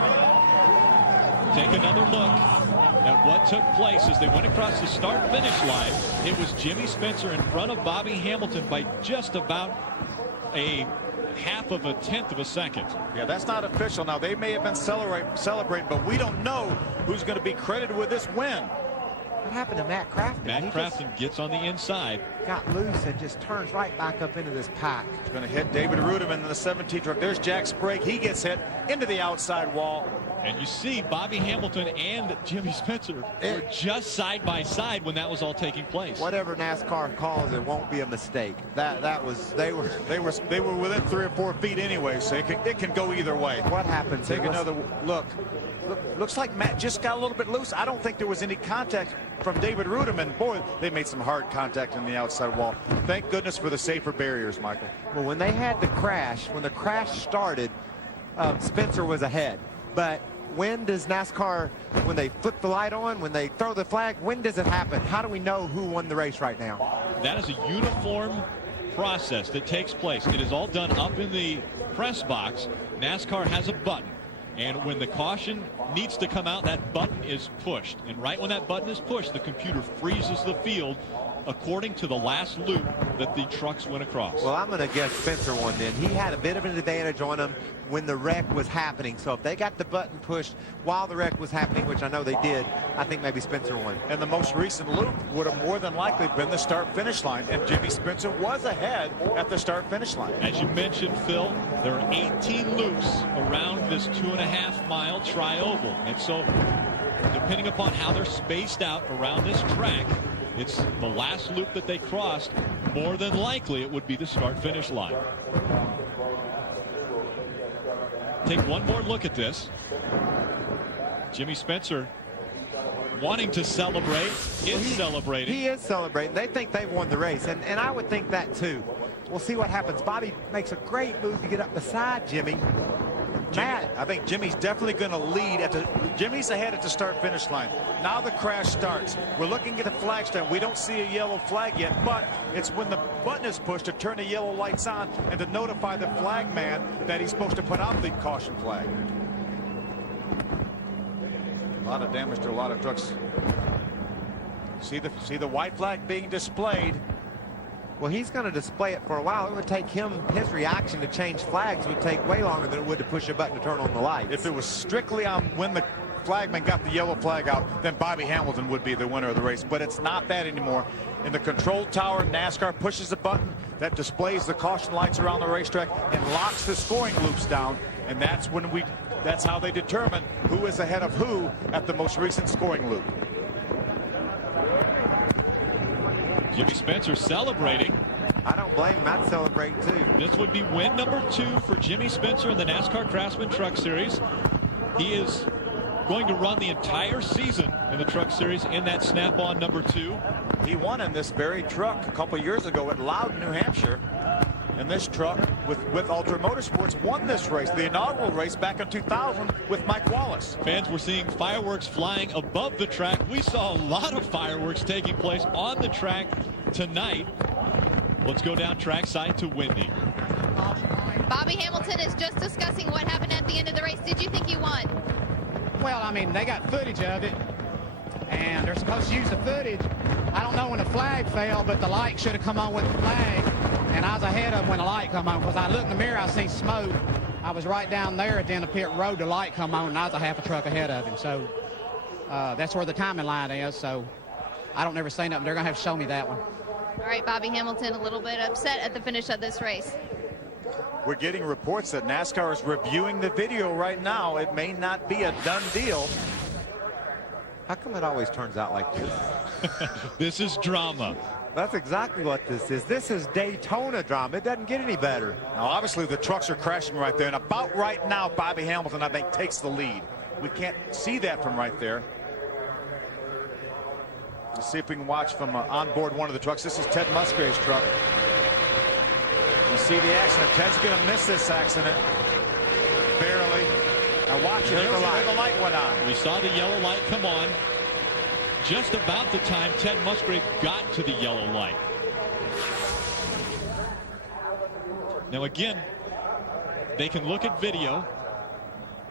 Take another look at what took place as they went across the start-finish line. It was Jimmy Spencer in front of Bobby Hamilton by just about a half of a tenth of a second. Yeah, that's not official. Now, they may have been celebrating, but we don't know who's going to be credited with this win. What happened to Matt Crafton? Matt Crafton gets on the inside. Got loose and just turns right back up into this pack. He's going to hit David Ruderman in the 17 truck. There's Jack Sprague. He gets hit into the outside wall. And you see Bobby Hamilton and Jimmy Spencer were just side by side when that was all taking place. Whatever NASCAR calls, it won't be a mistake. That was they were within 3 or 4 feet anyway, so it can go either way. What happens? Take another look. Looks like Matt just got a little bit loose. I don't think there was any contact from David Ruderman. Boy, they made some hard contact in the outside wall. Thank goodness for the safer barriers, Michael. Well, when they had the crash, when the crash started, Spencer was ahead. But when does NASCAR, when they flip the light on, when they throw the flag, when does it happen? How do we know who won the race right now? That is a uniform process that takes place. It is all done up in the press box. NASCAR has a button. And when the caution needs to come out, that button is pushed. And right when that button is pushed, the computer freezes the field according to the last loop that the trucks went across. Well, I'm going to guess Spencer won then. He had a bit of an advantage on him when the wreck was happening. So if they got the button pushed while the wreck was happening, which I know they did, I think maybe Spencer won. And the most recent loop would have more than likely been the start-finish line. And Jimmy Spencer was ahead at the start-finish line. As you mentioned, Phil, there are 18 loops around this 2.5-mile tri-oval. And so depending upon how they're spaced out around this track, it's the last loop that they crossed. More than likely, it would be the start-finish line. Take one more look at this. Jimmy Spencer wanting to celebrate, celebrating. He is celebrating. They think they've won the race, and I would think that too. We'll see what happens. Bobby makes a great move to get up beside Jimmy. Matt, I think Jimmy's definitely going to lead Jimmy's ahead at the start-finish line. Now the crash starts. We're looking at the flag stand. We don't see a yellow flag yet, but it's when the button is pushed to turn the yellow lights on and to notify the flag man that he's supposed to put out the caution flag. A lot of damage to a lot of trucks. See the white flag being displayed. Well, he's going to display it for a while. It would take his reaction to change flags would take way longer than it would to push a button to turn on the lights. If it was strictly on when the flagman got the yellow flag out, then Bobby Hamilton would be the winner of the race. But it's not that anymore. In the control tower, NASCAR pushes a button that displays the caution lights around the racetrack and locks the scoring loops down. And that's how they determine who is ahead of who at the most recent scoring loop. Jimmy Spencer celebrating. I don't blame him. I'd celebrate too. This would be win number 2 for Jimmy Spencer in the NASCAR Craftsman Truck Series. He is going to run the entire season in the Truck Series in that snap-on number 2. He won in this very truck a couple years ago at Loudon, New Hampshire. And this truck with Ultra Motorsports won this race, the inaugural race back in 2000 with Mike Wallace. Fans were seeing fireworks flying above the track. We saw a lot of fireworks taking place on the track tonight. Let's go down trackside to Wendy. Bobby Hamilton is just discussing what happened at the end of the race. Did you think he won? Well, I mean, they got footage of it, and they're supposed to use the footage. I don't know when the flag fell, but the light should have come on with the flag. And I was ahead of him when the light come on, because I looked in the mirror, I seen smoke. I was right down there at the end of pit road, the light come on, and I was a half a truck ahead of him. So that's where the timing line is. So I don't never say nothing. They're going to have to show me that one. All right, Bobby Hamilton a little bit upset at the finish of this race. We're getting reports that NASCAR is reviewing the video right now. It may not be a done deal. How come it always turns out like this? This is drama. That's exactly what this is. This is Daytona drama. It doesn't get any better. Now, obviously, the trucks are crashing right there. And about right now, Bobby Hamilton, I think, takes the lead. We can't see that from right there. Let's see if we can watch from on board one of the trucks. This is Ted Musgrave's truck. You see the accident. Ted's going to miss this accident. Barely. Now watch it. There's where the light went on. We saw the yellow light come on just about the time Ted Musgrave got to the yellow light. Now again, they can look at video,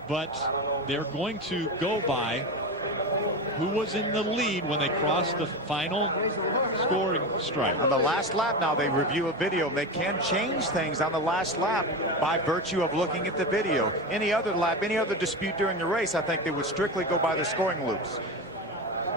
but they're going to go by who was in the lead when they crossed the final scoring stripe. On the last lap now, they review a video. They can change things on the last lap by virtue of looking at the video. Any other lap, any other dispute during the race, I think they would strictly go by the scoring loops.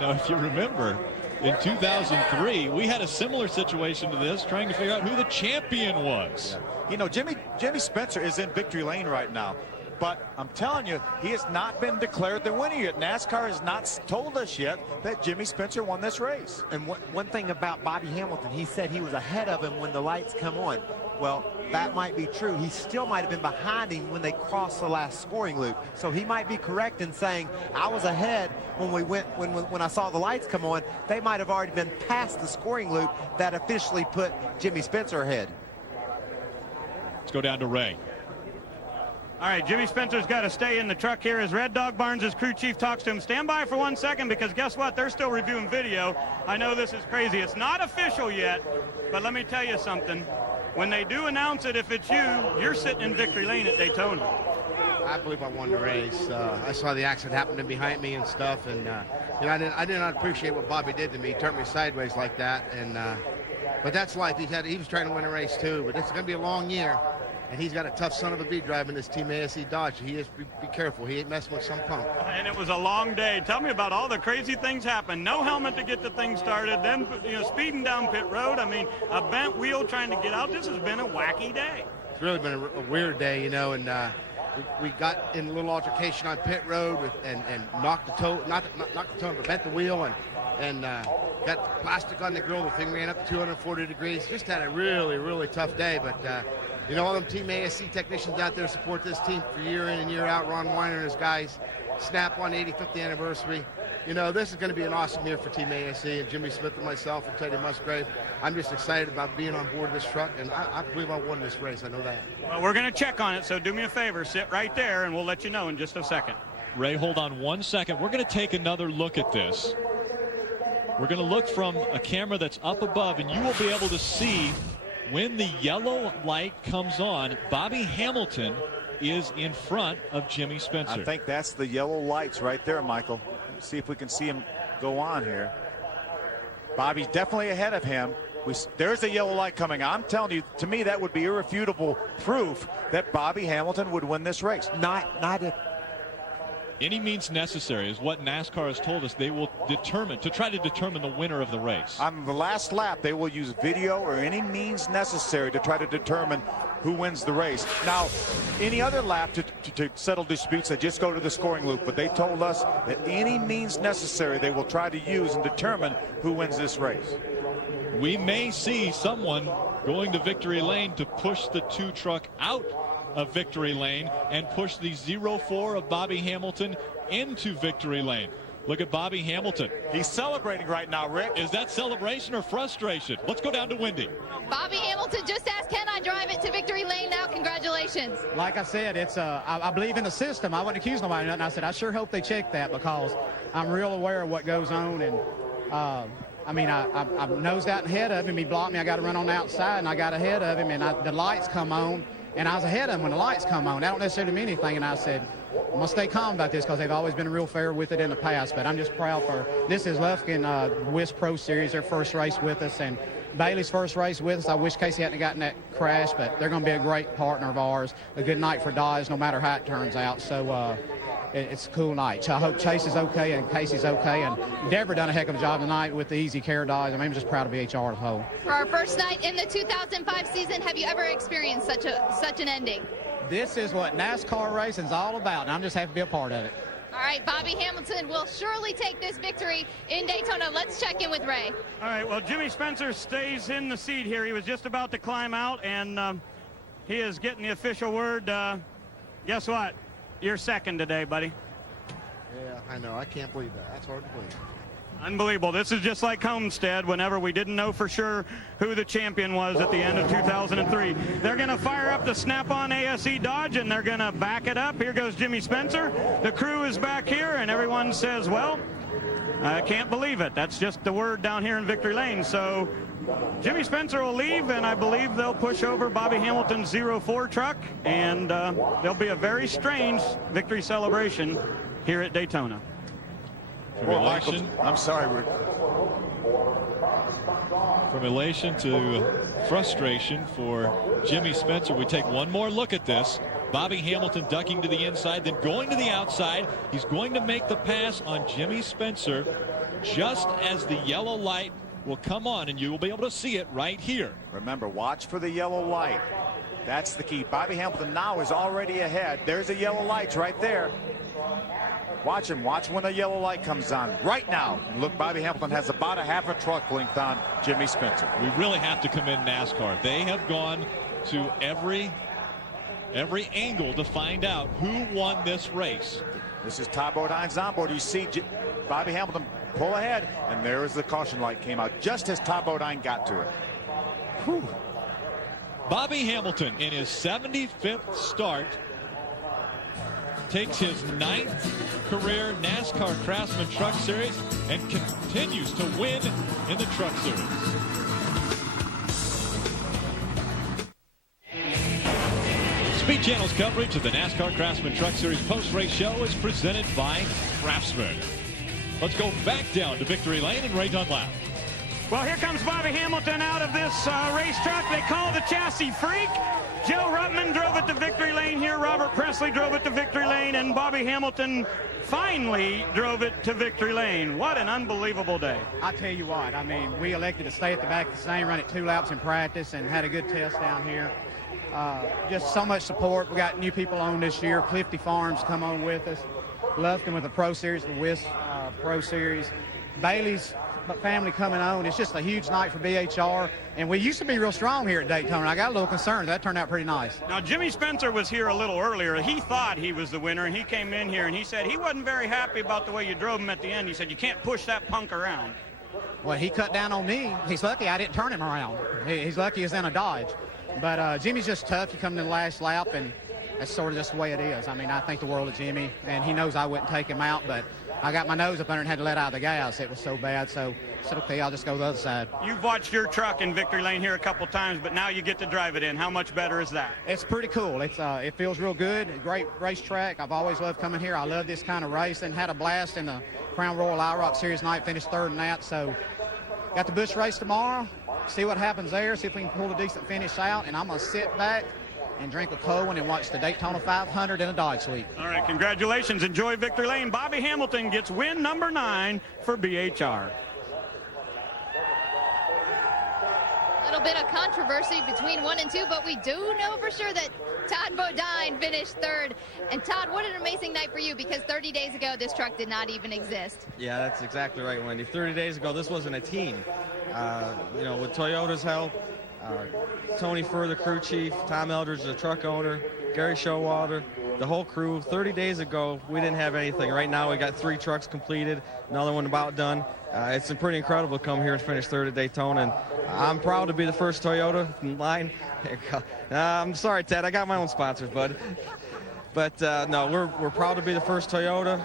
Now, if you remember, in 2003, we had a similar situation to this, trying to figure out who the champion was. You know, Jimmy Spencer is in victory lane right now. But I'm telling you, he has not been declared the winner yet. NASCAR has not told us yet that Jimmy Spencer won this race. And one thing about Bobby Hamilton, he said he was ahead of him when the lights come on. Well, that might be true. He still might have been behind him when they crossed the last scoring loop. So he might be correct in saying, I was ahead when I saw the lights come on. They might have already been past the scoring loop that officially put Jimmy Spencer ahead. Let's go down to Ray. All right, Jimmy Spencer's got to stay in the truck here as Red Dog Barnes' crew chief talks to him. Stand by for 1 second, because guess what? They're still reviewing video. I know this is crazy. It's not official yet, but let me tell you something. When they do announce it, if it's you, you're sitting in victory lane at Daytona. I believe I won the race. I saw the accident happening behind me and stuff, and you know, I did not appreciate what Bobby did to me. He turned me sideways like that, and but that's life. He was trying to win a race too, but it's going to be a long year. And he's got a tough son of a bee driving this Team ASE Dodge. He is, be careful. He ain't messing with some punk. And it was a long day. Tell me about all the crazy things happened. No helmet to get the thing started. Then, you know, speeding down pit road. I mean, a bent wheel trying to get out. This has been a wacky day. It's really been a weird day, you know. And we got in a little altercation on pit road and knocked the toe, not knocked the toe, but bent the wheel and got plastic on the grill. The thing ran up to 240 degrees. Just had a really, really tough day, but. You know, all them Team ASC technicians out there support this team for year in and year out. Ron Weiner and his guys. Snap on 85th anniversary. You know, this is going to be an awesome year for Team ASC, and Jimmy Smith and myself and Teddy Musgrave. I'm just excited about being on board this truck, and I believe I won this race. I know that. Well, we're going to check on it, so do me a favor. Sit right there, and we'll let you know in just a second. Ray, hold on 1 second. We're going to take another look at this. We're going to look from a camera that's up above, and you will be able to see when the yellow light comes on, Bobby Hamilton is in front of Jimmy Spencer. I think that's the yellow lights right there, Michael. Let's see if we can see him go on here. Bobby's definitely ahead of him. There's a yellow light coming. I'm telling you, to me, that would be irrefutable proof that Bobby Hamilton would win this race. Not if any means necessary is what NASCAR has told us they will try to determine the winner of the race. On the last lap, they will use video or any means necessary to try to determine who wins the race. Now, any other lap to settle disputes, they just go to the scoring loop, but they told us that any means necessary they will try to use and determine who wins this race. We may see someone going to victory lane to push the two truck out of victory lane and push the 0-4 of Bobby Hamilton into victory lane. Look at Bobby Hamilton. He's celebrating right now, Rick. Is that celebration or frustration? Let's go down to Wendy. Bobby Hamilton just asked, can I drive it to victory lane now? Congratulations. Like I said, it's I believe in the system. I wouldn't accuse nobody of nothing. I said I sure hope they check that, because I'm real aware of what goes on. And I mean, I nosed out ahead of him. He blocked me. I got to run on the outside, and I got ahead of him, and the lights come on. And I was ahead of them when the lights come on. That don't necessarily mean anything. And I said, I'm going to stay calm about this, because they've always been real fair with it in the past. But I'm just proud for this is Lufkin WIS Pro Series, their first race with us. And Bailey's first race with us. I wish Casey hadn't gotten that crash, but they're going to be a great partner of ours. A good night for Dodge, no matter how it turns out. So it's a cool night. I hope Chase is okay and Casey's okay. And Deborah done a heck of a job tonight with the Easy Care Dodge. I mean, I'm just proud of BHR as a whole. For our first night in the 2005 season, have you ever experienced such an ending? This is what NASCAR racing's all about, and I'm just happy to be a part of it. All right, Bobby Hamilton will surely take this victory in Daytona. Let's check in with Ray. All right, well, Jimmy Spencer stays in the seat here. He was just about to climb out, and he is getting the official word. Guess what? You're second today, buddy. Yeah, I know. I can't believe that. That's hard to believe. Unbelievable. This is just like Homestead whenever we didn't know for sure who the champion was at the end of 2003. They're going to fire up the Snap-on ASE Dodge, and they're going to back it up. Here goes Jimmy Spencer. The crew is back here, and everyone says, well, I can't believe it. That's just the word down here in Victory Lane. So Jimmy Spencer will leave, and I believe they'll push over Bobby Hamilton's 04 truck, and there'll be a very strange victory celebration here at Daytona. From elation, I'm sorry, Rick. From elation to frustration for Jimmy Spencer. We take one more look at this. Bobby Hamilton ducking to the inside, then going to the outside. He's going to make the pass on Jimmy Spencer just as the yellow light will come on, and you will be able to see it right here. Remember, watch for the yellow light. That's the key. Bobby Hamilton now is already ahead. There's a yellow light right there. Watch him. Watch when the yellow light comes on right now. And look, Bobby Hamilton has about a half a truck length on Jimmy Spencer. We really have to commend NASCAR. They have gone to every angle to find out who won this race. This is Todd Bodine's onboard. You see Bobby Hamilton pull ahead, and there is the caution light came out just as Todd Bodine got to it. Whew. Bobby Hamilton in his 75th start takes his 9th career NASCAR Craftsman Truck Series and continues to win in the Truck Series. Speed Channel's coverage of the NASCAR Craftsman Truck Series post-race show is presented by Craftsman. Let's go back down to Victory Lane and Ray Dunlap. Well, here comes Bobby Hamilton out of this racetrack they call the Chassis Freak. Joe Ruttman drove it to Victory Lane here. Robert Presley drove it to Victory Lane, and Bobby Hamilton finally drove it to Victory Lane. What an unbelievable day. I tell you what, I mean, we elected to stay at the back of the same, run it 2 laps in practice, and had a good test down here. Just so much support. We got new people on this year. Clifty Farms come on with us. Lufkin with the Pro Series, the WIS Pro Series. Bailey's family coming on. It's just a huge night for BHR, and we used to be real strong here at Daytona. I got a little concerned. That turned out pretty nice. Now, Jimmy Spencer was here a little earlier. He thought he was the winner, and he came in here, and he said he wasn't very happy about the way you drove him at the end. He said, you can't push that punk around. Well, he cut down on me. He's lucky I didn't turn him around. He's lucky he's in a Dodge. But Jimmy's just tough. You come to the last lap, and that's sort of just the way it is. I mean, I think the world of Jimmy, and he knows I wouldn't take him out, but I got my nose up under and had to let out the gas. It was so bad, so I said, okay, I'll just go the other side. You've watched your truck in Victory Lane here a couple times, but now you get to drive it in. How much better is that? It's pretty cool. It feels real good. Great racetrack. I've always loved coming here. I love this kind of race, and had a blast in the Crown Royal IROC Series night, finished 3rd in that, so got the Busch race tomorrow. See what happens there, see if we can pull a decent finish out, and I'm going to sit back and drink a Cohen and watch the Daytona 500 in a Dodge Suite. All right, congratulations. Enjoy Victory Lane. Bobby Hamilton gets win number 9 for BHR. A little bit of controversy between 1 and 2, but we do know for sure that Todd Bodine finished 3rd. And Todd, what an amazing night for you, because 30 days ago this truck did not even exist. Yeah, that's exactly right, Wendy. 30 days ago this wasn't a team. You know, with Toyota's help, Tony Furr, the crew chief, Tom Eldridge, the truck owner, Gary Showalter, the whole crew. 30 days ago, we didn't have anything. Right now, we got 3 trucks completed, another one about done. It's been pretty incredible to come here and finish 3rd at Daytona, and I'm proud to be the first Toyota in line. I'm sorry, Ted, I got my own sponsors, bud. But no, we're proud to be the first Toyota.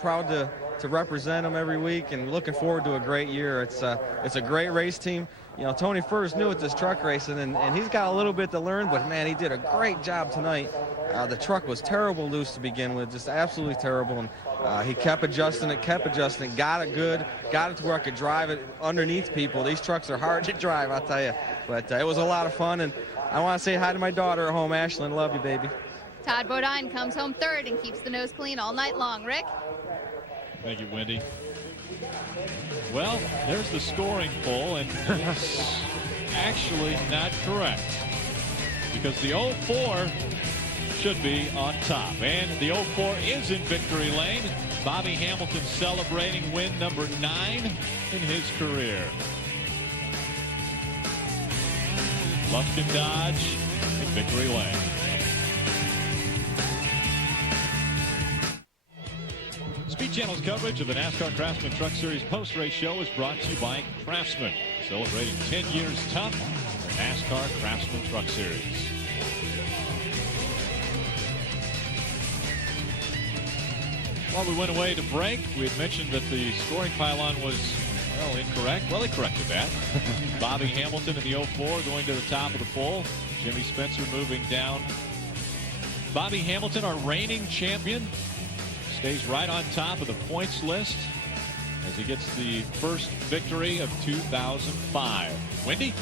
Proud to represent them every week, and looking forward to a great year. It's a great race team. You know, Tony Furr's new at this truck racing, and he's got a little bit to learn, but man, he did a great job tonight. The truck was terrible loose to begin with, just absolutely terrible, and he kept adjusting it, got it good, got it to where I could drive it underneath people. These trucks are hard to drive, I'll tell you, but it was a lot of fun, and I want to say hi to my daughter at home, Ashlyn. Love you, baby. Todd Bodine comes home 3rd and keeps the nose clean all night long. Rick? Thank you, Wendy. Well, there's the scoring poll, and it's actually not correct, because the 04 should be on top, and the 04 is in Victory Lane. Bobby Hamilton celebrating win number 9 in his career. Lufkin Dodge in Victory Lane. Speed Channel's coverage of the NASCAR Craftsman Truck Series post-race show is brought to you by Craftsman, celebrating 10 years tough, the NASCAR Craftsman Truck Series. While we went away to break, we had mentioned that the scoring pylon was, well, incorrect. Well, they corrected that. Bobby Hamilton in the 04 going to the top of the poll. Jimmy Spencer moving down. Bobby Hamilton, our reigning champion, stays right on top of the points list as he gets the first victory of 2005. Wendy?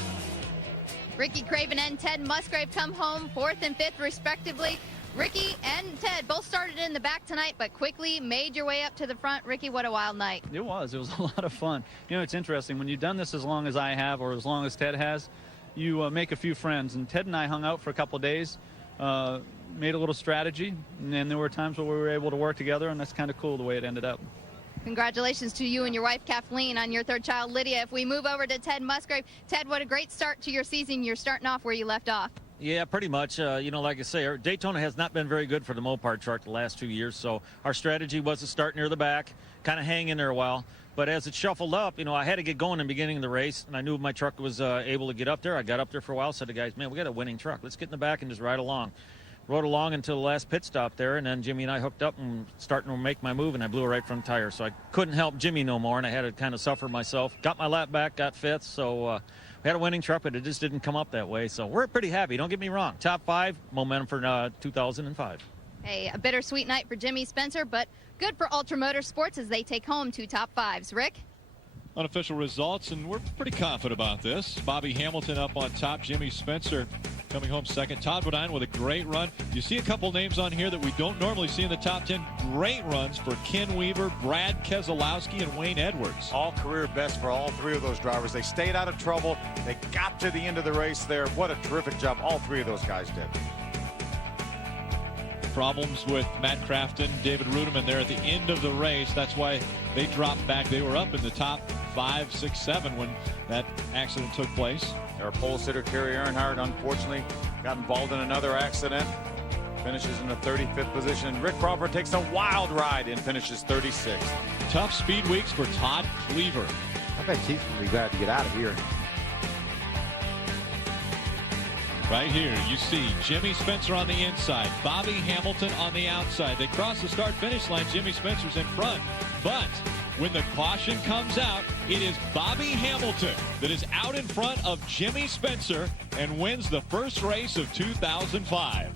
Ricky Craven and Ted Musgrave come home 4th and 5th respectively. Ricky and Ted both started in the back tonight, but quickly made your way up to the front. Ricky, what a wild night. It was a lot of fun. You know, it's interesting. When you've done this as long as I have, or as long as Ted has, you make a few friends. And Ted and I hung out for a couple of days, made a little strategy, and then there were times where we were able to work together, and that's kind of cool the way it ended up. Congratulations to you and your wife, Kathleen, on your third child, Lydia. If we move over to Ted Musgrave. Ted, what a great start to your season. You're starting off where you left off. Yeah, pretty much. You know, like I say, Daytona has not been very good for the Mopar truck the last 2 years, so our strategy was to start near the back, kind of hang in there a while. But as it shuffled up, you know, I had to get going in the beginning of the race, and I knew my truck was able to get up there. I got up there for a while, said to the guys, man, we got a winning truck. Let's get in the back and just ride along. Rode along until the last pit stop there, and then Jimmy and I hooked up and starting to make my move, and I blew a right front tire. So I couldn't help Jimmy no more, and I had to kind of suffer myself. Got my lap back, got 5th, so we had a winning truck, but it just didn't come up that way. So we're pretty happy, don't get me wrong. Top 5, momentum for 2005. Hey, a bittersweet night for Jimmy Spencer, but good for Ultra Motorsports as they take home 2 top 5s. Rick? Unofficial results, and we're pretty confident about this. Bobby Hamilton up on top, Jimmy Spencer coming home second. Todd Bodine with a great run. You see a couple names on here that we don't normally see in the top 10. Great runs for Ken Weaver, Brad Keselowski, and Wayne Edwards. All career best for all 3 of those drivers. They stayed out of trouble. They got to the end of the race there. What a terrific job all 3 of those guys did. Problems with Matt Crafton, David Ruderman there at the end of the race. That's why they dropped back. They were up in the top 5, 6, 7 when that accident took place. Our pole sitter, Kerry Earnhardt, unfortunately got involved in another accident. Finishes in the 35th position. Rick Crawford takes a wild ride and finishes 36th. Tough speed weeks for Todd Cleaver. I bet he's going to be glad to get out of here. Right here, you see Jimmy Spencer on the inside, Bobby Hamilton on the outside. They cross the start-finish line. Jimmy Spencer's in front. But when the caution comes out, it is Bobby Hamilton that is out in front of Jimmy Spencer and wins the first race of 2005.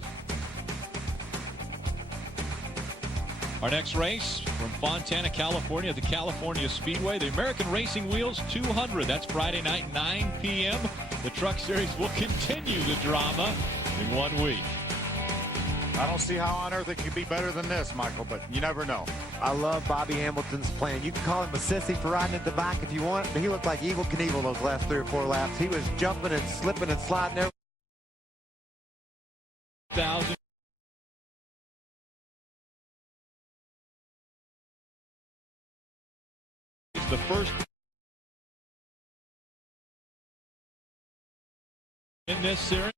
Our next race from Fontana, California at the California Speedway, the American Racing Wheels 200. That's Friday night, 9 p.m. The Truck Series will continue the drama in 1 week. I don't see how on earth it could be better than this, Michael, but you never know. I love Bobby Hamilton's plan. You can call him a sissy for riding at the back if you want, but he looked like Evel Knievel those last 3 or 4 laps. He was jumping and slipping and sliding there. 1,000. The first in this series.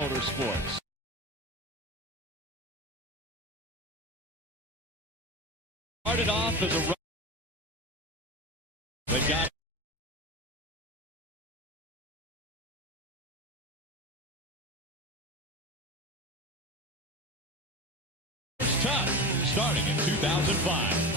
Motorsports. Started off as a they got tough starting in 2005.